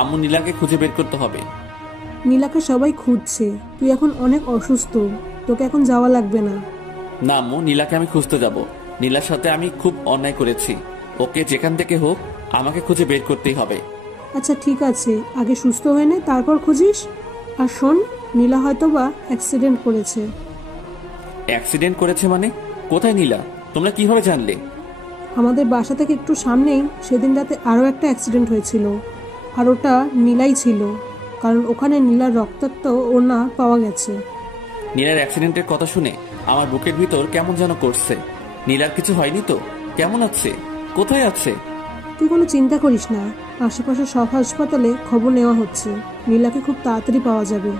আম্মু, নীলাকে খুঁজে বের করতে হবে। নীলাকে সবাই খুঁজছে। তুই এখন অনেক অসুস্থ, তোকে এখন যাওয়া লাগবে না। না আম্মু, নীলাকে আমি খুঁজতে যাব। নীলার সাথে আমি খুব অন্যায় করেছি। ওকে যেখান থেকে হোক আমাকে খুঁজে বের করতেই হবে। আচ্ছা ঠিক আছে, আগে সুস্থ হয়ে নে, তারপর খুঁজিস। আর শোন, নীলা হয়তো বা অ্যাক্সিডেন্ট করেছে। অ্যাক্সিডেন্ট করেছে মানে? কোথায় নীলা? তোমরা কিভাবে জানলে? আমাদের বাসা থেকে একটু সামনেই সেদিন রাতে আরও একটা অ্যাক্সিডেন্ট হয়েছিল। আর ওটা নীলাই ছিল, কারণ ওখানে নীলার রক্তাক্ত ওড়না পাওয়া গেছে। নীলার অ্যাক্সিডেন্টের কথা শুনে আমার বুকের ভিতর কেমন যেন করছে। নীলার কিছু হয়নি তো? কেমন আছে? কোথায় আছে? তুই কোনো চিন্তা করিস না, আশেপাশে সব হাসপাতালে খবর নেওয়া হচ্ছে। নীলাকে খুব তাড়াতাড়ি পাওয়া যাবে।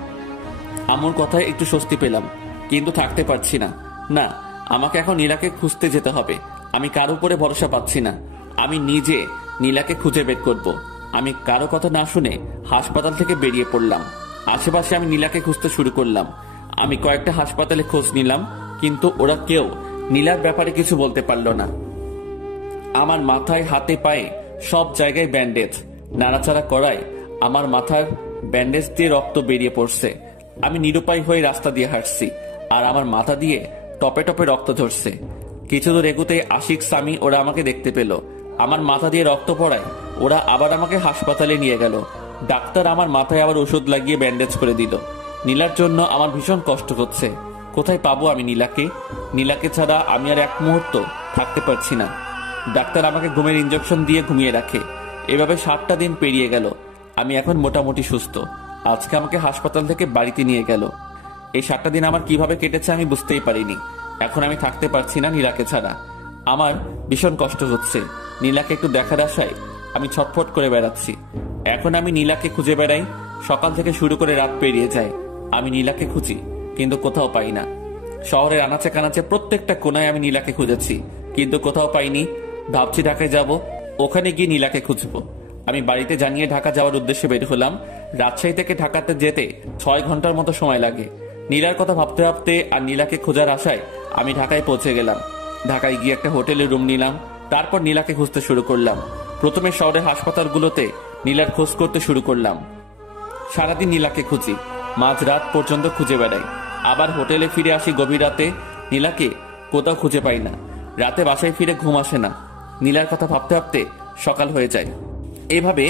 আমার কথায় একটু স্বস্তি পেলাম কিন্তু থাকতে পারছি না। না, আমাকে এখন নীলাকে খুঁজতে যেতে হবে। আমি কারো উপরে ভরসা পাচ্ছি না। আমি নিজে নীলাকে খুঁজে বের করব। আমি কারো কথা না শুনে হাসপাতাল থেকে বেরিয়ে পড়লাম। আশেপাশে আমি নীলাকে খুঁজতে শুরু করলাম। আমি কয়েকটা হাসপাতালে খোঁজ নিলাম কিন্তু ওরা কেউ নীলার ব্যাপারে কিছু বলতে পারলো না। আমার মাথায় হাতে পায়ে সব জায়গায় ব্যান্ডেজ। নাড়াচাড়া করায় আমার মাথার ব্যান্ডেজ দিয়ে রক্ত বেরিয়ে পড়ছে। আমি নিরুপায় হয়ে রাস্তা দিয়ে হাঁটছি আর আমার মাথা দিয়ে টপে টপে রক্ত ঝরছে। কিছু দূর এগুতে আশিক, সামি ওরা আমাকে দেখতে পেল। আমার মাথা দিয়ে রক্ত পড়ায় ওরা আবার আমাকে হাসপাতালে নিয়ে গেল। ডাক্তার আমার মাথায় আবার ওষুধ লাগিয়ে ব্যান্ডেজ করে দিল। নীলার জন্য আমার ভীষণ কষ্ট হচ্ছে। কোথায় পাবো আমি নীলাকে? নীলাকে ছাড়া আমি আর এক মুহূর্ত থাকতে পারছি না। ডাক্তার আমাকে ঘুমের ইঞ্জেকশন দিয়ে ঘুমিয়ে রাখে। এভাবে 7টা দিন পেরিয়ে গেল। আমি এখন মোটামুটি সুস্থ। আজকে আমাকে হাসপাতাল থেকে বাড়িতে নিয়ে গেল। এই 7টা দিন আমার কিভাবে কেটেছে আমি বুঝতেই পারিনি। এখন আমি থাকতে পারছি না নীলাকে ছাড়া। আমার ভীষণ কষ্ট হচ্ছে। নীলাকে একটু দেখার আশায় আমি ছটফট করে বেড়াচ্ছি। এখন আমি নীলাকে খুঁজে বেড়াই। সকাল থেকে শুরু করে রাত পেরিয়ে যায়, আমি নীলাকে খুঁজি কিন্তু কোথাও পাই না। শহরের আনাচে কানাচে প্রত্যেকটা কোনায় আমি নীলাকে খুঁজেছি কিন্তু কোথাও পাইনি। ভাবছি ঢাকায় যাব, ওখানে গিয়ে নীলাকে খুঁজবো। আমি বাড়িতে জানিয়ে ঢাকা যাওয়ার উদ্দেশ্যে বের হলাম। রাজশাহী থেকে ঢাকাতে যেতে 6 ঘন্টার মতো সময় লাগে। নীলার কথা ভাবতে ভাবতে আর নীলাকে খোঁজার আশায় আমি ঢাকায় পৌঁছে গেলাম। ঢাকায় গিয়ে একটা হোটেলে রুম নিলাম। তারপর নীলাকে খুঁজতে শুরু করলাম। প্রথমে শহরের হাসপাতালগুলোতে নীলার খোঁজ করতে শুরু করলাম। সারাদিন নীলাকে খুঁজি, মাঝরাত পর্যন্ত খুঁজে বেড়াই। আবার হোটেলে ফিরে আসি গভীর রাতে। নীলাকে কোথাও খুঁজে পাই না। রাতে বাসায় ফিরে ঘুম আসে না। নীলার কথা ভাবতে ভাবতে সকাল হয়ে যায়। এভাবে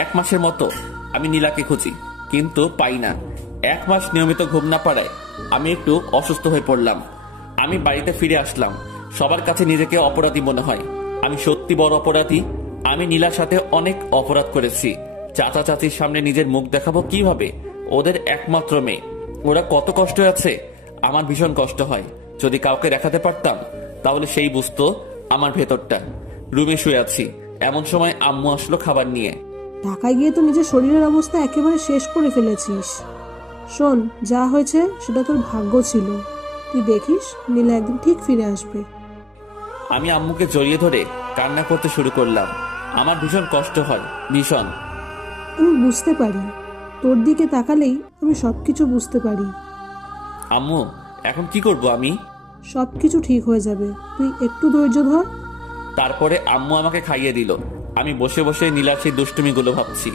1 মাসের মতো আমি নীলাকে খুঁজি কিন্তু পাই না। 1 মাস নিয়মিত ঘুম না পাড়ায় আমি একটু অসুস্থ হয়ে পড়লাম। আমি বাড়িতে ফিরে আসলাম। সবার কাছে নিজেকে অপরাধী মনে হয়। আমি সত্যি বড় অপরাধী। আমি নীলার সাথে অনেক অপরাধ করেছি। চাচা চাচির সামনে নিজের মুখ দেখাবো কিভাবে? ওদের একমাত্র মেয়ে, ওরা কত কষ্ট আছে। আমার ভীষণ কষ্ট হয়। যদি কাউকে দেখাতে পারতাম তাহলে সেই বুঝতো আমার ভেতরটা। রুমে শুয়ে আছি, এমন সময় আম্মু আসলো খাবার নিয়ে। ঢাকায় গিয়ে তো নিজের শরীরের অবস্থা একেবারে শেষ করে ফেলেছিস। শোন, যা হয়েছে সেটা তোর ভাগ্য ছিল। তুই দেখিস নীলা একদিন ঠিক ফিরে আসবে। আমি আম্মুকে জড়িয়ে ধরে কান্না করতে শুরু করলাম। আমার ভীষণ কষ্ট হয়, ভীষণ। আমি বুঝতে পারি, তোর দিকে তাকালেই আমি সবকিছু বুঝতে পারি। আম্মু, এখন কি করব আমি? সবকিছু ঠিক হয়ে যাবে, তুই একটু ধৈর্য ধর। তারপরে আম্মু আমাকে খাইয়ে দিল। আমি বসে বসে নীলার সেই দুষ্টুমিগুলো ভাবছি।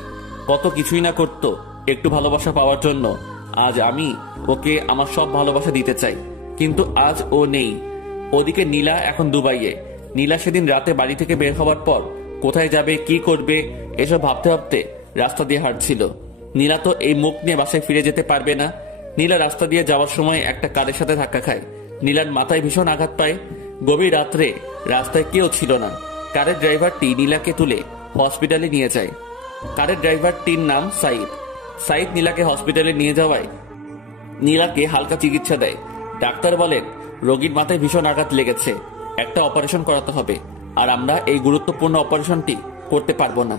কত কিছুই না করতো একটু ভালোবাসা পাওয়ার জন্য। আজ আমি ওকে আমার সব ভালোবাসা দিতে চাই, কিন্তু আজ ও নেই। ওদিকে নীলা এখন দুবাইয়ে। নীলা সেদিন রাতে বাড়ি থেকে বের হওয়ার পর কোথায় যাবে, কি করবে, এসব ভাবতে ভাবতে রাস্তা দিয়ে হাঁটছিল। নীলা তো এই মুখ নিয়ে বাসায় ফিরে যেতে পারবে না। নীলা রাস্তা দিয়ে যাওয়ার সময় একটা কারের সাথে ধাক্কা খায়। নীলার মাথায় ভীষণ আঘাত পায়। গভীর রাত্রে রাস্তায় কেউ ছিল না। কারের ড্রাইভারটি নীলাকে তুলে হসপিটালে নিয়ে যায়। কারের ড্রাইভারটির নাম সাইদ। সাইদ নীলাকে হসপিটালে নিয়ে যাওয়ায় নীলাকে হালকা চিকিৎসা দেয়। ডাক্তার বলেন রোগীর মাথায় ভীষণ আঘাত লেগেছে, একটা অপারেশন করাতে হবে। আর আমরা এই গুরুত্বপূর্ণ অপারেশনটি করতে পারবো না।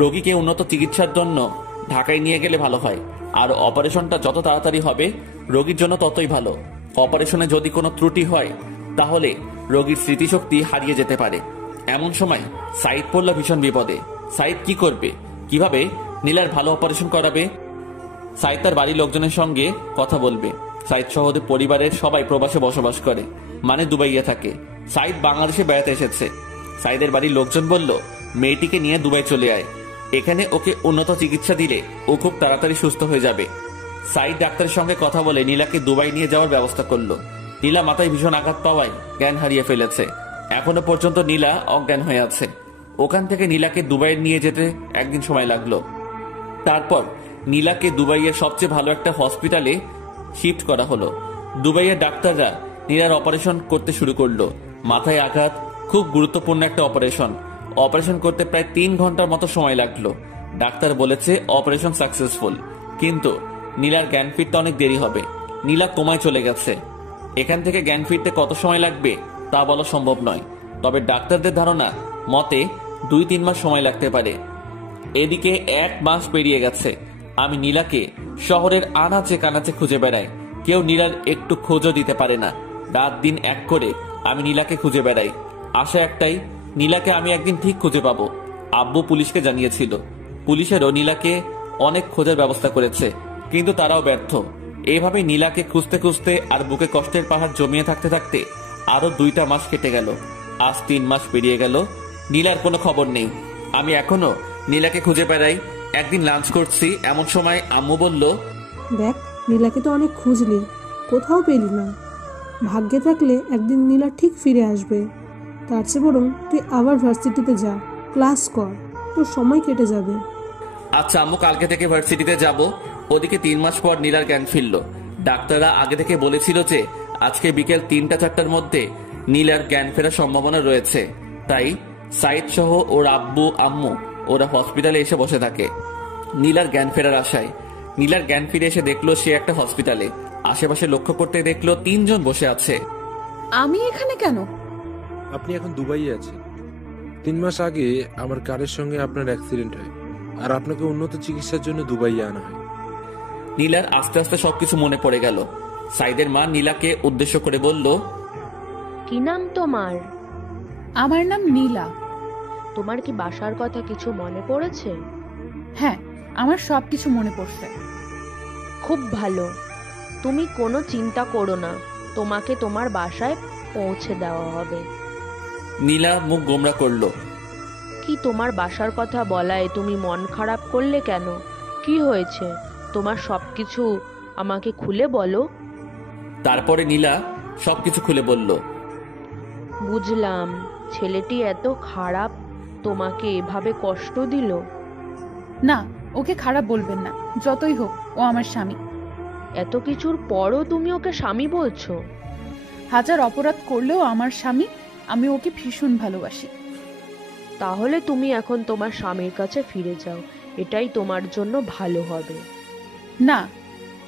রোগীকে উন্নত চিকিৎসার জন্য ঢাকায় নিয়ে গেলে ভালো হয়। আর অপারেশনটা যত তাড়াতাড়ি হবে রোগীর জন্য ততই ভালো। অপারেশনে যদি কোনো ত্রুটি হয় তাহলে রোগীর স্মৃতিশক্তি হারিয়ে যেতে পারে। এমন সময় সাইদ পড়ল ভীষণ বিপদে। সাইদ কি করবে, কিভাবে নীলার ভালো অপারেশন করাবে? সাইদ তার বাড়ির লোকজনের সঙ্গে কথা বলবে। সাইদ সহ পরিবারের সবাই প্রবাসে বসবাস করে, মানে দুবাইয়ে থাকে। সাইদ বাংলাদেশে বেড়াতে এসেছে। সাইদের বাড়ির লোকজন বলল মেয়েটিকে নিয়ে দুবাই চলে আয়, এখানে ওকে উন্নত চিকিৎসা দিলে ও খুব তাড়াতাড়ি সুস্থ হয়ে যাবে। সাইদ ডাক্তারের সঙ্গে কথা বলে নীলাকে দুবাই নিয়ে যাওয়ার ব্যবস্থা করলো। নীলা মাথায় ভীষণ আঘাত পাওয়ায় জ্ঞান হারিয়ে ফেলেছে। এখনো পর্যন্ত নীলা অজ্ঞান হয়ে আছে। ওখান থেকে নীলাকে দুবাইয়ে নিয়ে যেতে একদিন সময় লাগলো। তারপর নীলাকে দুবাইয়ের সবচেয়ে ভালো একটা হসপিটালে শিফট করা হলো। দুবাইয়ের ডাক্তাররা নীলার অপারেশন করতে শুরু করলো। মাথায় আঘাত, খুব গুরুত্বপূর্ণ একটা অপারেশন। অপারেশন করতে প্রায় 3 ঘন্টার মতো সময় লাগলো। ডাক্তার বলেছে অপারেশন সাকসেসফুল, কিন্তু নীলার জ্ঞান ফিরতে অনেক দেরি হবে। নীলা কোমায় চলে গেছে। এখান থেকে জ্ঞান ফিরতে কত সময় লাগবে তা বলা সম্ভব নয়, তবে ডাক্তারদের ধারণা মতে 2-3 মাস সময় লাগতে পারে। এদিকে 1 মাস পেরিয়ে গেছে। আমি নীলাকে শহরের আনাচে কানাচে খুঁজে বেড়াই। কেউ নীলার একটু খোঁজও দিতে পারে না। রাত দিন এক করে আমি নীলাকে খুঁজে বেড়াই। আশা একটাই, নীলাকে আমি একদিন ঠিক খুঁজে পাবো। আব্বু পুলিশকে জানিয়েছিল। পুলিশেরও নীলাকে অনেক খোঁজার ব্যবস্থা করেছে, কিন্তু তারাও ব্যর্থ। এইভাবে নীলাকে খুঁজতে খুঁজতে আর বুকে কষ্টের পাহাড় জমিয়ে থাকতে থাকতে আরো 2টা মাস কেটে গেল। আজ 3 মাস পেরিয়ে গেল, নীলার কোনো খবর নেই। আমি এখনো নীলাকে খুঁজে বেড়াই। একদিন লাঞ্চ করছি, এমন সময় আম্মু বলল, দেখ নীলাকে তো অনেক খুঁজলি, কোথাও পেলি না। ভাগ্যে থাকলে একদিন নীলা ঠিক ফিরে আসবে। তার চেয়ে বরং তুই আবার ভার্সিটিতে যা, ক্লাস কর, তোর সময় কেটে যাবে। আচ্ছা আম্মু, কালকে থেকে ভার্সিটিতে যাব। ওদিকে 3 মাস পর নীলার জ্ঞান ফিরল। ডাক্তাররা আগে থেকে বলেছিল যে আজকে বিকেল 3টা-4টার মধ্যে নীলার জ্ঞান ফেরার সম্ভাবনা রয়েছে। তাই সাইদ সহ ওর আব্বু আম্মু ওরা হসপিটালে এসে বসে থাকে নীলার জ্ঞান ফেরার আশায়। নীলার জ্ঞান ফিরে এসে দেখলো সে একটা হসপিটালে। আশেপাশে লক্ষ্য করতে দেখলো 3 জন বসে আছে। আমি এখানে কেন? আপনি এখন দুবাইয়ে আছেন। 3 মাস আগে আমার কারের সঙ্গে আপনার অ্যাক্সিডেন্ট হয়, আর আপনাকে উন্নত চিকিৎসার জন্য দুবাইয়ে আনা হয়। নীলার আস্তে আস্তে সবকিছু মনে পড়ে গেল। সাইদের মা নীলাকে উদ্দেশ্য করে বলল, কি নাম তোমার? আমার নাম নীলা। তোমার কি বাসার কথা কিছু মনে পড়েছে? হ্যাঁ, আমার সবকিছু মনে পড়ছে। খুব ভালো, তুমি কোনো চিন্তা করো না, তোমাকে তোমার বাসায় পৌঁছে দেওয়া হবে। নীলা মুখ গোমরা করলো। কি তোমার বাসার কথা বলায় তুমি মন খারাপ করলে কেন? কি হয়েছে? তোমার সবকিছু আমাকে খুলে বলো। তারপরে নীলা সবকিছু খুলে বলল। বুঝলাম, ছেলেটি এত খারাপ, তোমাকে এভাবে কষ্ট দিল। না, ওকে খারাপ বলবেন না, যতই হোক ও আমার স্বামী। এত কিছুর পরও তুমি ওকে স্বামী বলছো? হাজার অপরাধ করলেও আমার স্বামী, আমি ওকে ভীষণ ভালোবাসি। তাহলে তুমি এখন তোমার স্বামীর কাছে ফিরে যাও, এটাই তোমার জন্য ভালো হবে। না,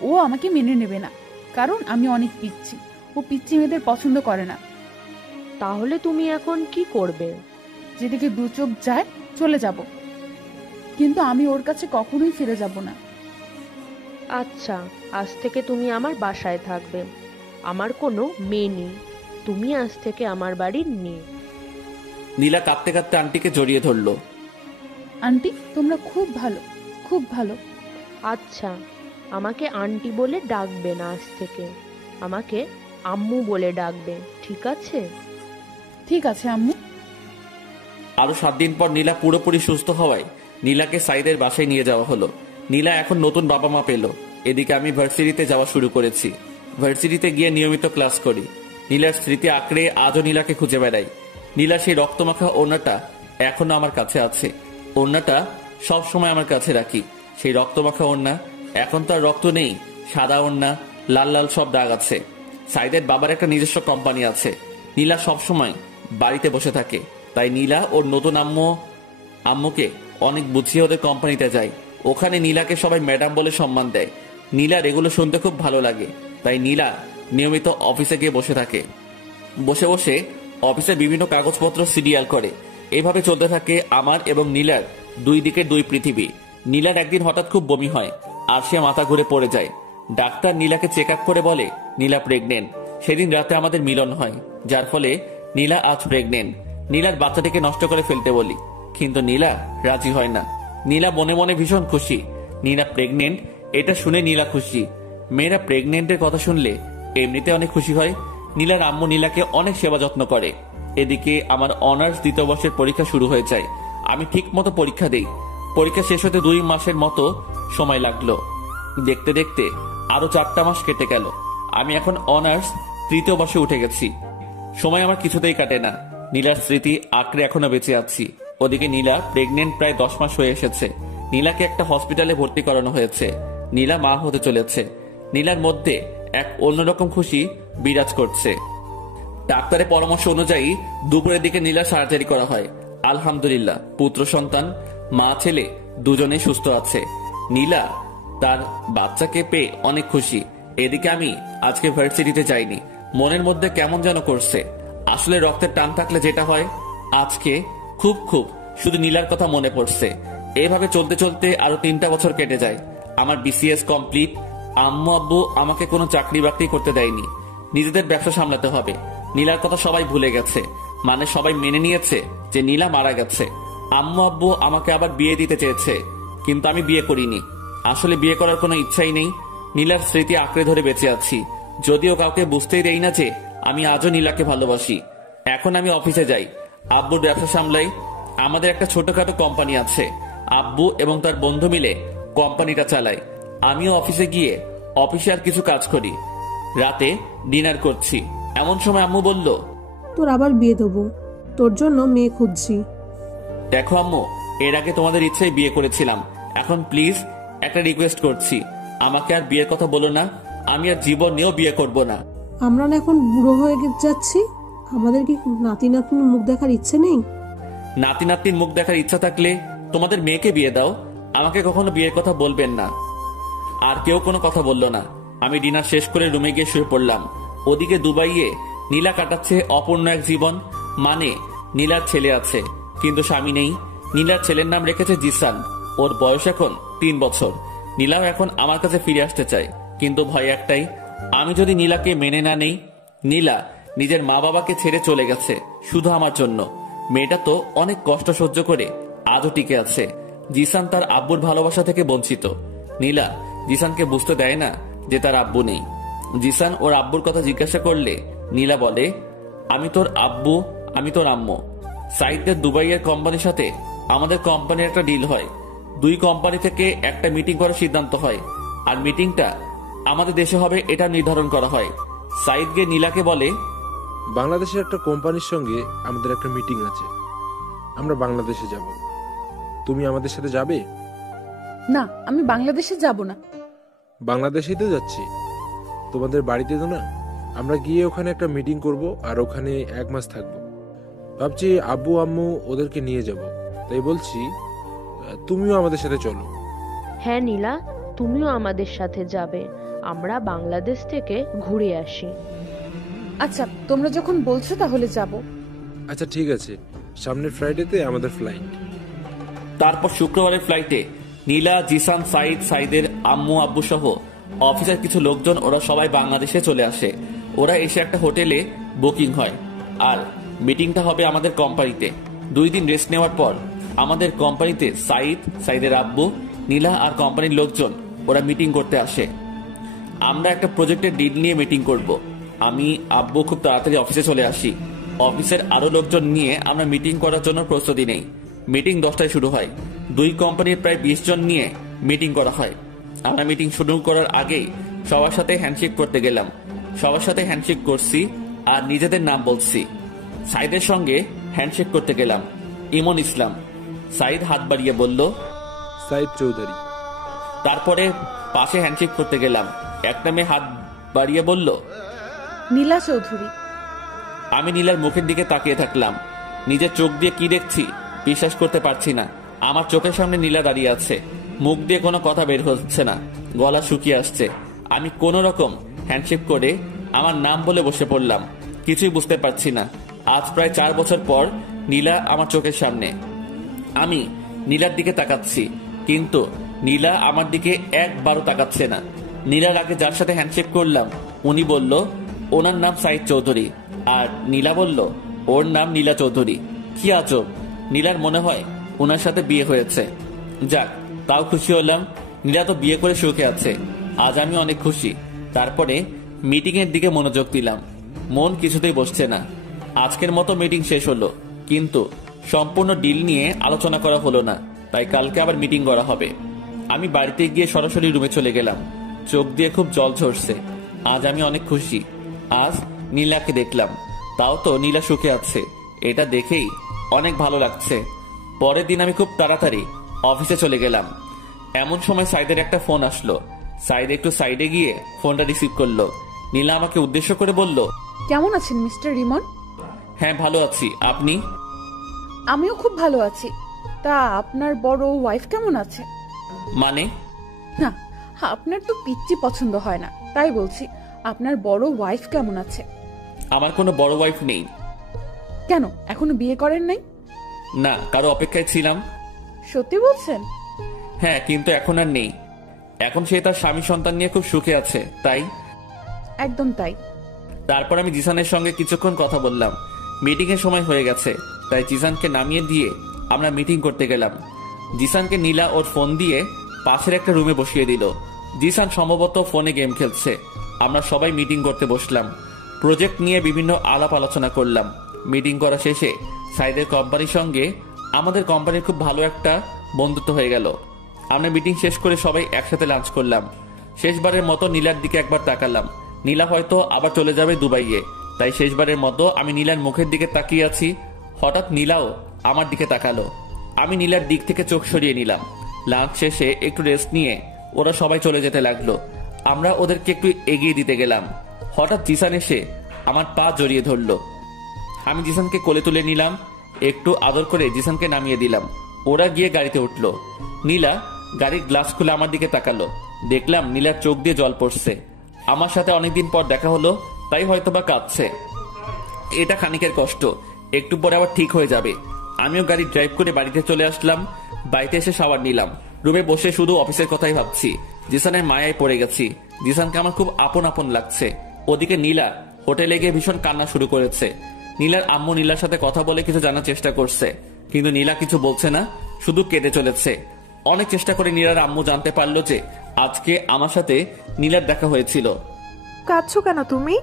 ও আমাকে মেনে নেবে না, কারণ আমি অনেক পিচ্ছি। ও পিচ্ছি মেয়েদের পছন্দ করে না। তাহলে তুমি এখন কি করবে? যেদিকে দু চোখ যায় চলে যাব, কিন্তু আমি ওর কাছে কখনোই ফিরে যাব না। আচ্ছা, আজ থেকে তুমি আমার বাসায় থাকবে। আমার কোনো মেয়ে নেই, তুমি আজ থেকে আমার বাড়ির মেয়ে। নীলা কাঁদতে কাঁদতে আন্টিকে জড়িয়ে ধরলো। আন্টি, তোমরা খুব ভালো, খুব ভালো। আচ্ছা, আমাকে আন্টি বলে ডাকবে না, আজ থেকে আমাকে আম্মু বলে ডাকবে, ঠিক আছে? ঠিক আছে আম্মু। আরো 7 দিন পর নীলা পুরোপুরি সুস্থ হওয়ায় নীলাকে সাইদের বাসায় নিয়ে যাওয়া হলো। নীলা এখন নতুন বাবা মা পেল। এদিকে আমি ভার্সিটিতে যাওয়া শুরু করেছি। ভার্সিটিতে গিয়ে নিয়মিত ক্লাস করি। নীলার স্মৃতি আঁকড়ে আজও নীলাকে খুঁজে বেড়াই। নীলা সেই রক্তমাখা ওড়নাটা এখনো আমার কাছে আছে। ওড়নাটা সব সময় আমার কাছে রাখি। সেই রক্তমাখা ওড়না, এখন তো আর রক্ত নেই, সাদা ওড়না, লাল লাল সব দাগ আছে। সাইদের বাবার একটা নিজস্ব কোম্পানি আছে। নীলা সব সময় বাড়িতে বসে থাকে, তাই নীলা ওর নতুন আম্মুকে অনেক বুঝিয়ে ওদের কোম্পানিতে যায়। ওখানে নীলাকে সবাই ম্যাডাম বলে সম্মান দেয়। নীলার এগুলো শুনতে খুব ভালো লাগে, তাই নীলা নিয়মিত অফিসে গিয়ে বসে থাকে। বসে বসে অফিসে বিভিন্ন কাগজপত্র সিরিয়াল করে। এভাবে চলতে থাকে আমার এবং নীলার দুই দিকে দুই পৃথিবী। নীলার একদিন হঠাৎ খুব বমি হয় আর সে মাথা ঘুরে পড়ে যায়। ডাক্তার নীলাকে চেক আপ করে বলে নীলা প্রেগনেন্ট। সেদিন রাতে আমাদের মিলন হয়, যার ফলে নীলা আজ প্রেগনেন্ট। নীলার বাচ্চাটিকে নষ্ট করে ফেলতে বলি, কিন্তু নীলা রাজি হয় না। নীলা মনে মনে ভীষণ খুশি। নীলা প্রেগনেন্ট এটা শুনে নীলা খুশি। মেয়েরা প্রেগনেন্টের কথা শুনলে এমনিতে অনেক খুশি হয়। নীলার আম্মু নীলাকে অনেক সেবা যত্ন করে। এদিকে আমার অনার্স 2য় বর্ষের পরীক্ষা শুরু হয়ে যায়। আমি ঠিক মতো পরীক্ষা দেই। পরীক্ষা শেষ হতে 2 মাসের মতো সময় লাগলো। দেখতে দেখতে আরো 4টা মাস কেটে গেল। আমি এখন অনার্স 3য় বর্ষে উঠে গেছি। সময় আমার কিছুতেই কাটে না। নীলার স্মৃতি আঁকড়ে এখনো বেঁচে আছি। ওদিকে নীলা প্রেগনেন্ট প্রায় 10 মাস হয়ে এসেছে। নীলাকে একটা হসপিটালে ভর্তি করানো হয়েছে। নীলা মা হতে চলেছে। নীলার মধ্যে এক অন্যরকম খুশি বিরাজ করছে। ডাক্তারের পরামর্শ অনুযায়ী দুপুরের দিকে নীলা সার্জারি করা হয়। আলহামদুলিল্লাহ, পুত্র সন্তান, মা ছেলে দুজনেই সুস্থ আছে। নীলা তার বাচ্চাকে পেয়ে অনেক খুশি। এদিকে আমি আজকে ভার্সিটিতে যাইনি। মনের মধ্যে কেমন যেন করছে। আসলে রক্তের টান থাকলে যেটা হয়, আজকে খুব শুধু নীলার কথা মনে পড়ছে। এভাবে চলতে চলতে আরো 3টা বছর কেটে যায়। আমার বিসিএস কমপ্লিট। আম্মু আব্বু আমাকে কোনো চাকরি বাকরি করতে দেয়নি। নিজেদের ব্যবসা সামলাতে হবে। নীলার কথা সবাই ভুলে গেছে, মানে সবাই মেনে নিয়েছে যে নীলা মারা গেছে। আম্মু আব্বু আমাকে আবার বিয়ে দিতে চেয়েছে, কিন্তু আমি বিয়ে করিনি। আসলে বিয়ে করার কোনো ইচ্ছাই নেই। নীলার স্মৃতি আঁকড়ে ধরে বেঁচে আছি, যদিও কাউকে বুঝতেই দেই না যে আমি আজও নীলাকে ভালোবাসি। এখন আমি অফিসে যাই, আব্বুর ব্যবসা সামলাই। আমাদের একটা ছোটখাটো কোম্পানি আছে। আব্বু এবং তার বন্ধু মিলে কোম্পানিটা চালায়। আমিও অফিসে গিয়ে অফিসিয়াল কিছু কাজ করি। রাতে ডিনার করছি, এমন সময় আম্মু বলল, তোর আবার বিয়ে দেবো, তোর জন্য মেয়ে খুঁজছি। দেখো আম্মু, এর আগে তোমাদের ইচ্ছায় বিয়ে করেছিলাম। এখন প্লিজ একটা রিকোয়েস্ট করছি, আমাকে আর বিয়ের কথা বলো না। আমি আর জীবনেও বিয়ে করব না। আমরা না এখন বুড়ো হয়ে যাচ্ছি, আমাদের কি নাতি নাতনির মুখ দেখার ইচ্ছে নেই? নাতি নাতনির মুখ দেখার ইচ্ছা থাকলে তোমাদের মেয়েকে বিয়ে দাও। আমাকে কখনো বিয়ের কথা বলবেন না। আর কেউ কোনো কথা বলল না। আমি ডিনার শেষ করে রুমে গিয়ে শুয়ে পড়লাম। ওদিকে দুবাইয়ে নীলা কাটাচ্ছে অপূর্ণ এক জীবন। মানে নীলার ছেলে আছে কিন্তু স্বামী নেই। নীলার ছেলের নাম রেখেছে জিসান। ওর বয়স এখন 3 বছর। নীলাও এখন আমার কাছে ফিরে আসতে চায়, কিন্তু ভয় একটাই, আমি যদি নীলাকে মেনে না নেই। নীলা নিজের মা বাবাকে ছেড়ে চলে গেছে শুধু আমার জন্য। মেয়েটা তো অনেক কষ্ট সহ্য করে আজও টিকে আছে। জিসান তার আব্বুর ভালোবাসা থেকে বঞ্চিত। নীলা জিসানকে বুঝতে দেয় না যে তার আব্বু নেই। জিসান ওর আব্বুর কথা জিজ্ঞাসা করলে নীলা বলে, আমি তোর আব্বু, আমি তোর আম্মু। সাইদের দুবাইয়ের কোম্পানির সাথে আমাদের কোম্পানির একটা ডিল হয়। 2 কোম্পানি থেকে একটা মিটিং করার সিদ্ধান্ত হয়, আর মিটিংটা আমাদের দেশে হবে এটা নির্ধারণ করা হয়। সাইদ গিয়ে নীলাকে বলে, বাংলাদেশের একটা কোম্পানির সঙ্গে আমাদের একটা মিটিং আছে, আমরা বাংলাদেশে যাব। তুমি আমাদের সাথে যাবে? না, আমি বাংলাদেশে যাব না। বাংলাদেশেই তো যাচ্ছি, তোমাদের বাড়িতে তো না। আমরা গিয়ে ওখানে একটা মিটিং করব আর ওখানে 1 মাস থাকবো। ভাবছি আব্বু আম্মু ওদেরকে নিয়ে যাব, তাই বলছি তুমিও আমাদের সাথে চলো। হ্যাঁ নীলা, তুমিও আমাদের সাথে যাবে। আমরা বাংলাদেশ থেকে ঘুরে আসি। আচ্ছা, তোমরা যখন বলছো তাহলে যাব। আচ্ছা ঠিক আছে, সামনের ফ্রাইডেতে আমাদের ফ্লাইট। তারপর শুক্রবারের ফ্লাইটে নীলা, জিসান, সাইদ, সাইদের আম্মু আব্বু সহ অফিসের কিছু লোকজন ওরা সবাই বাংলাদেশে চলে আসে। ওরা এসে একটা হোটেলে বুকিং হয়, আর মিটিংটা হবে আমাদের কোম্পানিতে। 2 দিন রেস্ট নেওয়ার পর আমাদের কোম্পানিতে সাইদ, সাইদের আব্বু, নীলা আর কোম্পানির লোকজন ওরা মিটিং করতে আসে। আমরা একটা প্রজেক্টের ডিল নিয়ে মিটিং করব। আমি আব্বু খুব তাড়াতাড়ি অফিসে চলে আসি। অফিসের আরো লোকজন নিয়ে আমরা মিটিং করার জন্য প্রস্তুতি নেই। মিটিং 10টায় শুরু হয়। 2 কোম্পানির প্রায় 20 জন নিয়ে মিটিং করা হয়। আমরা মিটিং শুরু করার আগেই সবার সাথে হ্যান্ডশেক করতে গেলাম। সবার সাথে হ্যান্ডশেক করছি আর নিজেদের নাম বলছি। সাইদের সঙ্গে হ্যান্ডশেক করতে গেলাম, ইমন ইসলাম। সাইদ হাত বাড়িয়ে বলল, সাইদ চৌধুরী। তারপরে পাশে হ্যান্ডশেক করতে গেলাম, একটা মেয়ে হাত বাড়িয়ে বলল, নীলা চৌধুরী। আমি নীলার মুখের দিকে তাকিয়ে থাকলাম। নিজের চোখ দিয়ে কি দেখছি বিশ্বাস করতে পারছি না। আমার চোখের সামনে নীলা দাঁড়িয়ে আছে, মুখ দিয়ে কোনো কথা বের হচ্ছে না, গলা শুকিয়ে আসছে। আমি কোনো রকম হ্যান্ডশেক করে আমার নাম বলে বসে পড়লাম। কিছুই বুঝতে পারছি না। আজ প্রায় 4 বছর পর নীলা আমার চোখের সামনে। আমি নীলার দিকে তাকাচ্ছি, কিন্তু নীলা আমার দিকে একবারও তাকাচ্ছে না। নীলার আগে যার সাথে হ্যান্ডশেক করলাম উনি বলল ওনার নাম সাইদ চৌধুরী, আর নীলা বলল ওর নাম নীলা চৌধুরী। কি আজব, নীলার মনে হয় ওনার সাথে বিয়ে হয়েছে। যাক, তাও খুশি হলাম। নীলা তো বিয়ে করে সুখে আছে। আজ আমি অনেক খুশি। তারপরে মিটিং এর দিকে মনোযোগ দিলাম। মন কিছুতেই বসছে না। আজকের মতো মিটিং শেষ হলো, কিন্তু সম্পূর্ণ ডিল নিয়ে আলোচনা করা হলো না। তাই কালকে আবার মিটিং করা হবে। আমি বাড়িতে গিয়ে সরাসরি রুমে চলে গেলাম। চোখ দিয়ে খুব জল ঝরছে। আজ আমি অনেক খুশি। আজ নীলাকে দেখলাম, তাও তো নীলা সুখে আছে। এটা দেখেই অনেক ভালো লাগছে। পরের দিন আমি খুব তাড়াতাড়ি অফিসে চলে গেলাম। এমন সময় সাইদের একটা ফোন আসলো। সাইদ একটু সাইডে গিয়ে ফোনটা রিসিভ করলো। নীলা আমাকে উদ্দেশ্য করে বলল, কেমন আছেন মিস্টার রিমন? হ্যাঁ ভালো আছি, আপনি? আমিও খুব ভালো আছি। তা আপনার বড় ওয়াইফ কেমন আছে? মানে? না, আপনার তো পিচ্চি পছন্দ হয় না, তাই বলছি আপনার বড় ওয়াইফ কেমন আছে? আমার কোনো বড় ওয়াইফ নেই। কেন, এখনো বিয়ে করেন নাই? না, কারো অপেক্ষায় ছিলাম। সত্যি বলছেন? হ্যাঁ, কিন্তু এখন আর নেই। এখন সে তার স্বামী সন্তান নিয়ে খুব সুখে আছে, তাই। একদম তাই। তারপর আমি জিসানের সঙ্গে কিছুক্ষণ কথা বললাম। মিটিং এর সময় হয়ে গেছে, তাই জিসানকে নামিয়ে দিয়ে আমরা মিটিং করতে গেলাম। জিসানকে নীলা ওর ফোন দিয়ে পাশের একটা রুমে বসিয়ে দিল। জিসান সম্ভবত ফোনে গেম খেলছে। আমরা সবাই মিটিং করতে বসলাম। প্রজেক্ট নিয়ে বিভিন্ন আলাপ আলোচনা করলাম। মিটিং করা শেষে সাইদের কোম্পানির সঙ্গে আমাদের কোম্পানির খুব ভালো একটা বন্ধুত্ব হয়ে গেল। আমরা মিটিং শেষ করে সবাই একসাথে লাঞ্চ করলাম। শেষবারের মতো নীলার দিকে একবার তাকালাম। নীলা হয়তো আবার চলে যাবে দুবাইয়ে, তাই শেষবারের মতো আমি নীলার মুখের দিকে তাকিয়ে আছি। হঠাৎ নীলাও আমার দিকে তাকালো। আমি নীলার দিক থেকে চোখ সরিয়ে নিলাম। লাঞ্চ শেষে একটু রেস্ট নিয়ে ওরা সবাই চলে যেতে লাগলো। আমরা ওদেরকে একটু এগিয়ে দিতে গেলাম। হঠাৎ জিসান এসে আমার পা জড়িয়ে ধরলো। আমি জিসানকে কোলে তুলে নিলাম। একটু আদর করে জিসানকে নামিয়ে দিলাম। ওরা গিয়ে গাড়িতে উঠলো। নীলা গাড়ির গ্লাস খুলে আমার দিকে তাকালো। দেখলাম নীলার চোখ দিয়ে জল পড়ছে। আমার সাথে অনেকদিন পর দেখা হলো, তাই হয়তোবা কাঁদছে। এটা খানিকের কষ্ট, একটু পরে আবার ঠিক হয়ে যাবে। আমিও গাড়ি ড্রাইভ করে বাড়িতে চলে আসলাম। বাড়িতে এসে শাওয়ার নিলাম। রুমে বসে শুধু অফিসের কথাই ভাবছি। জিসানের মায়ায় পড়ে গেছি। জিসানকে আমার খুব আপন আপন লাগছে। ওদিকে নীলা হোটেলে গিয়ে ভীষণ কান্না শুরু করেছে। নীলার আম্মু নীলার সাথে কথা বলে কিছু জানার চেষ্টা করছে, কিন্তু নীলা কিছু বলছে না, শুধু কেঁদে চলেছে। অনেক চেষ্টা করে নীলার আম্মু জানতে পারলো যে আজকে আমার সাথে নীলার দেখা হয়েছিল। কাঁদছো কেন তুমি?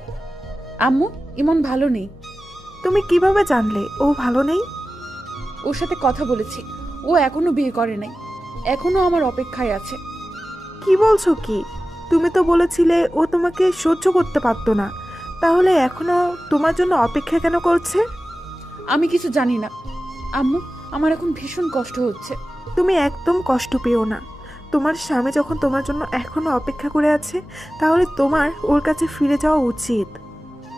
আম্মু, ইমন ভালো নেই। তুমি কিভাবে জানলে ও ভালো নেই? ওর সাথে কথা বলেছি, ও এখনো বিয়ে করে নাই, এখনো আমার অপেক্ষায় আছে। কি বলছো কি? তুমি তো বলেছিলে ও তোমাকে সহ্য করতে পারতো না, তাহলে এখনো তোমার জন্য অপেক্ষা কেন করছে? আমি কিছু জানি না আম্মু, আমার এখন ভীষণ কষ্ট হচ্ছে। তুমি একদম কষ্ট পেও না। তোমার স্বামী যখন তোমার জন্য এখনো অপেক্ষা করে আছে, তাহলে তোমার ওর কাছে ফিরে যাওয়া উচিত।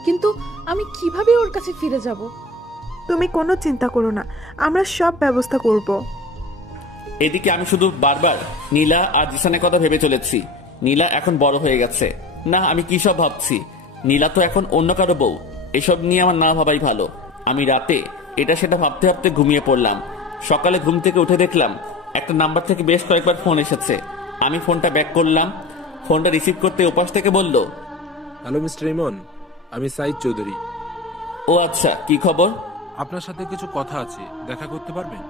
কিন্তু আমি কিভাবে ওর কাছে ফিরে যাব? তুমি কোনো চিন্তা করো না, আমরা সব ব্যবস্থা করব। এদিকে আমি শুধু বারবার নীলা আর জিসানের কথা ভেবে চলেছি। নীলা এখন বড় হয়ে গেছে। না, আমি কি সব ভাবছি? নীলা তো এখন অন্য কারো বউ। এসব নিয়ে আমার না ভাবাই ভালো। আমি রাতে এটা সেটা ভাবতে ভাবতে ঘুমিয়ে পড়লাম। সকালে ঘুম থেকে উঠে দেখলাম একটা নাম্বার থেকে বেশ কয়েকবার ফোন এসেছে। আমি ফোনটা ব্যাক করলাম। ফোনটা রিসিভ করতে ওপাশ থেকে বলল, হ্যালো মিস্টার ইমন, আমি সাইদ চৌধুরী। ও আচ্ছা, কি খবর? আপনার সাথে কিছু কথা আছে, দেখা করতে পারবেন?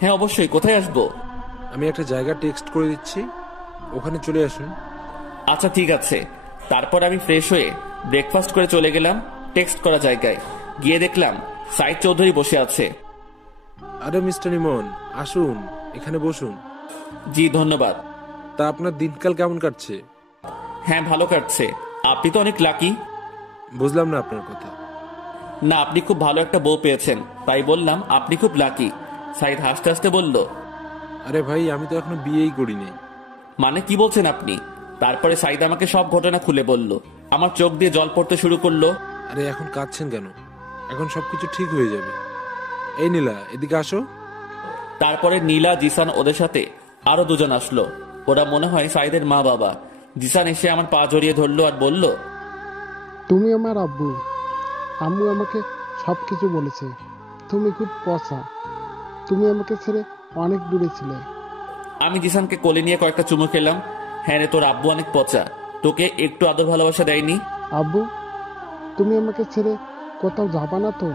হ্যাঁ অবশ্যই, কোথায় আসবো? আমি একটা জায়গা টেক্সট করে দিচ্ছি, ওখানে চলে আসুন। আচ্ছা ঠিক আছে। তারপর আমি ফ্রেশ হয়ে ব্রেকফাস্ট করে চলে গেলাম টেক্সট করা জায়গায়। গিয়ে দেখলাম সাইদ চৌধুরী বসে আছে। আরে মিস্টার ইমন, আসুন, এখানে বসুন। জি ধন্যবাদ। তা আপনার দিনকাল কেমন কাটছে? হ্যাঁ ভালো কাটছে। আপনি তো অনেক লাকি। বুঝলাম না আপনার কথা। না, আপনি খুব ভালো একটা বউ পেয়েছেন, তাই বললাম আপনি খুব লাকি। সাইদ হাসতে হাসতে বলল, আরে ভাই, আমি তো এখনো বিয়েই করিনি। মানে কি বলছেন আপনি? তারপরে সাইদ আমাকে সব ঘটনা খুলে বলল। আমার চোখ দিয়ে জল পড়তে শুরু করলো। আরে এখন কাঁদছেন কেন? এখন সবকিছু ঠিক হয়ে যাবে। এই নীলা, এদিকে আসো। তারপরে নীলা, জিসান, ওদের সাথে আরো দুজন আসলো। ওরা মনে হয় সাইদের মা বাবা। জিসান এসে আমার পা জড়িয়ে ধরলো আর বলল, তুমি আমার আব্বু। আম্মু আমাকে সব কিছু বলেছে। তুমি খুব পচা, তুমি আমাকে ছেড়ে অনেক দূরে ছিলে। আমি জিসানকে কোলে নিয়ে কয়েকটা চুমু খেলাম। হ্যাঁ রে, তোর আব্বু অনেক পচা, তোকে একটু আদর ভালোবাসা দেয়নি? আব্বু, তুমি আমাকে ছেড়ে কোথাও যাবা না তো?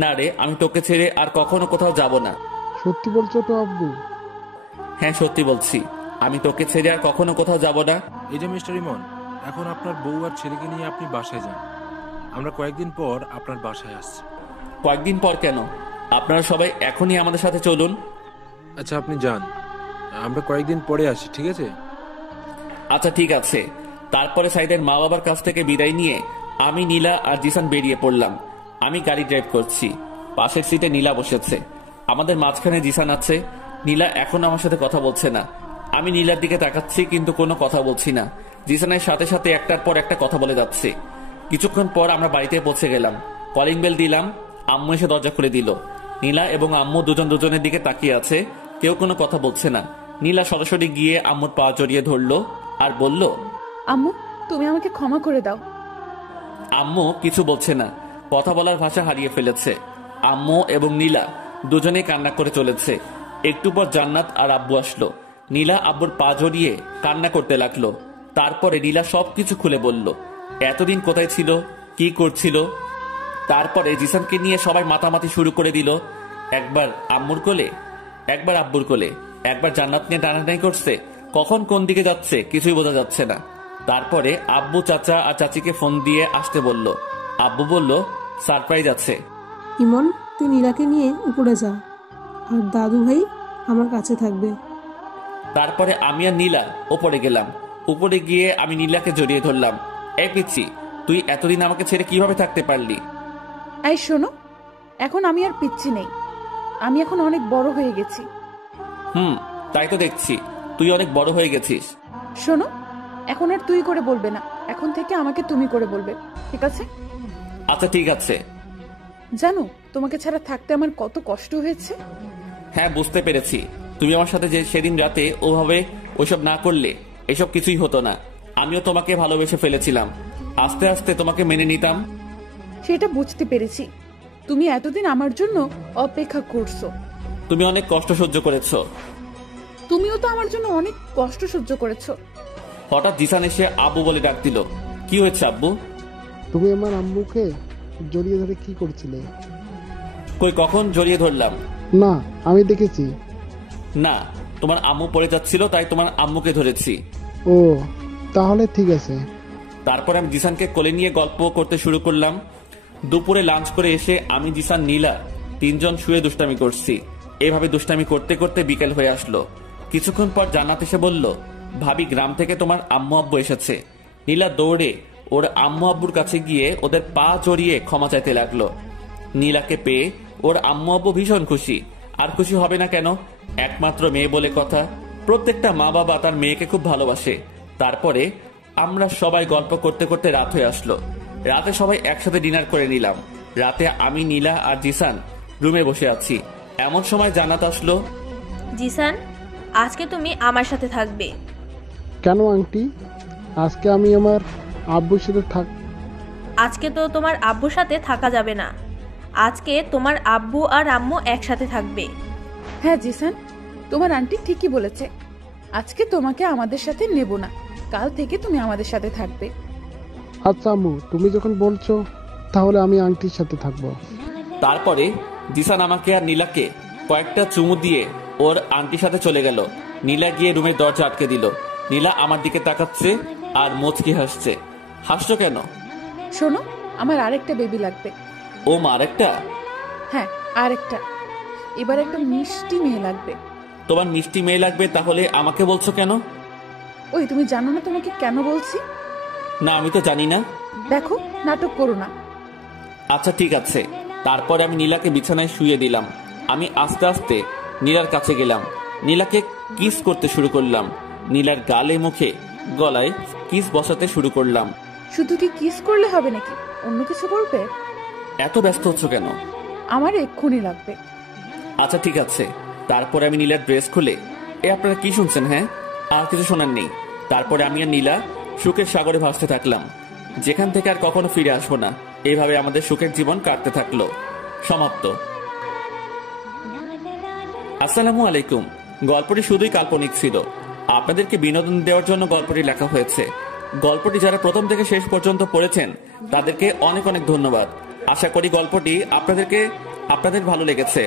না রে, আমি তোকে ছেড়ে আর কখনো কোথাও যাব না। সত্যি বলছো তো আব্বু? হ্যাঁ সত্যি বলছি, আমি তোকে ছেড়ে আর কখনো কোথাও যাব না। এই যে মিস্টার ইমন, এখন আপনার বউ আর ছেলেকে নিয়ে আপনি বাসায় যান। আমরা কয়েকদিন পর আপনার বাসায় আসছি। কয়েকদিন পর কেন? আপনারা সবাই এখনই আমাদের সাথে চলুন। আচ্ছা আপনি যান, আমরা কয়েকদিন পরে আসি, ঠিক আছে? আচ্ছা ঠিক আছে। তারপরে সাইদের মা বাবার কাছ থেকে বিদায় নিয়ে আমি, নীলা আর জিসান বেরিয়ে পড়লাম। আমি গাড়ি ড্রাইভ করছি, পাশের সিটে নীলা বসেছে, আমাদের মাঝখানে জিসান আছে। নীলা এখন আমার সাথে কথা বলছে না। আমি নীলার দিকে তাকাচ্ছি কিন্তু কোনো কথা বলছি না। জিসানের সাথে সাথে একটার পর একটা কথা বলে যাচ্ছে। কিছুক্ষণ পর আমরা বাড়িতে পৌঁছে গেলাম। কলিং বেল দিলাম, আম্মু এসে দরজা খুলে দিল। নীলা এবং আম্মু দুজন দুজনের দিকে তাকিয়ে আছে, কেউ কোনো কথা বলছে না। নীলা সরাসরি গিয়ে আম্মুর পা জড়িয়ে ধরলো আর বলল, আম্মু, তুমি আমাকে ক্ষমা করে দাও। আম্মু কিছু বলছে না, কথা বলার ভাষা হারিয়ে ফেলেছে। আম্মু এবং নীলা দুজনেই কান্না করে চলেছে। একটু পর জান্নাত আর আব্বু আসলো। নীলা আব্বুর পা জড়িয়ে কান্না করতে লাগলো। তারপরে নীলা সবকিছু খুলে বলল, এতদিন কোথায় ছিল, কি করছিল। তারপরে জিসানকে নিয়ে সবাই মাতামাতি শুরু করে দিল। একবার আম্মুর কোলে, একবার আব্বুর কোলে, একবার জান্নাত নিয়ে টানাটানি করছে। কখন কোন দিকে যাচ্ছে কিছুই বোঝা যাচ্ছে না। তারপরে আব্বু চাচা আর চাচিকে ফোন দিয়ে আসতে বলল। আব্বু বলল সারপ্রাইজ আছে। ইমন, তুই নীলাকে নিয়ে উপরে যা, আর দাদু ভাই আমার কাছে থাকবে। তারপরে আমি আর নীলা ওপরে গেলাম। উপরে গিয়ে আমি নীলাকে জড়িয়ে ধরলাম। এই পিচ্ছি, তুই এতদিন আমাকে ছেড়ে কিভাবে থাকতে পারলি? এই শোনো, এখন আমি আর পিচ্ছি নেই, আমি এখন অনেক বড় হয়ে গেছি। তাই তো দেখছি, তুই অনেক বড় হয়ে গেছিস। শোনো, এখন আর তুই করে বলবে না, এখন থেকে আমাকে তুমি করে বলবে, ঠিক আছে? আচ্ছা ঠিক আছে। জানো তোমাকে ছাড়া থাকতে আমার কত কষ্ট হয়েছে? হ্যাঁ বুঝতে পেরেছি। তুমি আমার সাথে যে সেদিন রাতে ওভাবে ওইসব না করলে এসব কিছুই হতো না। আমিও তোমাকে ভালোবেসে ফেলেছিলাম, আস্তে আস্তে তোমাকে মেনে নিতাম। সেটা বুঝতে পেরেছি। তুমি এতদিন আমার জন্য অপেক্ষা করছো। তুমি অনেক কষ্ট সহ্য করেছো। তুমিও তো আমার জন্য অনেক কষ্ট সহ্য করেছো। হঠাৎ জিসান এসে আব্বু বলে ডাক দিল। কি হয়েছে আব্বু? তুমি আমার আম্মুকে জড়িয়ে ধরে কি করছিলে? কই, কখন জড়িয়ে ধরলাম? না, আমি দেখেছি। না, তোমার আম্মু পড়ে যাচ্ছিল তাই তোমার আম্মুকে ধরেছি। ও, তাহলে ঠিক আছে। তারপর আমি জিসানকে কোলে নিয়ে গল্প করতে শুরু করলাম। দুপুরে লাঞ্চ করে এসে আমি, জিসান, নীলা তিনজন শুয়ে দুষ্টামি করছি। এভাবে দুষ্টামি করতে করতে বিকেল হয়ে আসলো। কিছুক্ষণ পর জান্নাত এসে বলল, ভাবি গ্রাম থেকে তোমার আম্মু আব্বু এসেছে। নীলা দৌড়ে ওর আম্মু আব্বুর কাছে গিয়ে ওদের পা জড়িয়ে ক্ষমা চাইতে লাগলো। নীলাকে পেয়ে ওর আম্মু আব্বু ভীষণ খুশি। আর খুশি হবে না কেন, একমাত্র মেয়ে বলে কথা। প্রত্যেকটা মা বাবা তার মেয়েকে খুব ভালোবাসে। তারপরে আমরা সবাই গল্প করতে করতে রাত হয়ে আসলো। রাতে সবাই একসাথে ডিনার করে নিলাম। রাতে আমি, নীলা আর জিসান রুমে বসে আছি। এমন সময় জান্নাত আসলো। জিসান, আজকে তুমি আমার সাথে থাকবে। কেন আন্টি? আজকে আমি আমার আব্বুর সাথে আজকে তো তোমার আব্বুর সাথে থাকা যাবে না। আজকে তোমার আব্বু আর আম্মু একসাথে থাকবে। হ্যাঁ জিসান, তোমার আন্টি ঠিকই বলেছে। আজকে তোমাকে আমাদের সাথে নেব না, কাল থেকে তুমি আমাদের সাথে থাকবে। আচ্ছা আম্মু, তুমি যখন বলছো তাহলে আমি আন্টির সাথে থাকবো। তারপরে জিসান আমাকে আর নীলাকে কয়েকটা চুমু দিয়ে ওর আন্টির সাথে চলে গেল। নীলা গিয়ে রুমের দরজা আটকে দিল। নীলা আমার দিকে তাকাচ্ছে আর মুচকি হাসছে। হাসছো কেন? শোনো, আমার আরেকটা বেবি লাগবে। ও মা, আরেকটা? হ্যাঁ, আরেকটা। এবার একটা মিষ্টি মেয়ে লাগবে। তোমার মিষ্টি মেয়ে লাগবে, তাহলে আমাকে বলছো কেন? ওই, তুমি জানো না তোমাকে কেন বলছি? না, আমি তো জানি না। দেখো, নাটক করো না। আচ্ছা ঠিক আছে। তারপরে আমি নীলাকে বিছানায় শুয়ে দিলাম। আমি আস্তে আস্তে নীলার কাছে গেলাম। নীলাকে কিস করতে শুরু করলাম। নীলার গালে, মুখে, গলায় কিস বসাতে শুরু করলাম। শুধু কি কিস করলে হবে নাকি অন্য কিছু করবে? এত ব্যস্ত হচ্ছ কেন? আমার এক্ষুনি লাগবে। আচ্ছা ঠিক আছে। তারপরে আমি নীলার ড্রেস খুলে, আপনারা কি শুনছেন? হ্যাঁ, আর কিছু শোনার নেই। তারপরে আমি আর নীলা সুখের সাগরে ভাসতে থাকলাম, যেখান থেকে আর কখনো ফিরে আসবো না। এইভাবে আমাদের সুখের জীবন কাটতে থাকলো। সমাপ্ত। আসসালামু আলাইকুম। গল্পটি শুধুই কাল্পনিক ছিল, আপনাদেরকে বিনোদন দেওয়ার জন্য গল্পটি লেখা হয়েছে। গল্পটি যারা প্রথম থেকে শেষ পর্যন্ত পড়েছেন তাদেরকে অনেক অনেক ধন্যবাদ। আশা করি গল্পটি আপনাদের ভালো লেগেছে।